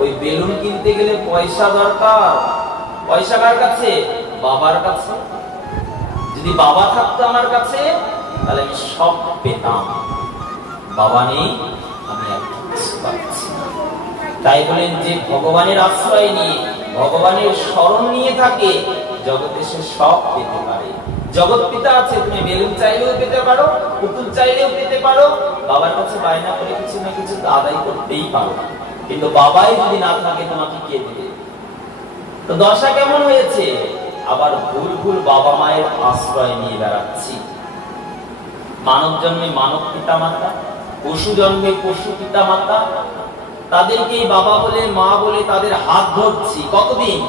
ওই বেলুন কিনতে গেলে পয়সা দরকার। পয়সা কার কাছে? বাবার কাছে। যদি বাবা থাকতো আমার কাছে, তাহলে আমি সব পেতাম। বাবা নেই, আমি আর কিছু পাচ্ছি না। তাই বলেন যে ভগবানের আশ্রয় নিয়ে, ভগবানের স্মরণ নিয়ে থাকে, জগতে সে সব পেতে পারে। জগৎ পিতা আছে, তুমি বেলুন চাইলেও পেতে পারো, পুতুল চাইলেও পেতে পারো, বাবার কাছে বায়না করে কিছু না কিছু আদায় করতেই পারো। কিন্তু বাবাই যদি না থাকে, তোমাকে কে দেবে? তো দশা কেমন হয়েছে? আবার ভুল ভুল বাবা মায়ের আশ্রয় নিয়ে বেড়াচ্ছি। মানব জন্মে মানব পিতা মাতা, পশু জন্মে পশু পিতা মাতা, তাদেরকেই বাবা বলে মা বলে তাদের হাত ধরছি। কতদিন?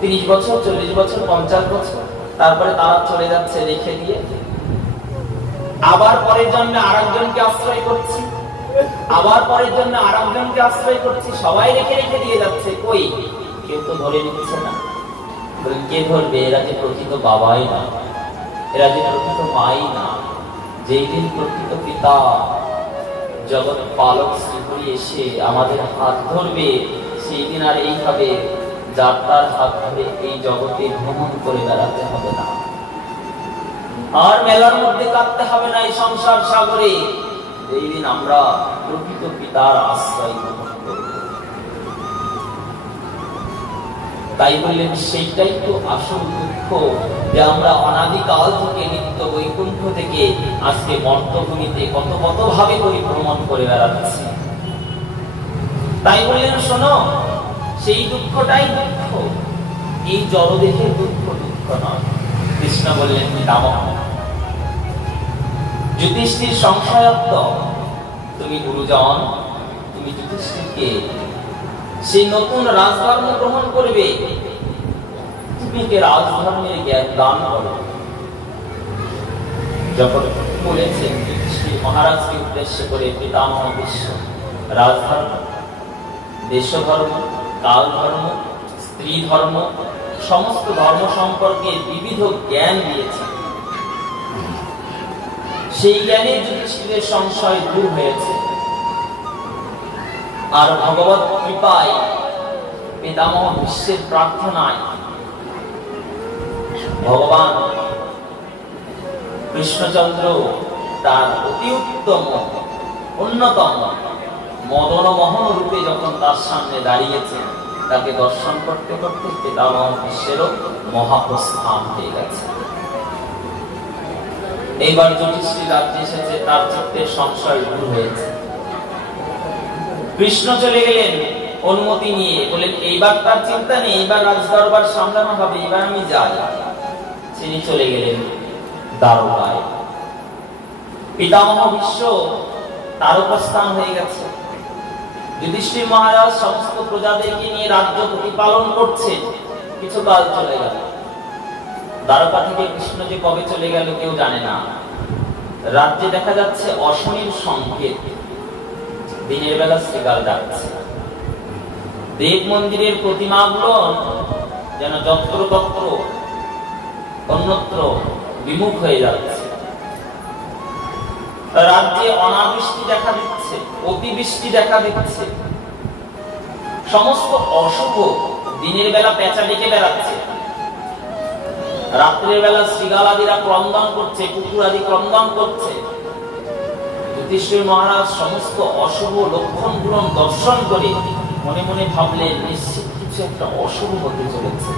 30 বছর, 40 বছর, 50 বছর, তারপরে তারা চলে যাচ্ছে রেখে দিয়ে। আবার পরের জন্মে আরেকজনকে আশ্রয় করছি, আবার পরের জন্য আরেকজনকে আশ্রয় করছি। সবাই রেখে রেখে দিয়ে যাচ্ছে, কই কেউ তো ধরে নিচ্ছে না। কে ধরবে? এরা যে প্রকৃত বাবাই না, এরা যে প্রকৃত মাই না। যেই দিন প্রকৃত পিতা জগৎ পালক শ্রীহরি এসে আমাদের হাত ধরবে, সেই দিন আর এইভাবে যাত্রার হাত ধরে এই জগতে ভ্রমণ করে বেড়াতে হবে না, আর মেলার মধ্যে কাটতে হবে না এই সংসার সাগরে। এই দিন আমরা প্রকৃত পিতার আশ্রয় গ্রহণ করব। তাই বললেন সেইটাই তো আসল দুঃখ, যে আমরা অনাদিকাল থেকে নিত্য বৈকুণ্ঠ থেকে আজকে মর্তভূমিতে কত কত ভাবে পরিভ্রমণ করে বেড়াচ্ছি। তাই বললেন শোনো, সেই দুঃখটাই দুঃখ, এই জড়দেহের দুঃখ দুঃখ নয়। কৃষ্ণ বললেন পিতামহ, যুধিষ্ঠির সংশয়াত্ম, তুমি গুরুজন, তুমি যুধিষ্ঠিরকে সেই নতুন রাজধর্ম গ্রহণ করবে, তুমি কে রাজধর্মের জ্ঞান দান করো। যখন বলেছেন যুধিষ্ঠির মহারাজকে উদ্দেশ্য করে, পিতামহ বিশ্ব রাজধর্ম, দেশধর্ম, কাল ধর্ম, স্ত্রী ধর্ম, সমস্ত ধর্ম সম্পর্কে বিবিধ জ্ঞান দিয়েছে। সেই জ্ঞানে যুধিষ্ঠিরের সংশয় দূর হয়েছে। আর ভগবত কৃপায়, পিতামহ বিশ্বের প্রার্থনায় ভগবান কৃষ্ণচন্দ্র তার অতি উত্তম অন্যতম মদন মোহন রূপে যখন তার সামনে দাঁড়িয়েছে, তাকে দর্শন করতে করতে পিতামহ বিশ্বেরও মহাপ্রস্থান হয়ে গেছে। এইবার যুধিষ্ঠির রাজ্যে এসেছে, তার চিত্তের সংশয় দূর হয়েছে। কৃষ্ণ চলে গেলেন অনুমতি নিয়ে, বলেন এইবার তার চিন্তা নেই, এইবার রাজদরবার সামলানো হবে, এবার আমি যাই। তিনি চলে গেলেন দ্বারকায়। পিতামহ বিশ্ব তার উপস্থান হয়ে গেছে। যুধিষ্ঠির মহারাজ সমস্ত প্রজাদেরকে নিয়ে রাজ্য প্রতিপালন করছে। কিছু কাল চলে গেল। দ্বারকা থেকে কৃষ্ণ যে কবে চলে গেল কেউ জানে না। রাজ্যে দেখা যাচ্ছে অশনির সংকেত, দিনের বেলা শ্রীকাল ডাকছে। দেব মন্দিরের প্রতিমাগুলো যেন যত্রতত্র অন্যত্র বিমুখ হয়ে যাচ্ছে। রাজ্যে অনাবৃষ্টি দেখা দিচ্ছে, অতিবৃষ্টি দেখা দিচ্ছে। সমস্ত অশুভ দিনের বেলা পেঁচা ডেকে বেড়াচ্ছে, রাত্রের বেলা শ্রীগালাদিরা ক্রন্দন করছে, কুকুরাদি ক্রন্দন করছে। যুধিষ্ঠির মহারাজ সমস্ত অশুভ লক্ষণগুলো দর্শন করে মনে মনে ভাবলেন, নিশ্চিত কিছু একটা অশুভ হতে চলেছে,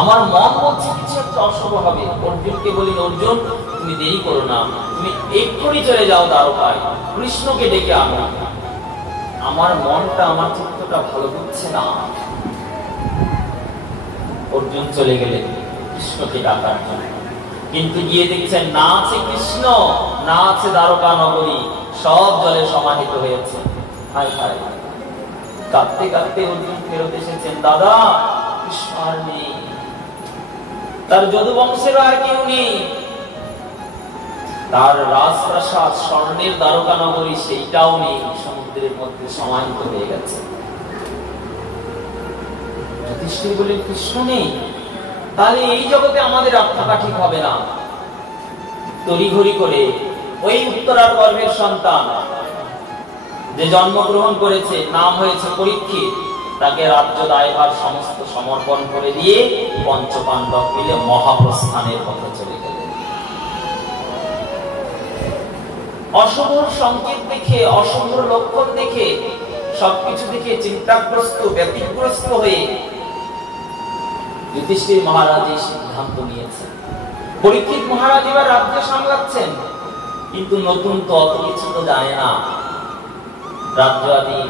আমার মন বলছে কিছু একটা অশুভ হবে। অর্জুনকে বলি, অর্জুন তুমি দেরি করো না, তুমি এক্ষুনি চলে যাও দ্বারকায়, কৃষ্ণকে ডেকে আনো, আমার মনটা আমার চিত্তটা ভালো হচ্ছে না। অর্জুন চলে গেলেন কৃষ্ণকে ডাকার জন্য, কিন্তু গিয়ে দেখছেন না আছে কৃষ্ণ, না আছে দ্বারকা নগরী, সব জলে সমাহিত হয়েছে। হায় হায়, কাঁদতে কাঁদতে অর্জুন ফেরত এসেছেন, দাদা কৃষ্ণ আর নেই, তার যদুবংশের আর কেউ নেই, তার রাজপ্রাসাদ স্বর্ণের দ্বারকা নগরী সেইটাও নেই, সমুদ্রের মধ্যে সমাহিত হয়ে গেছে। যুধিষ্ঠির বলেন, কৃষ্ণ নেই, তাহলে এই জগতে আমাদের আর থাকা ঠিক হবে না। তড়িঘড়ি করে ওই উত্তরার গর্ভের সন্তান যে জন্মগ্রহণ করেছে, নাম হয়েছে পরীক্ষিত, তাকে রাজ্য দায়ভার সমস্ত সমর্পণ করে দিয়ে পঞ্চপাণ্ডব মিলে মহাপ্রস্থানের পথে চলে গেলেন। অশুভ সংকেত দেখে, অশুভ লক্ষণ দেখে, সবকিছু দেখে চিন্তাগ্রস্ত, ব্যতিগ্রস্ত হয়ে যুধিষ্ঠির মহারাজ এই সিদ্ধান্ত নিয়েছেন। পরীক্ষিত মহারাজ এবার রাজ্য সামলাচ্ছেন, কিন্তু নতুন তো অত কিছু তো জানে না, রাজ্য আদি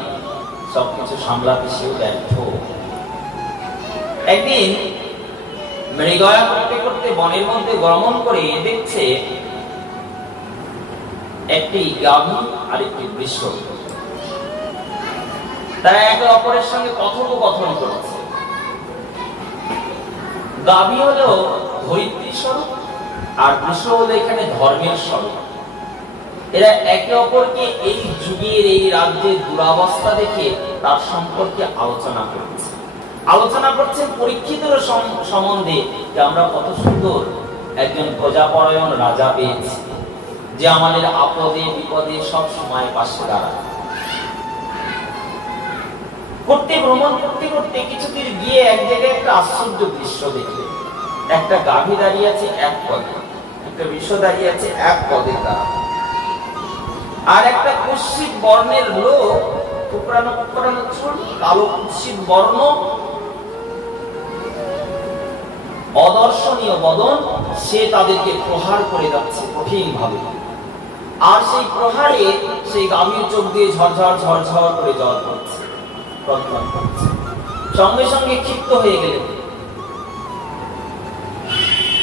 সবকিছু সামলাতে সেও ব্যর্থ। একদিন মৃগয়া করতে করতে বনের মধ্যে গমন করে দেখছে একটি গাভী আর একটি বৃষ, তারা একে অপরের সঙ্গে কথোপকথন করছে। গাভী হলো ধরিত্রী স্বরূপ আর বৃষ হলো এখানে ধর্মের স্বরূপ। এরা একে অপরকে এই যুগের এই রাজ্যের দুরাবস্থা দেখে তার সম্পর্কে আলোচনা করছেন পরীক্ষিতের সম্বন্ধে, যে আমরা কত সুন্দর একজন প্রজাপরায়ণ রাজা পেয়েছি, যে আমাদের আপদে বিপদে সব সময় পাশে দাঁড়ায়। ভ্রমণ করতে করতে কিছুদিন গিয়ে এক জায়গায় একটা আশ্চর্য দৃশ্য দেখলে, একটা গাভী দাঁড়িয়ে আছে এক পদে, একটা বৃষ দাঁড়িয়ে আছে এক পদে দ্বারা, আর একটা কুৎসিত বর্ণের লোক, কুকরানো কুকরানো চুল, কালো কুৎসিত বর্ণ, অদর্শনীয় বদন, সে তাদেরকে প্রহার করে যাচ্ছে কঠিন ভাবে। আর সেই প্রহারে সেই গাভীর চোখ দিয়ে ঝরঝর ঝরঝর করে জল পড়ছে, সঙ্গে সঙ্গে ক্ষিপ্ত হয়ে গেলেন।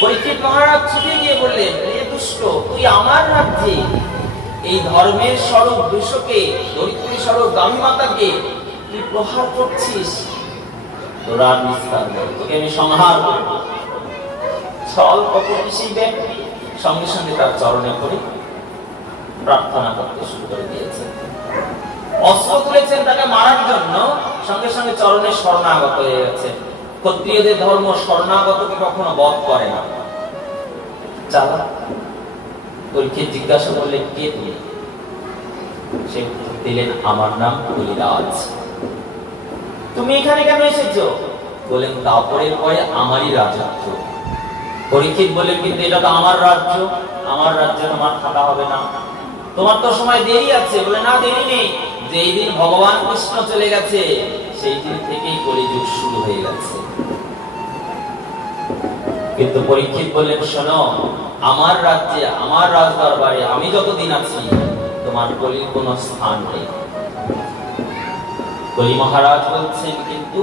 পরীক্ষিত মহারাজ ছুটে গিয়ে বললেন, হে দুষ্ট, তুই আমার রাজ্যে এই ধর্মের স্বরূপ বৃষকে, ধরিত্রী স্বরূপ গাভী মাতাকে তুই প্রহার করছিস, তোরা নিস্তার বল, তোকে আমি সংহার করব। ছল কপটী সেই ব্যক্তি সঙ্গে সঙ্গে তার চরণে পড়ে প্রার্থনা করতে শুরু করে দিয়েছে। অস্ত্র তুলেছেন তাকে মারার জন্য, সঙ্গে সঙ্গে চরণে শরণাগত হয়ে গেছে। ক্ষত্রিয়দের ধর্ম শরণাগতকে কখনো বধ করে না। চালা পরীক্ষিত জিজ্ঞাসা করলেন, কে তুমি? সে দিলেন, আমার নাম বলিরাজ। তুমি এখানে কেন এসেছো? বলেন, তারপরের পরে আমারই রাজত্ব। পরীক্ষিত বলেন, কিন্তু এটা তো আমার রাজ্য, আমার রাজ্যে তোমার থাকা হবে না, তোমার তো সময় দেরি আছে। বলে, না দেরি নেই, যেই দিন ভগবান কৃষ্ণ চলে গেছে সেই দিন থেকেই কলিযুগ শুরু হয়ে গেছে। কিন্তু পরীক্ষিত বললেন, শোনো, আমার রাজ্যে, আমার রাজদরবারে আমি যতদিন আছি তোমার কলির কোনো স্থান নেই। কলি মহারাজ বলছেন, কিন্তু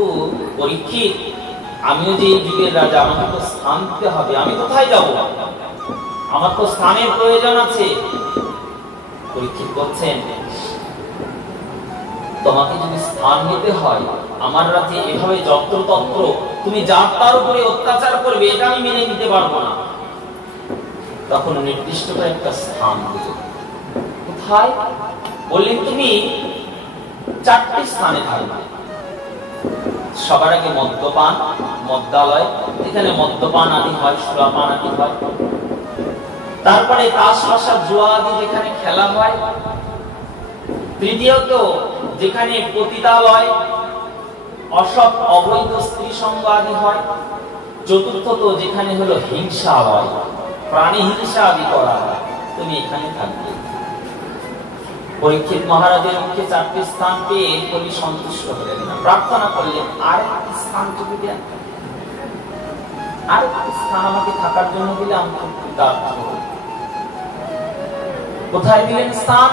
পরীক্ষিত, আমিও যে এই যুগের রাজা, আমাকে তো স্থান দিতে হবে, আমি কোথায় যাব? আমার তো স্থানের প্রয়োজন আছে। পরীক্ষিত বলছেন, তোমাকে যদি স্থান নিতে হয়, আমার রাজ্যে এভাবে যত্রতত্র তুমি যার তার উপরে অত্যাচার করবে, এটা আমি মেনে নিতে পারবো না। তখন নির্দিষ্ট করে একটা স্থান দিল। কোথায়? বললেন, তুমি 4টি স্থানে থাকবে। সবার আগে মদ্যপান, মদ্যালয়, এখানে মদ্যপান আদি হয়, সুরাপান আদি হয়। তারপরে তাস পাশা জুয়া আদি যেখানে খেলা হয়। তৃতীয়ত যেখানে পতিতালয়, অসৎ অবৈধ স্ত্রী সঙ্গ আদি হয়। চতুর্থত যেখানে হলো হিংসা হয়, প্রাণী হিংসা আদি করা হয়, তুমি এখানে থাকবে। পরীক্ষিত মহারাজের মুখে 4টি স্থান পেয়ে কলি সন্তুষ্ট হলেন না, প্রার্থনা করলেন আর একটি স্থান যদি দেন, আর একটি স্থান আমাকে থাকার জন্য দিলে আমি খুব কৃতার্থ হব। কোথায় দিলেন স্থান?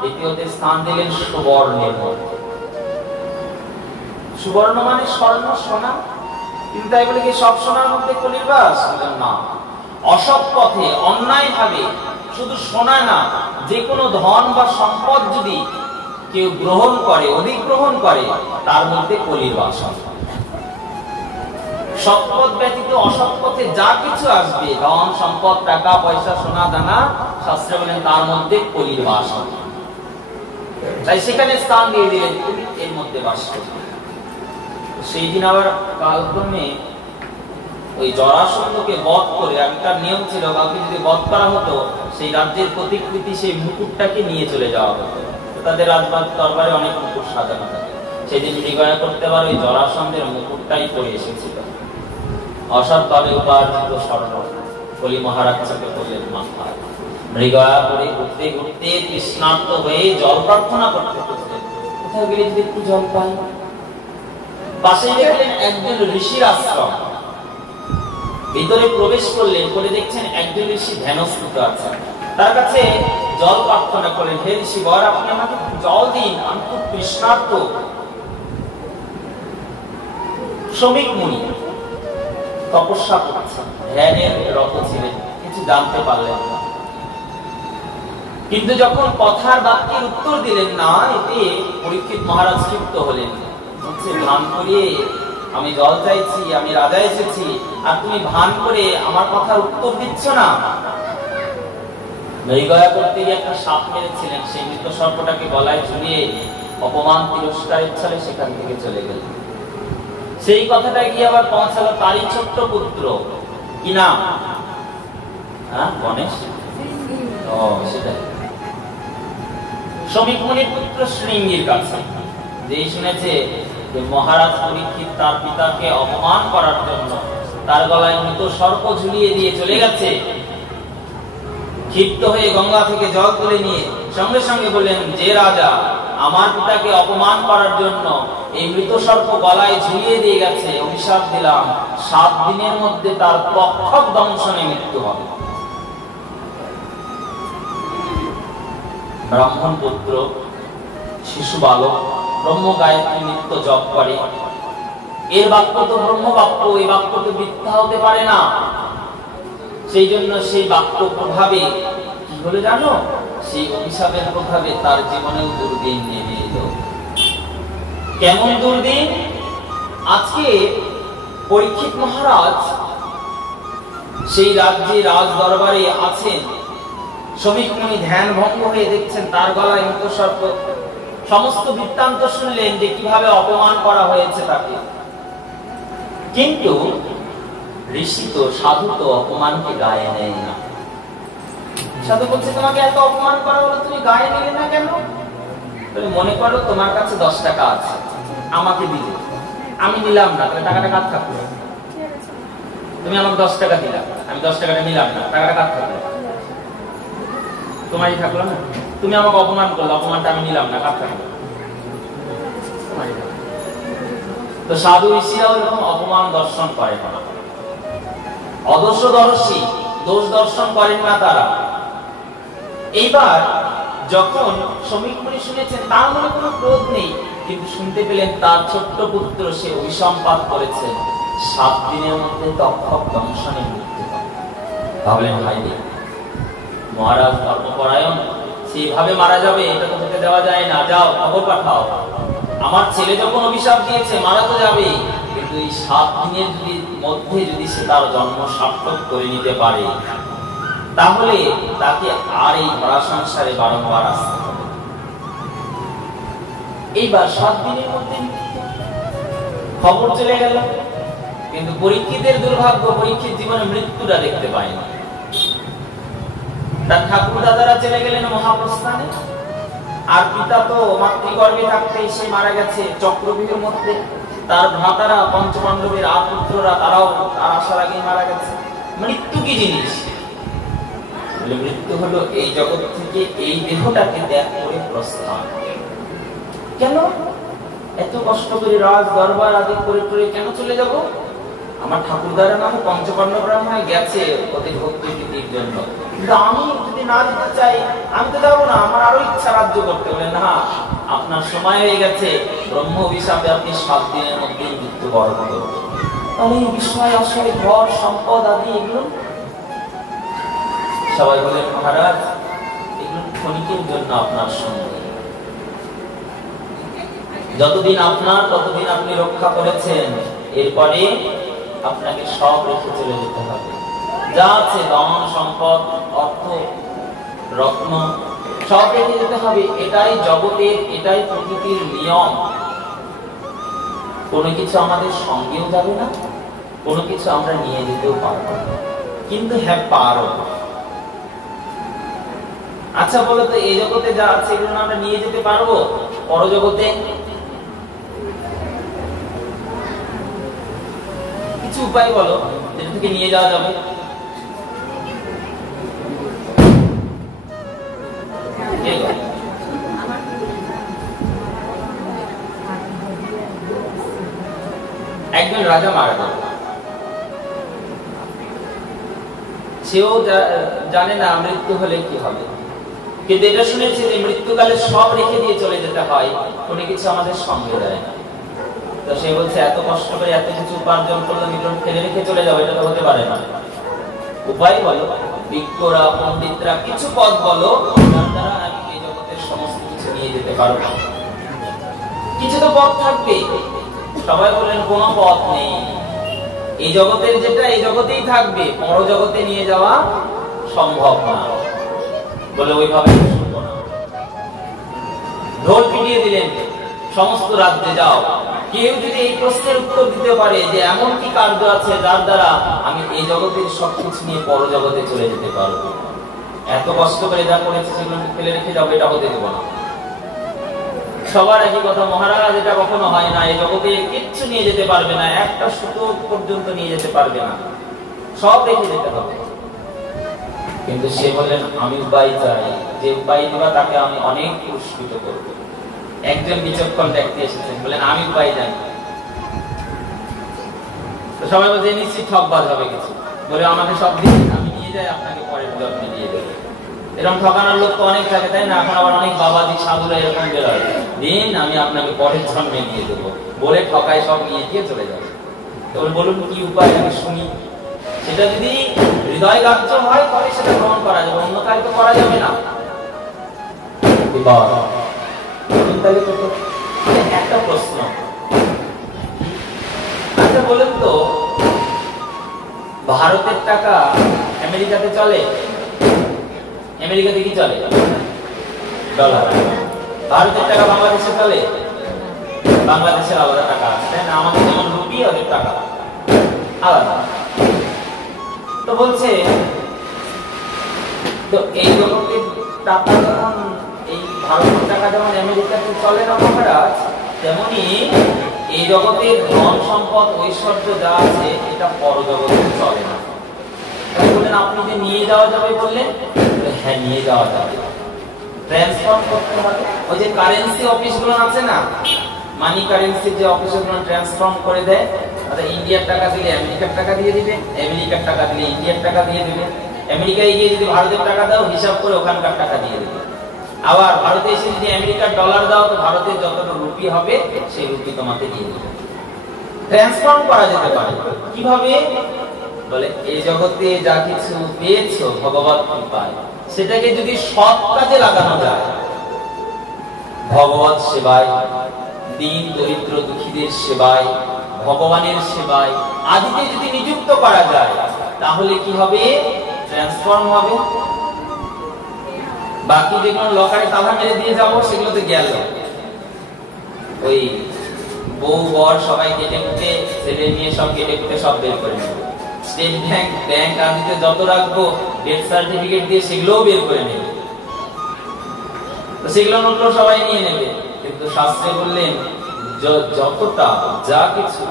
দ্বিতীয়তে স্থান দিলেন সুবর্ণের মধ্যে। সুবর্ণ মানে স্বর্ণ, সোনা। কিন্তু তাই বলে কি সব সোনার মধ্যে কলির বাস? না, অসৎ পথে অন্যায় ভাবে শুধু সোনা না, যে কোনো ধন বা সম্পদ যদি কেউ গ্রহণ করে, অধিগ্রহণ করে, তার মধ্যে কলির বাস হয়। সৎ পথ ব্যতীত অসৎ পথে যা কিছু আসবে, ধন সম্পদ, টাকা পয়সা, সোনা দানা, শাস্ত্রে বলেন তার মধ্যে কলির বাস হবে। তাই সেখানে স্থান দিয়ে দিলেন, তুমি এর মধ্যে বাস করবে। সেই দিন আবার কালক্রমে ওই জরাসন্ধকে বধ করে, আগেকার নিয়ম ছিল কাউকে যদি বধ করা হতো, সেই রাজ্যের প্রতিকৃতি সেই মুকুটটাকে নিয়ে চলে যাওয়া হতো। তাদের রাজবাগ দরবারে অনেক মুকুট সাজানো থাকে, সেদিন মৃগয়া করতে পারে ওই জরাসন্ধের মুকুটটাই পরে এসেছিল। অসৎভাবে উপার্জিত স্বর্ণ বলি মহারাজ চোখে করলেন মাথায়। মৃগয়া করে ঘুরতে ঘুরতে তৃষ্ণার্ত হয়ে জল প্রার্থনা করতে করতেন। কোথাও গেলে যদি একটু জল পাই, পাশে দেখলেন একজন ঋষির আশ্রম। ভিতরে প্রবেশ করলেন, করে দেখছেন একজন ঋষি ধ্যানস্থিত আছেন। তার কাছে জল প্রার্থনা করলেন, হে ঋষি বর, আপনি আমাকে জল দিন, আমি খুব তৃষ্ণার্ত। শ্রমিক মুনি তপস্যা করছেন, ধ্যানের রত ছিলেন, কিছু জানতে পারলেন না। কিন্তু যখন কথার বাক্যের উত্তর দিলেন না, এতে পরীক্ষিত মহারাজ ক্ষিপ্ত হলেন। ভান করিয়ে আমি জল চাইছি, আমি রাজা এসেছি, আর তুমি ভান করে আমার কথার উত্তর দিচ্ছ না। মৃগয়া করতে গিয়ে একটা সাপ মেরেছিলেন, সেই মৃত সর্পটাকে গলায় ঝুলিয়ে অপমান তিরস্কারের ছলে সেখান থেকে চলে গেল। সেই কথাটা গিয়ে আবার পৌঁছালো তারই ছোট্ট পুত্র, কি নাম? গণেশ। সেটাই শ্রমিক মুনির পুত্র শৃঙ্গির কাছে, যে শুনেছে যে মহারাজ পরীক্ষিত তার পিতাকে অপমান করার জন্য তার গলায় মৃত সর্প ঝুলিয়ে দিয়ে চলে গেছে। ক্ষিপ্ত হয়ে গঙ্গা থেকে জল তুলে নিয়ে সঙ্গে সঙ্গে বললেন, যে রাজা আমার পিতাকে অপমান করার জন্য এই মৃত সর্প গলায় ঝুলিয়ে দিয়ে গেছে, অভিশাপ দিলাম 7 দিনের মধ্যে তার তক্ষক দংশনে মৃত্যু হবে। ব্রাহ্মণ পুত্র, শিশু বালক ব্রহ্ম গায়ত্রী নিত্য জপ করে, এর বাক্য তো ব্রহ্ম বাক্য, এই বাক্য তো মিথ্যা হতে পারে না। সেই জন্য সেই বাক্য প্রভাবে কি হলো জানো? সেই অভিশাপের প্রভাবে তার জীবনেও দুর্দিন নেমে এলো। কেমন দুর্দিন? আজকে পরীক্ষিত মহারাজ সেই রাজ্যে রাজ দরবারে আছেন, শ্রমিক মুনি ধ্যান ভঙ্গ হয়ে দেখছেন তার গলায় মৃত সর্প। সমস্ত বৃত্তান্ত শুনলেন যে কিভাবে অপমান করা হয়েছে তাকে। কিন্তু ঋষি তো, সাধু তো অপমানকে গায়ে নেয় না। সাধু বলছে, তোমাকে এত অপমান করা হলো, তুমি গায়ে নিলে না কেন? মনে করো তোমার কাছে 10 টাকা আছে, আমাকে দিলে, আমি নিলাম না, তাহলে টাকাটা কার থাকলো? তুমি আমাকে 10 টাকা দিলা, আমি 10 টাকাটা নিলাম না, টাকাটা কার থাকলো? তোমারই থাকলো না। তুমি আমাকে অপমান করলো, অপমানটা আমি নিলাম না, কার থাকলো? তোমারই থাকলো। তো সাধু ঋষিরাও এরকম অপমান দর্শন করে না, অদর্শদর্শী, দোষ দর্শন করেন না তারা। এইবার যখন শ্রমিক মুনি শুনেছেন, তার মনে কোনো ক্রোধ নেই, কিন্তু শুনতে পেলেন তার ছোট্ট পুত্র সে অভিসম্পাত করেছে, 7 দিনের মধ্যে তক্ষক দংশনে মৃত্যু হবে। ভাবলেন, ভাই মহারাজ ধর্মপরায়ণ, সেইভাবে মারা যাবে এটা তো হতে দেওয়া যায় না, যাও খবর পাঠাও। আমার ছেলে যখন অভিশাপ দিয়েছে, মারা তো যাবে, কিন্তু এই 7 দিনের মধ্যে যদি সে তার জন্ম সার্থক করে নিতে পারে, তাহলে তাকে আর এই ধরা সংসারে বারংবার আসতে হবে। এইবার 7 দিনের মধ্যে খবর চলে গেল, কিন্তু পরীক্ষিতের দুর্ভাগ্য, পরীক্ষিত জীবনে মৃত্যুটা দেখতে পায়নি। তার ঠাকুর দাদারা চলে গেলেন মহাপ্রস্থানে, আর পিতা তো মাতৃগর্ভে থাকতেই সে মারা গেছে চক্রব্যূহের মধ্যে। তার ভ্রাতারা পঞ্চপাণ্ডবের পুত্ররা তারাও তার আসার আগে মারা গেছে। মৃত্যু কি জিনিস? মৃত্যু হলো এই জগৎ থেকে এই দেহটাকে ত্যাগ করে প্রস্থান। কেন এত কষ্ট করে রাজ দরবার আদি করে কেন চলে যাব? আমার ঠাকুরদারা নামে পঞ্চপাণ্ডব ব্রাহ্মণে গেছে ওদের ভক্তি প্রীতির জন্য, কিন্তু আমি যদি না যেতে চাই আমি তো যাবো না, আমার আরো ইচ্ছা রাজ্য করতে। বলে না, আপনার সময় হয়ে গেছে, ব্রহ্ম অভিশাপে আপনি 7 দিনের মধ্যে মৃত্যুবরণ করবেন। তাহলে এই বিষয় আসলে ঘর সম্পদ আদি এগুলো সবাই বলেন মহারাজ এগুলো ক্ষণিকের জন্য আপনার সঙ্গে, যতদিন আপনার ততদিন আপনি রক্ষা করেছেন, এরপরে আপনাকে সব রেখে চলে যেতে হবে। যা আছে ধন সম্পদ অর্থ রত্ন সব রেখে যেতে হবে। এটাই জগতের, এটাই প্রকৃতির নিয়ম। কোনো কিছু আমাদের সঙ্গেও যাবে না, কোনো কিছু আমরা নিয়ে যেতেও পারবো না, কিন্তু হ্যাঁ পারো। আচ্ছা বলো তো, এই জগতে যা আছে এগুলো আমরা নিয়ে যেতে পারবো? পরজগতে কিছু উপায় বলো যেটা থেকে নিয়ে যাওয়া যাবে। একজন রাজা মারা গেল, সেও জানে না মৃত্যু হলে কি হবে, কিন্তু এটা শুনেছে যে মৃত্যুকালে সব রেখে দিয়ে চলে যেতে হয়, কোনো কিছু আমাদের সঙ্গে দেয় না। তো সে বলছে এত কষ্ট করে এত কিছু উপার্জন করলাম, এগুলো ফেলে রেখে চলে যাবো, এটা তো হতে পারে না। উপায় বলো, বিজ্ঞরা পণ্ডিতরা কিছু পথ বলো যার দ্বারা আমি এই জগতের সমস্ত কিছু নিয়ে যেতে পারবো। কিছু তো পথ থাকবে। সবাই বলেন কোনো পথ নেই, এই জগতের যেটা এই জগতেই থাকবে, পরজগতে নিয়ে যাওয়া সম্ভব না। বলে ওইভাবে শুনবো না। ঢোল পিটিয়ে দিলেন, সমস্ত রাজ্যে যাও। কেউ যদি এই প্রশ্নের উত্তর দিতে পারে যে এমন কি কার্য আছে যার দ্বারা আমি এই জগতের সবকিছু নিয়ে পরজগতে চলে যেতে পারবো, এত কষ্ট করে যা করেছে সেগুলো ফেলে রেখে যাবো, এটা হতে দেবো না। সবার একই কথা, মহারাজ এটা কখনো হয় না, এই জগতে কিচ্ছু নিয়ে যেতে পারবে না, একটা সুতো পর্যন্ত নিয়ে যেতে পারবে না, সব রেখে যেতে হবে। কিন্তু সে বললেন আমি উপায় চাই, যে উপায় দেবা তাকে আমি অনেক পুরস্কৃত করব। একজন বিচক্ষণ ব্যক্তি এসেছেন, বলেন আমি উপায় জানি। তো সবাই বলছে নিশ্চিত ঠকবাজ হবে কিছু, বলে আমাকে সব দিন আমি নিয়ে যাই, আপনাকে পরের জন্মে দিয়ে দেবো। এরকম ঠকানোর লোক তো অনেক থাকে, তাই না? এখন আবার অনেক বাবাজি সাধুরা এরকম বেরোয়, দিন আমি আপনাকে পরের জন্মে দিয়ে দেবো বলে ঠকায়, সব নিয়ে দিয়ে চলে যাবে। তখন বলুন কি উপায় আমি শুনি। সেটা যদি হৃদয় গ্রাহ্য হয় তবে সেটা গ্রহণ করা যাবে, অন্যথায় তো করা যাবে না। একটা প্রশ্ন, আচ্ছা বলেন তো, ভারতের টাকা আমেরিকাতে চলে? আমেরিকাতে কি চলে? ডলার। ভারতের টাকা বাংলাদেশে চলে? বাংলাদেশের আলাদা টাকা আছে, তাই না? আমাদের যেমন রুপি, ওদের টাকা আলাদা। তো বলছে তো এই জগতের টাকা যেমন, এই ভারতের টাকা যেমন আমেরিকাতে চলে না মহারাজ, তেমনি এই জগতের ধন সম্পদ ঐশ্বর্য যা আছে এটা পরজগতে চলে না। বললেন আপনি যে নিয়ে যাওয়া যাবে বললেন, হ্যাঁ নিয়ে যাওয়া যাবে, ট্রান্সফার করতে হবে। ওই যে কারেন্সি অফিসগুলো আছে না, মানি কারেন্সি যে অফিসগুলো ট্রান্সফার করে দেয়, ইন্ডিয়ার টাকা দিলে আমেরিকার টাকা দিয়ে দিবে, আমেরিকার টাকা দিলে ইন্ডিয়ার টাকা দিয়ে দিবে। আমেরিকায় গিয়ে যদি ভারতের টাকা দাও হিসাব করে ওখানকার টাকা দিয়ে দিবে। আবার ভারতে এসে যদি আমেরিকার ডলার দাও তো ভারতের যতটা রুপি হবে সেই রুপি তোমাকে দিয়ে দিবে। ট্রান্সফার করা যেতে পারে। কিভাবে? বলে এই জগতে যা কিছু পেয়েছো ভগবত কৃপায়, সেটাকে যদি সৎ কাজে লাগানো যায়, ভগবত সেবায়, দীন দরিদ্র দুঃখীদের সেবায়, ভগবানের সেবায় আদিতে যদি নিযুক্ত করা যায়, তাহলে কি হবে? ট্রান্সফর্ম হবে। বাকি যেগুলো লকারে তালা মেরে দিয়ে যাবো সেগুলো তো গেল, ওই বউ বর সবাই কেটে কুটে, ছেলে মেয়ে সব কেটে কুটে সব বের করে নেবে। স্টেট ব্যাংক, ব্যাংক আদিতে যত রাখবো ডেথ সার্টিফিকেট দিয়ে সেগুলোও বের করে নেবে, সেগুলো নোটগুলো সবাই নিয়ে নেবে। কিন্তু শাস্ত্রে বললেন যতটা যা কিছু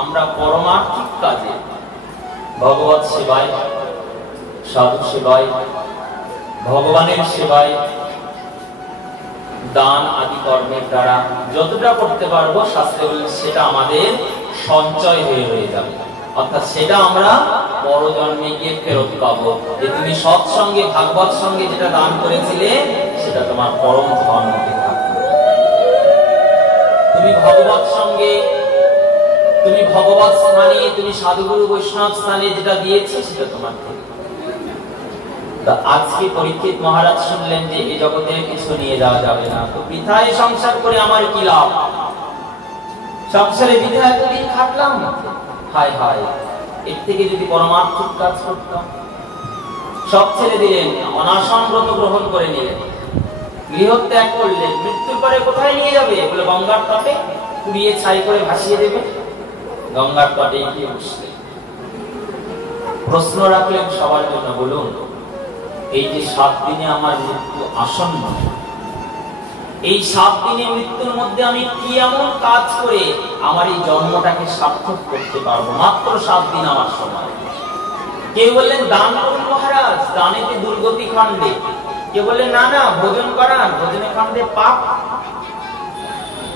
আমরা পরমার্থিক কাজে, ভগবত সেবায়, সাধু সেবায়, ভগবানের সেবায়, দান আদি কর্মের দ্বারা যতটা করতে পারবো, শাস্ত্রে বলেন সেটা আমাদের সঞ্চয় হয়ে যাবে। অর্থাৎ সেটা আমরা পরজন্মে গিয়ে ফেরত পাবো। যে তুমি সৎসঙ্গে, ভাগবত সঙ্গে যেটা দান করেছিলে, সেটা তোমার পরম ধন হতে থাকবে। তুমি ভগবত সঙ্গে, তুমি ভগবত স্থানে, তুমি সাধুগুরু বৈষ্ণব স্থানে যেটা দিয়েছে, সেটা তোমার থেকে। আজকে পরীক্ষিত মহারাজ শুনলেন যে এই জগতে কিছু নিয়ে যাওয়া যাবে না, তো বৃথায় সংসার করে আমার কি লাভ? সংসারে বৃথায় এতদিন খাটলাম, হায় হায়, এর থেকে যদি পরমার্থিক কাজ করতাম। সব ছেড়ে দিলেন, অনাসন ব্রত গ্রহণ করে নিলেন, গৃহত্যাগ করলেন। মৃত্যুর পরে কোথায় নিয়ে যাবে? বলে গঙ্গার তটে পুড়িয়ে ছাই করে ভাসিয়ে দেবে। গঙ্গার তটে গিয়ে বসলেন। প্রশ্ন রাখলেন সবার জন্য, বলুন এই যে 7 দিনে আমার মৃত্যু আসন্ন, এই 7 দিনের মৃত্যুর মধ্যে আমি কি এমন কাজ করে আমার এই জন্মটাকে সার্থক করতে পারবো? মাত্র 7 দিন আমার সময়। কেউ বললেন দান করুন মহারাজ, দানেতে দুর্গতি খণ্ডে। কেউ বললেন না না, ভোজন করান, ভোজনে খণ্ডে পাপ।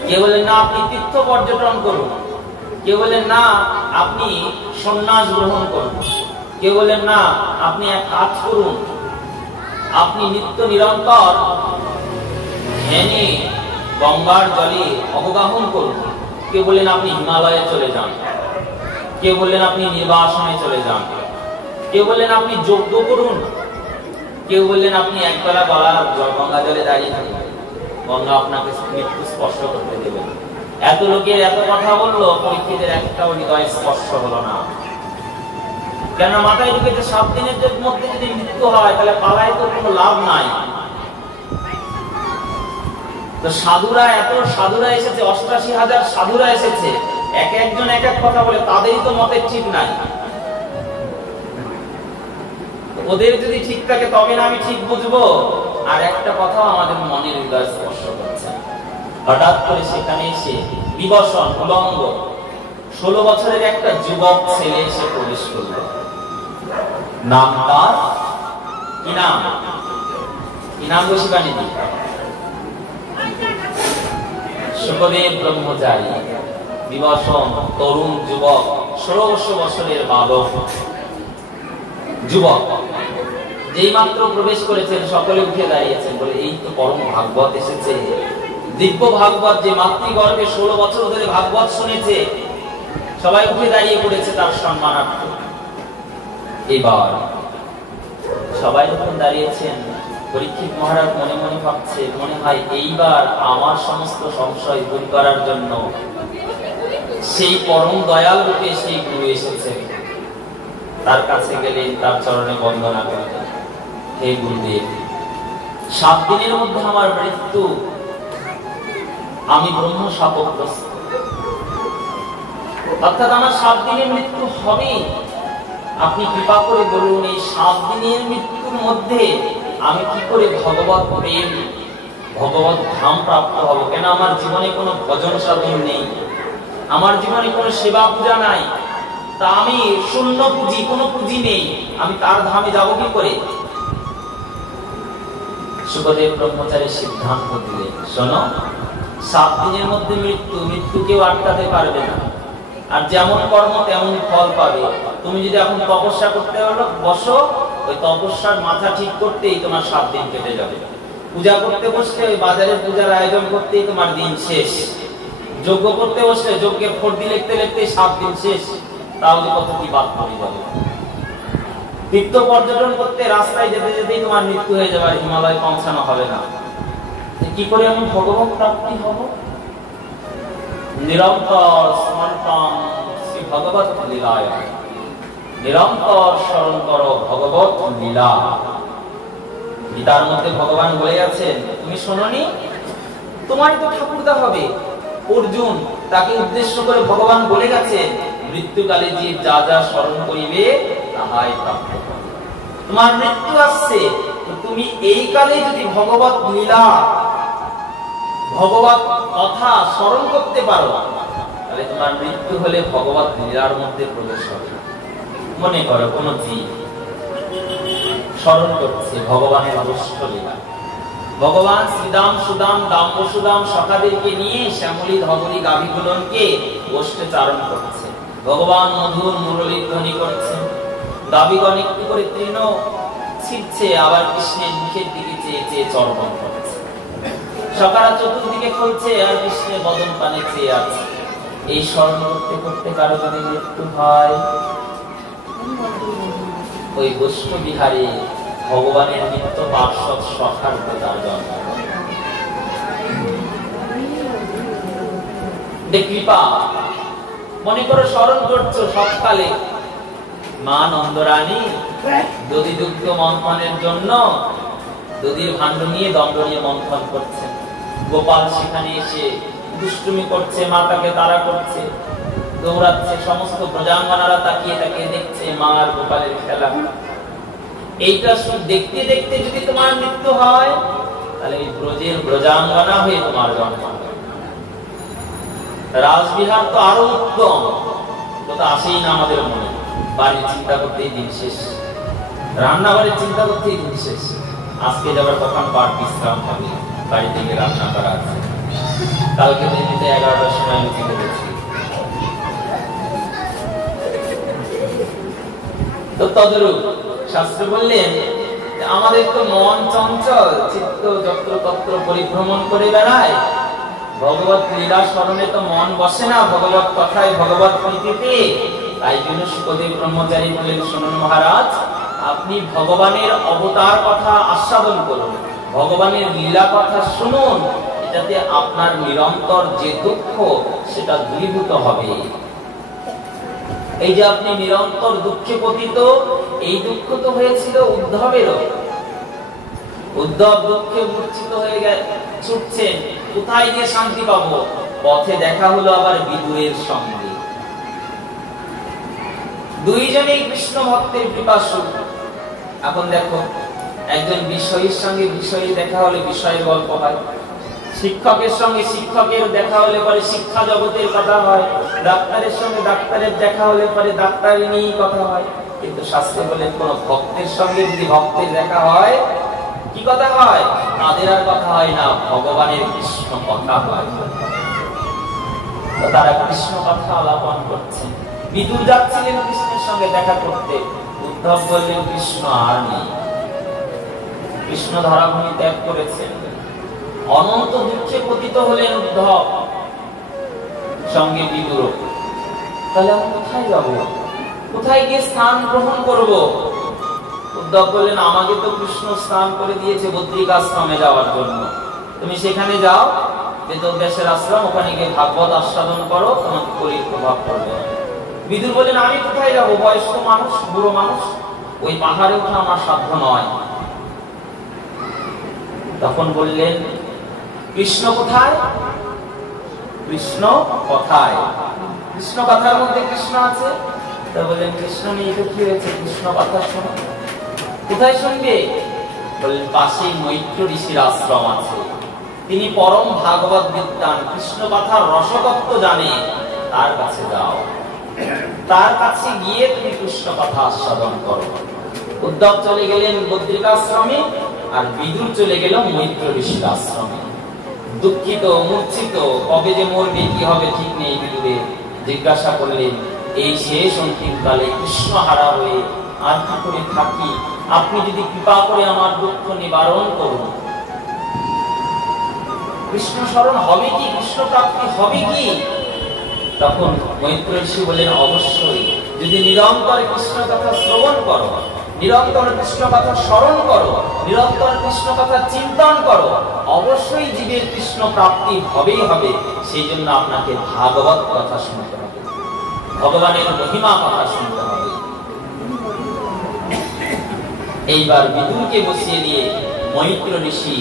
কেউ বললেন না, আপনি তীর্থ পর্যটন করুন। কেউ বললেন না, আপনি সন্ন্যাস গ্রহণ করুন। কেউ বললেন না, আপনি এক কাজ করুন, আপনি নিত্য নিরন্তর ধ্যানে গঙ্গার জলে অবগাহন করুন। কেউ বললেন আপনি হিমালয়ে চলে যান। কেউ বললেন আপনি নির্বাসনে চলে যান। কেউ বললেন আপনি যজ্ঞ করুন। কেউ বললেন আপনি একবেলা গঙ্গা জলে দাঁড়িয়ে থাকুন, গঙ্গা আপনাকে মৃত্যু স্পর্শ করতে দেবে। এত লোকের এত কথা বললো, পরীক্ষিতের একটাও হৃদয় স্পর্শ হলো না। কেন মাথায় ঢুকেছে 7 দিনের মধ্যে যদি মৃত্যু হয়, তাহলে পালায় তো কোনো লাভ নাই। তো সাধুরা, এত সাধুরা এসেছে, 88,000 সাধুরা এসেছে, একজন এক এক কথা বলে, তাদেরই তো মতের ঠিক নাই। ওদের যদি ঠিক থাকে তবে না আমি ঠিক বুঝবো। আর একটা কথা আমাদের মনের হৃদয় স্পর্শ করছে। হঠাৎ করে সেখানে এসে বিবসন উলঙ্গ 16 বছরের একটা যুবক ছেলে এসে প্রবেশ করলো। নাম তার কি নাম? কি নাম বসিবাণীজি? সুখদেব ব্রহ্মচারী। বিবসন তরুণ যুবক, 16 বছরের বালক যুবক, যেই মাত্র প্রবেশ করেছেন সকলে উঠে দাঁড়িয়েছেন, বলে এই তো পরম ভাগবত এসেছে, দিব্য ভাগবত, যে মাতৃগর্ভে 16 বছর ধরে ভাগবত শুনেছে। সবাই উঠে দাঁড়িয়ে পড়েছে তার সম্মানার্থে। এবার সবাই যখন দাঁড়িয়েছেন, পরীক্ষিত মহারাজ মনে মনে ভাবছে, মনে হয় এইবার আমার সমস্ত সংশয় দূর করার জন্য সেই পরম দয়াল রূপে সেই গুরু এসেছে। তার কাছে গেলেন, তার চরণে বন্দনা করলেন, হে গুরুদেব, 7 দিনের মধ্যে আমার মৃত্যু, আমি ব্রহ্ম শাপগ্রস্ত। অর্থাৎ আমার 7 দিনের মৃত্যু হবে। আপনি কৃপা করে বলুন, এই 7 দিনের মৃত্যুর মধ্যে আমি কি করে ভগবত প্রেম, ভগবত ধাম প্রাপ্ত হব? কেন আমার জীবনে কোনো ভজন সাধন নেই, আমার জীবনে কোনো সেবা পূজা নাই, তা আমি শূন্য পুঁজি, কোনো পুঁজি নেই, আমি তার ধামে যাব কি করে? সুখদেব ব্রহ্মচারী সিদ্ধান্ত দিলেন, শোনো, 7 দিনের মধ্যে মৃত্যু, মৃত্যু কেউ আটকাতে পারবে না। আর যেমন কর্ম তেমন ফল পাবে। তুমি যদি এখন তপস্যা করতে বসো, ওই তপস্যার মাথা ঠিক করতেই তোমার 7 দিন কেটে যাবে। পূজা করতে বসলে ওই বাজারের পূজার আয়োজন করতেই তোমার দিন শেষ। যজ্ঞ করতে বসলে যজ্ঞের ফর্দি লিখতে লিখতে 7 দিন শেষ। তাহলে কত কি বাদ পড়ে যাবে। তীর্থ পর্যটন করতে রাস্তায় যেতে যেতেই তোমার মৃত্যু হয়ে যাবে, আর হিমালয় পৌঁছানো হবে না। কি করে আমি ভগবত প্রাপ্তি হব? নিরন্তর স্মরণ শ্রী ভগবত লীলায়, নিরন্তর স্মরণ করো ভগবত লীলা। গীতার মধ্যে ভগবান বলে আছেন, তুমি শোনোনি, তোমারই তো ঠাকুরদা হবে অর্জুন, তাকে উদ্দেশ্য করে ভগবান বলে গেছেন, মৃত্যুকালে যে যা যা স্মরণ করিবে তাহাই প্রাপ্ত হবে। তোমার মৃত্যু আসছে, তুমি এই কালে যদি ভগবত লীলা ভগবত কথা স্মরণ করতে পারো, তাহলে তোমার মৃত্যু হলে ভগবত লীলার মধ্যে প্রবেশ হবে। মনে করো কোন জীব স্মরণ করছে ভগবানের অষ্ট লীলা, ভগবান শ্রীদাম সুদাম দাম্ব সুদাম সখাদেরকে নিয়ে শ্যামলী ধবলী গাভীগুলোকে গোষ্ঠে চারণ করছে, ভগবান মধুর মুরলী ধ্বনি করছে, গাভীগণ একটু করে তৃণ ছিটছে, আবার কৃষ্ণের মুখের দিকে চেয়ে চেয়ে চর্বণ করছে, সকারা চতুর্দিকে খুলছে আর কৃষ্ণের বদন পানে চেয়ে আছে। এই স্মরণ করতে করতে কারো যদি মৃত্যু হয়, ওই গোষ্ঠ বিহারে ভগবানের নিত্য পার্শ্বদ সখার তার জন্ম। কৃপা মনে করো স্মরণ করছো সকালে মা নন্দরানী দধি দুগ্ধ মন্থনের জন্য দধির ভাণ্ড নিয়ে দণ্ড নিয়ে মন্থন করছেন, গোপাল সেখানে এসে দুষ্টুমি করছে, মাতাকে তাড়া করছে, দৌড়াচ্ছে, সমস্ত প্রজাঙ্গনারা তাকিয়ে তাকিয়ে দেখছে মা আর গোপালের খেলা। এইটা দেখতে দেখতে যদি তোমার মৃত্যু হয়, তাহলে এই ব্রজের ব্রজাঙ্গনা হয়ে তোমার জন্ম। রাজবিহার তো আরো উত্তম, তো আসেই না আমাদের মনে। বাড়ির চিন্তা করতেই দিন শেষ, রান্নাবাড়ির চিন্তা করতেই দিন শেষ। আজকে যাবার কখন পাঠ বিশ্রাম হবে, বাড়ি থেকে রান্না করা আছে, কালকে দিল্লিতে 11টার সময় লুচি করেছি। তো তদরূপ শাস্ত্র বললেন আমাদের তো মন চঞ্চল, চিত্ত যত্র তত্র পরিভ্রমণ করে বেড়ায়, ভগবত লীলা স্মরণে তো মন বসে না, ভগবত কথায় ভগবত প্রীতিতে। তাই জন্য সুখদেব ব্রহ্মচারী বললেন, শুনুন মহারাজ, আপনি ভগবানের অবতার কথা আস্বাদন করুন, ভগবানের লীলা কথা শুনুন, যাতে আপনার নিরন্তর যে দুঃখ সেটা দূরীভূত হবে। এই যে আপনি নিরন্তর দুঃখে পতিত, এই দুঃখ তো হয়েছিল উদ্ধবেরও। উদ্ধব দুঃখে মূর্ছিত হয়ে ছুটছেন, কোথায় গিয়ে শান্তি পাবো? পথে দেখা হলো আবার বিদুরের সঙ্গে। দুইজনেই কৃষ্ণ ভক্তের পিপাসু। এখন দেখো, একজন বিষয়ের সঙ্গে বিষয়ে দেখা হলে বিষয়ের গল্প হয়, শিক্ষকের সঙ্গে শিক্ষকের দেখা হলে পরে শিক্ষা জগতের কথা হয়, ডাক্তারের সঙ্গে ডাক্তারের দেখা হলে পরে ডাক্তারি নিয়েই কথা হয়। কিন্তু শাস্ত্রে বলেন কোন ভক্তের সঙ্গে যদি ভক্তের দেখা হয়, কি কথা হয়? তাদের আর কথা হয় না, ভগবানের কৃষ্ণ কথা হয়। তারা কৃষ্ণ কথা আলাপন করছেন। বিদুর যাচ্ছিলেন কৃষ্ণের সঙ্গে দেখা করতে, উদ্ধব বললেন কৃষ্ণ আর নেই, কৃষ্ণ ধরাভূমি ত্যাগ করেছেন। অনন্ত দুঃখে পতিত হলেন উদ্ধব, সঙ্গে বিদুর। তাহলে আমি কোথায় যাব? কোথায় গিয়ে স্থান গ্রহণ করব? উদ্ধব বললেন, আমাকে তো কৃষ্ণ স্থান করে দিয়েছে বদ্রিকাশ্রমে যাওয়ার জন্য, তুমি সেখানে যাও, বেদব্যাসের আশ্রম, ওখানে গিয়ে ভাগবত আস্বাদন করো, তোমাকে শরীর প্রভাব পড়বে। বিদুর বললেন, আমি কোথায় যাব? বয়স্ক মানুষ, বুড়ো মানুষ, ওই পাহাড়ে ওঠা আমার সাধ্য নয়। তখন বললেন, কৃষ্ণ কোথায়? কৃষ্ণ কথায়, কৃষ্ণ কথার মধ্যে কৃষ্ণ আছে। তা বললেন, কৃষ্ণ নেই তো কি হয়েছে, কৃষ্ণ কথা শোনো। কোথায় শুনবে? বললেন, পাশেই মৈত্র ঋষির আশ্রম আছে, তিনি পরম ভাগবত বিদ্বান, কৃষ্ণ কথার রসতত্ত্ব জানে, তার কাছে যাও, তার কাছে গিয়ে তুমি কৃষ্ণ কথা আস্বাদন করো। উদ্ধব চলে গেলেন বদ্রিকাশ্রমে, আর বিদুর চলে গেল মৈত্র ঋষির আশ্রমে। দুঃখিত, মূর্ছিত, কবে যে মরবে, কি হবে ঠিক নেই। বিদুরে জিজ্ঞাসা করলেন, এই শেষ অন্তিম কালে কৃষ্ণ হারা হয়ে আর কি করে থাকি, আপনি যদি কৃপা করে আমার দুঃখ নিবারণ করুন। কৃষ্ণ স্মরণ হবে কি, কৃষ্ণ প্রাপ্তি হবে কি? তখন মৈত্র ঋষি বললেন, অবশ্যই, যদি নিরন্তর কৃষ্ণ কথা শ্রবণ করো, নিরন্তর কৃষ্ণ কথা স্মরণ করো, নিরন্তর কৃষ্ণ কথা চিন্তন করো, অবশ্যই জীবের কৃষ্ণ প্রাপ্তি হবেই হবে। সেই জন্য আপনাকে ভাগবত কথা শুনতে হবে, ভগবানের মহিমা কথা শুনতে হবে। এইবার বিদুরকে বসিয়ে দিয়ে মৈত্র ঋষি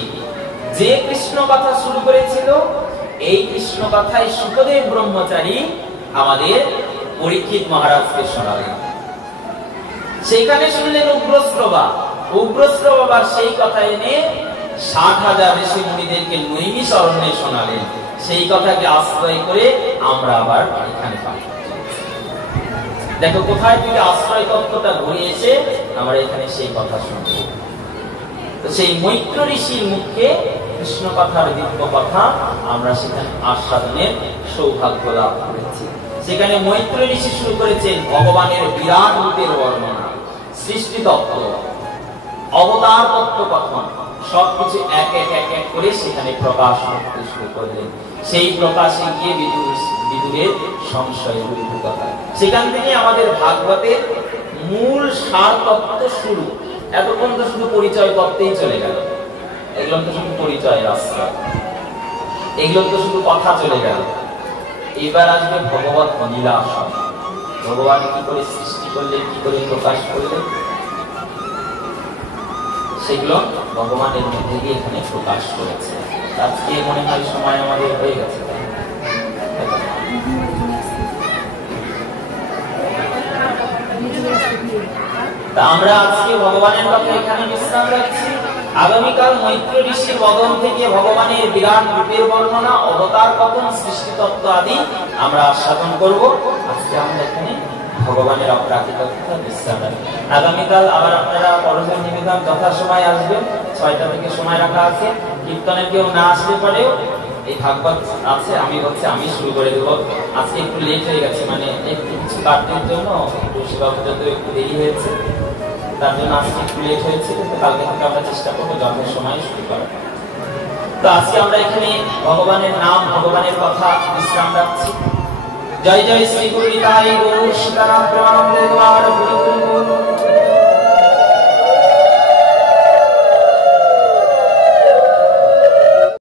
যে কৃষ্ণ কথা শুরু করেছিল, এই কৃষ্ণ কথায় সুখদেব ব্রহ্মচারী আমাদের পরীক্ষিত মহারাজকে শোনালেন। সেখানে শুনলেন উগ্রশ্রবা, উগ্রশ্রবা সেই কথা এনে 60,000 ঋষি মুনিদেরকে নৈমিষ অরণ্যে শোনালেন, সেই কথাকে আশ্রয় করে আমরা আবার এখানে পাই। দেখো কোথায় থেকে আশ্রয় তত্ত্বটা ঘুরে এসে আমরা এখানে সেই কথা শুনব। তো সেই মৈত্র ঋষির মুখে কৃষ্ণ কথার দিব্য কথা আমরা সেখানে আস্বাদনের সৌভাগ্য লাভ করেছি। সেখানে মৈত্র ঋষি শুরু করেছেন ভগবানের বিরাট রূপের বর্ণনা, সৃষ্টি তত্ত্ব, অবতার তত্ত্ব কথন, সবকিছু এক এক এক এক করে সেখানে প্রকাশ করতে শুরু করলেন। সেই প্রকাশে গিয়ে বিদুরের সংশয় দূরীভূততা। সেখান থেকে আমাদের ভাগবতের মূল সার তত্ত্ব শুরু। এতক্ষণ তো শুধু পরিচয় তত্ত্বেই চলে গেল, এগুলো তো শুধু পরিচয় রাস্তা, এগুলো তো শুধু কথা চলে গেল। এবার আসবে ভগবত লীলা, ভগবান কি করে সৃষ্টি করলেন, কি করে প্রকাশ করলেন, সেগুলো ভগবানের মধ্যে দিয়ে এখানে প্রকাশ করেছে। আজকে মনে হয় সময় আমাদের হয়ে গেছে। আমরা আজকে ভগবানের কথা এখানে বিশ্রাম রাখছি। আগামীকাল মৈত্র ঋষির বদন থেকে ভগবানের বিরাট রূপের বর্ণনা, অবতার কথন, সৃষ্টি তত্ত্ব আদি আমরা আস্বাদন করব। আজকে আমরা এখানে ভগবানের অপ্রাকৃত কথা বিশ্রাম রাখি। আগামীকাল আবার আপনারা পরজন নিবেদন যথাসময় আসবেন, 6টা থেকে সময় রাখা আছে। কীর্তনে কেউ না আসতে পারেও এই ভাগবত আছে, আমি শুরু করে দেবো। আজকে একটু লেট হয়ে গেছে, মানে একটু কিছু কাটনের জন্য একটু সেবা পর্যন্ত একটু দেরি হয়েছে, তার জন্য আজকে একটু লেট হয়েছে। কিন্তু কালকে থেকে আমরা চেষ্টা করবো যথার সময় শুরু করার। তো আজকে আমরা এখানে ভগবানের নাম, ভগবানের কথা বিশ্রাম রাখছি। জয় জয় শ্রী গুরু নিতাই গৌর সীতারাম প্রেমানন্দে দ্বার।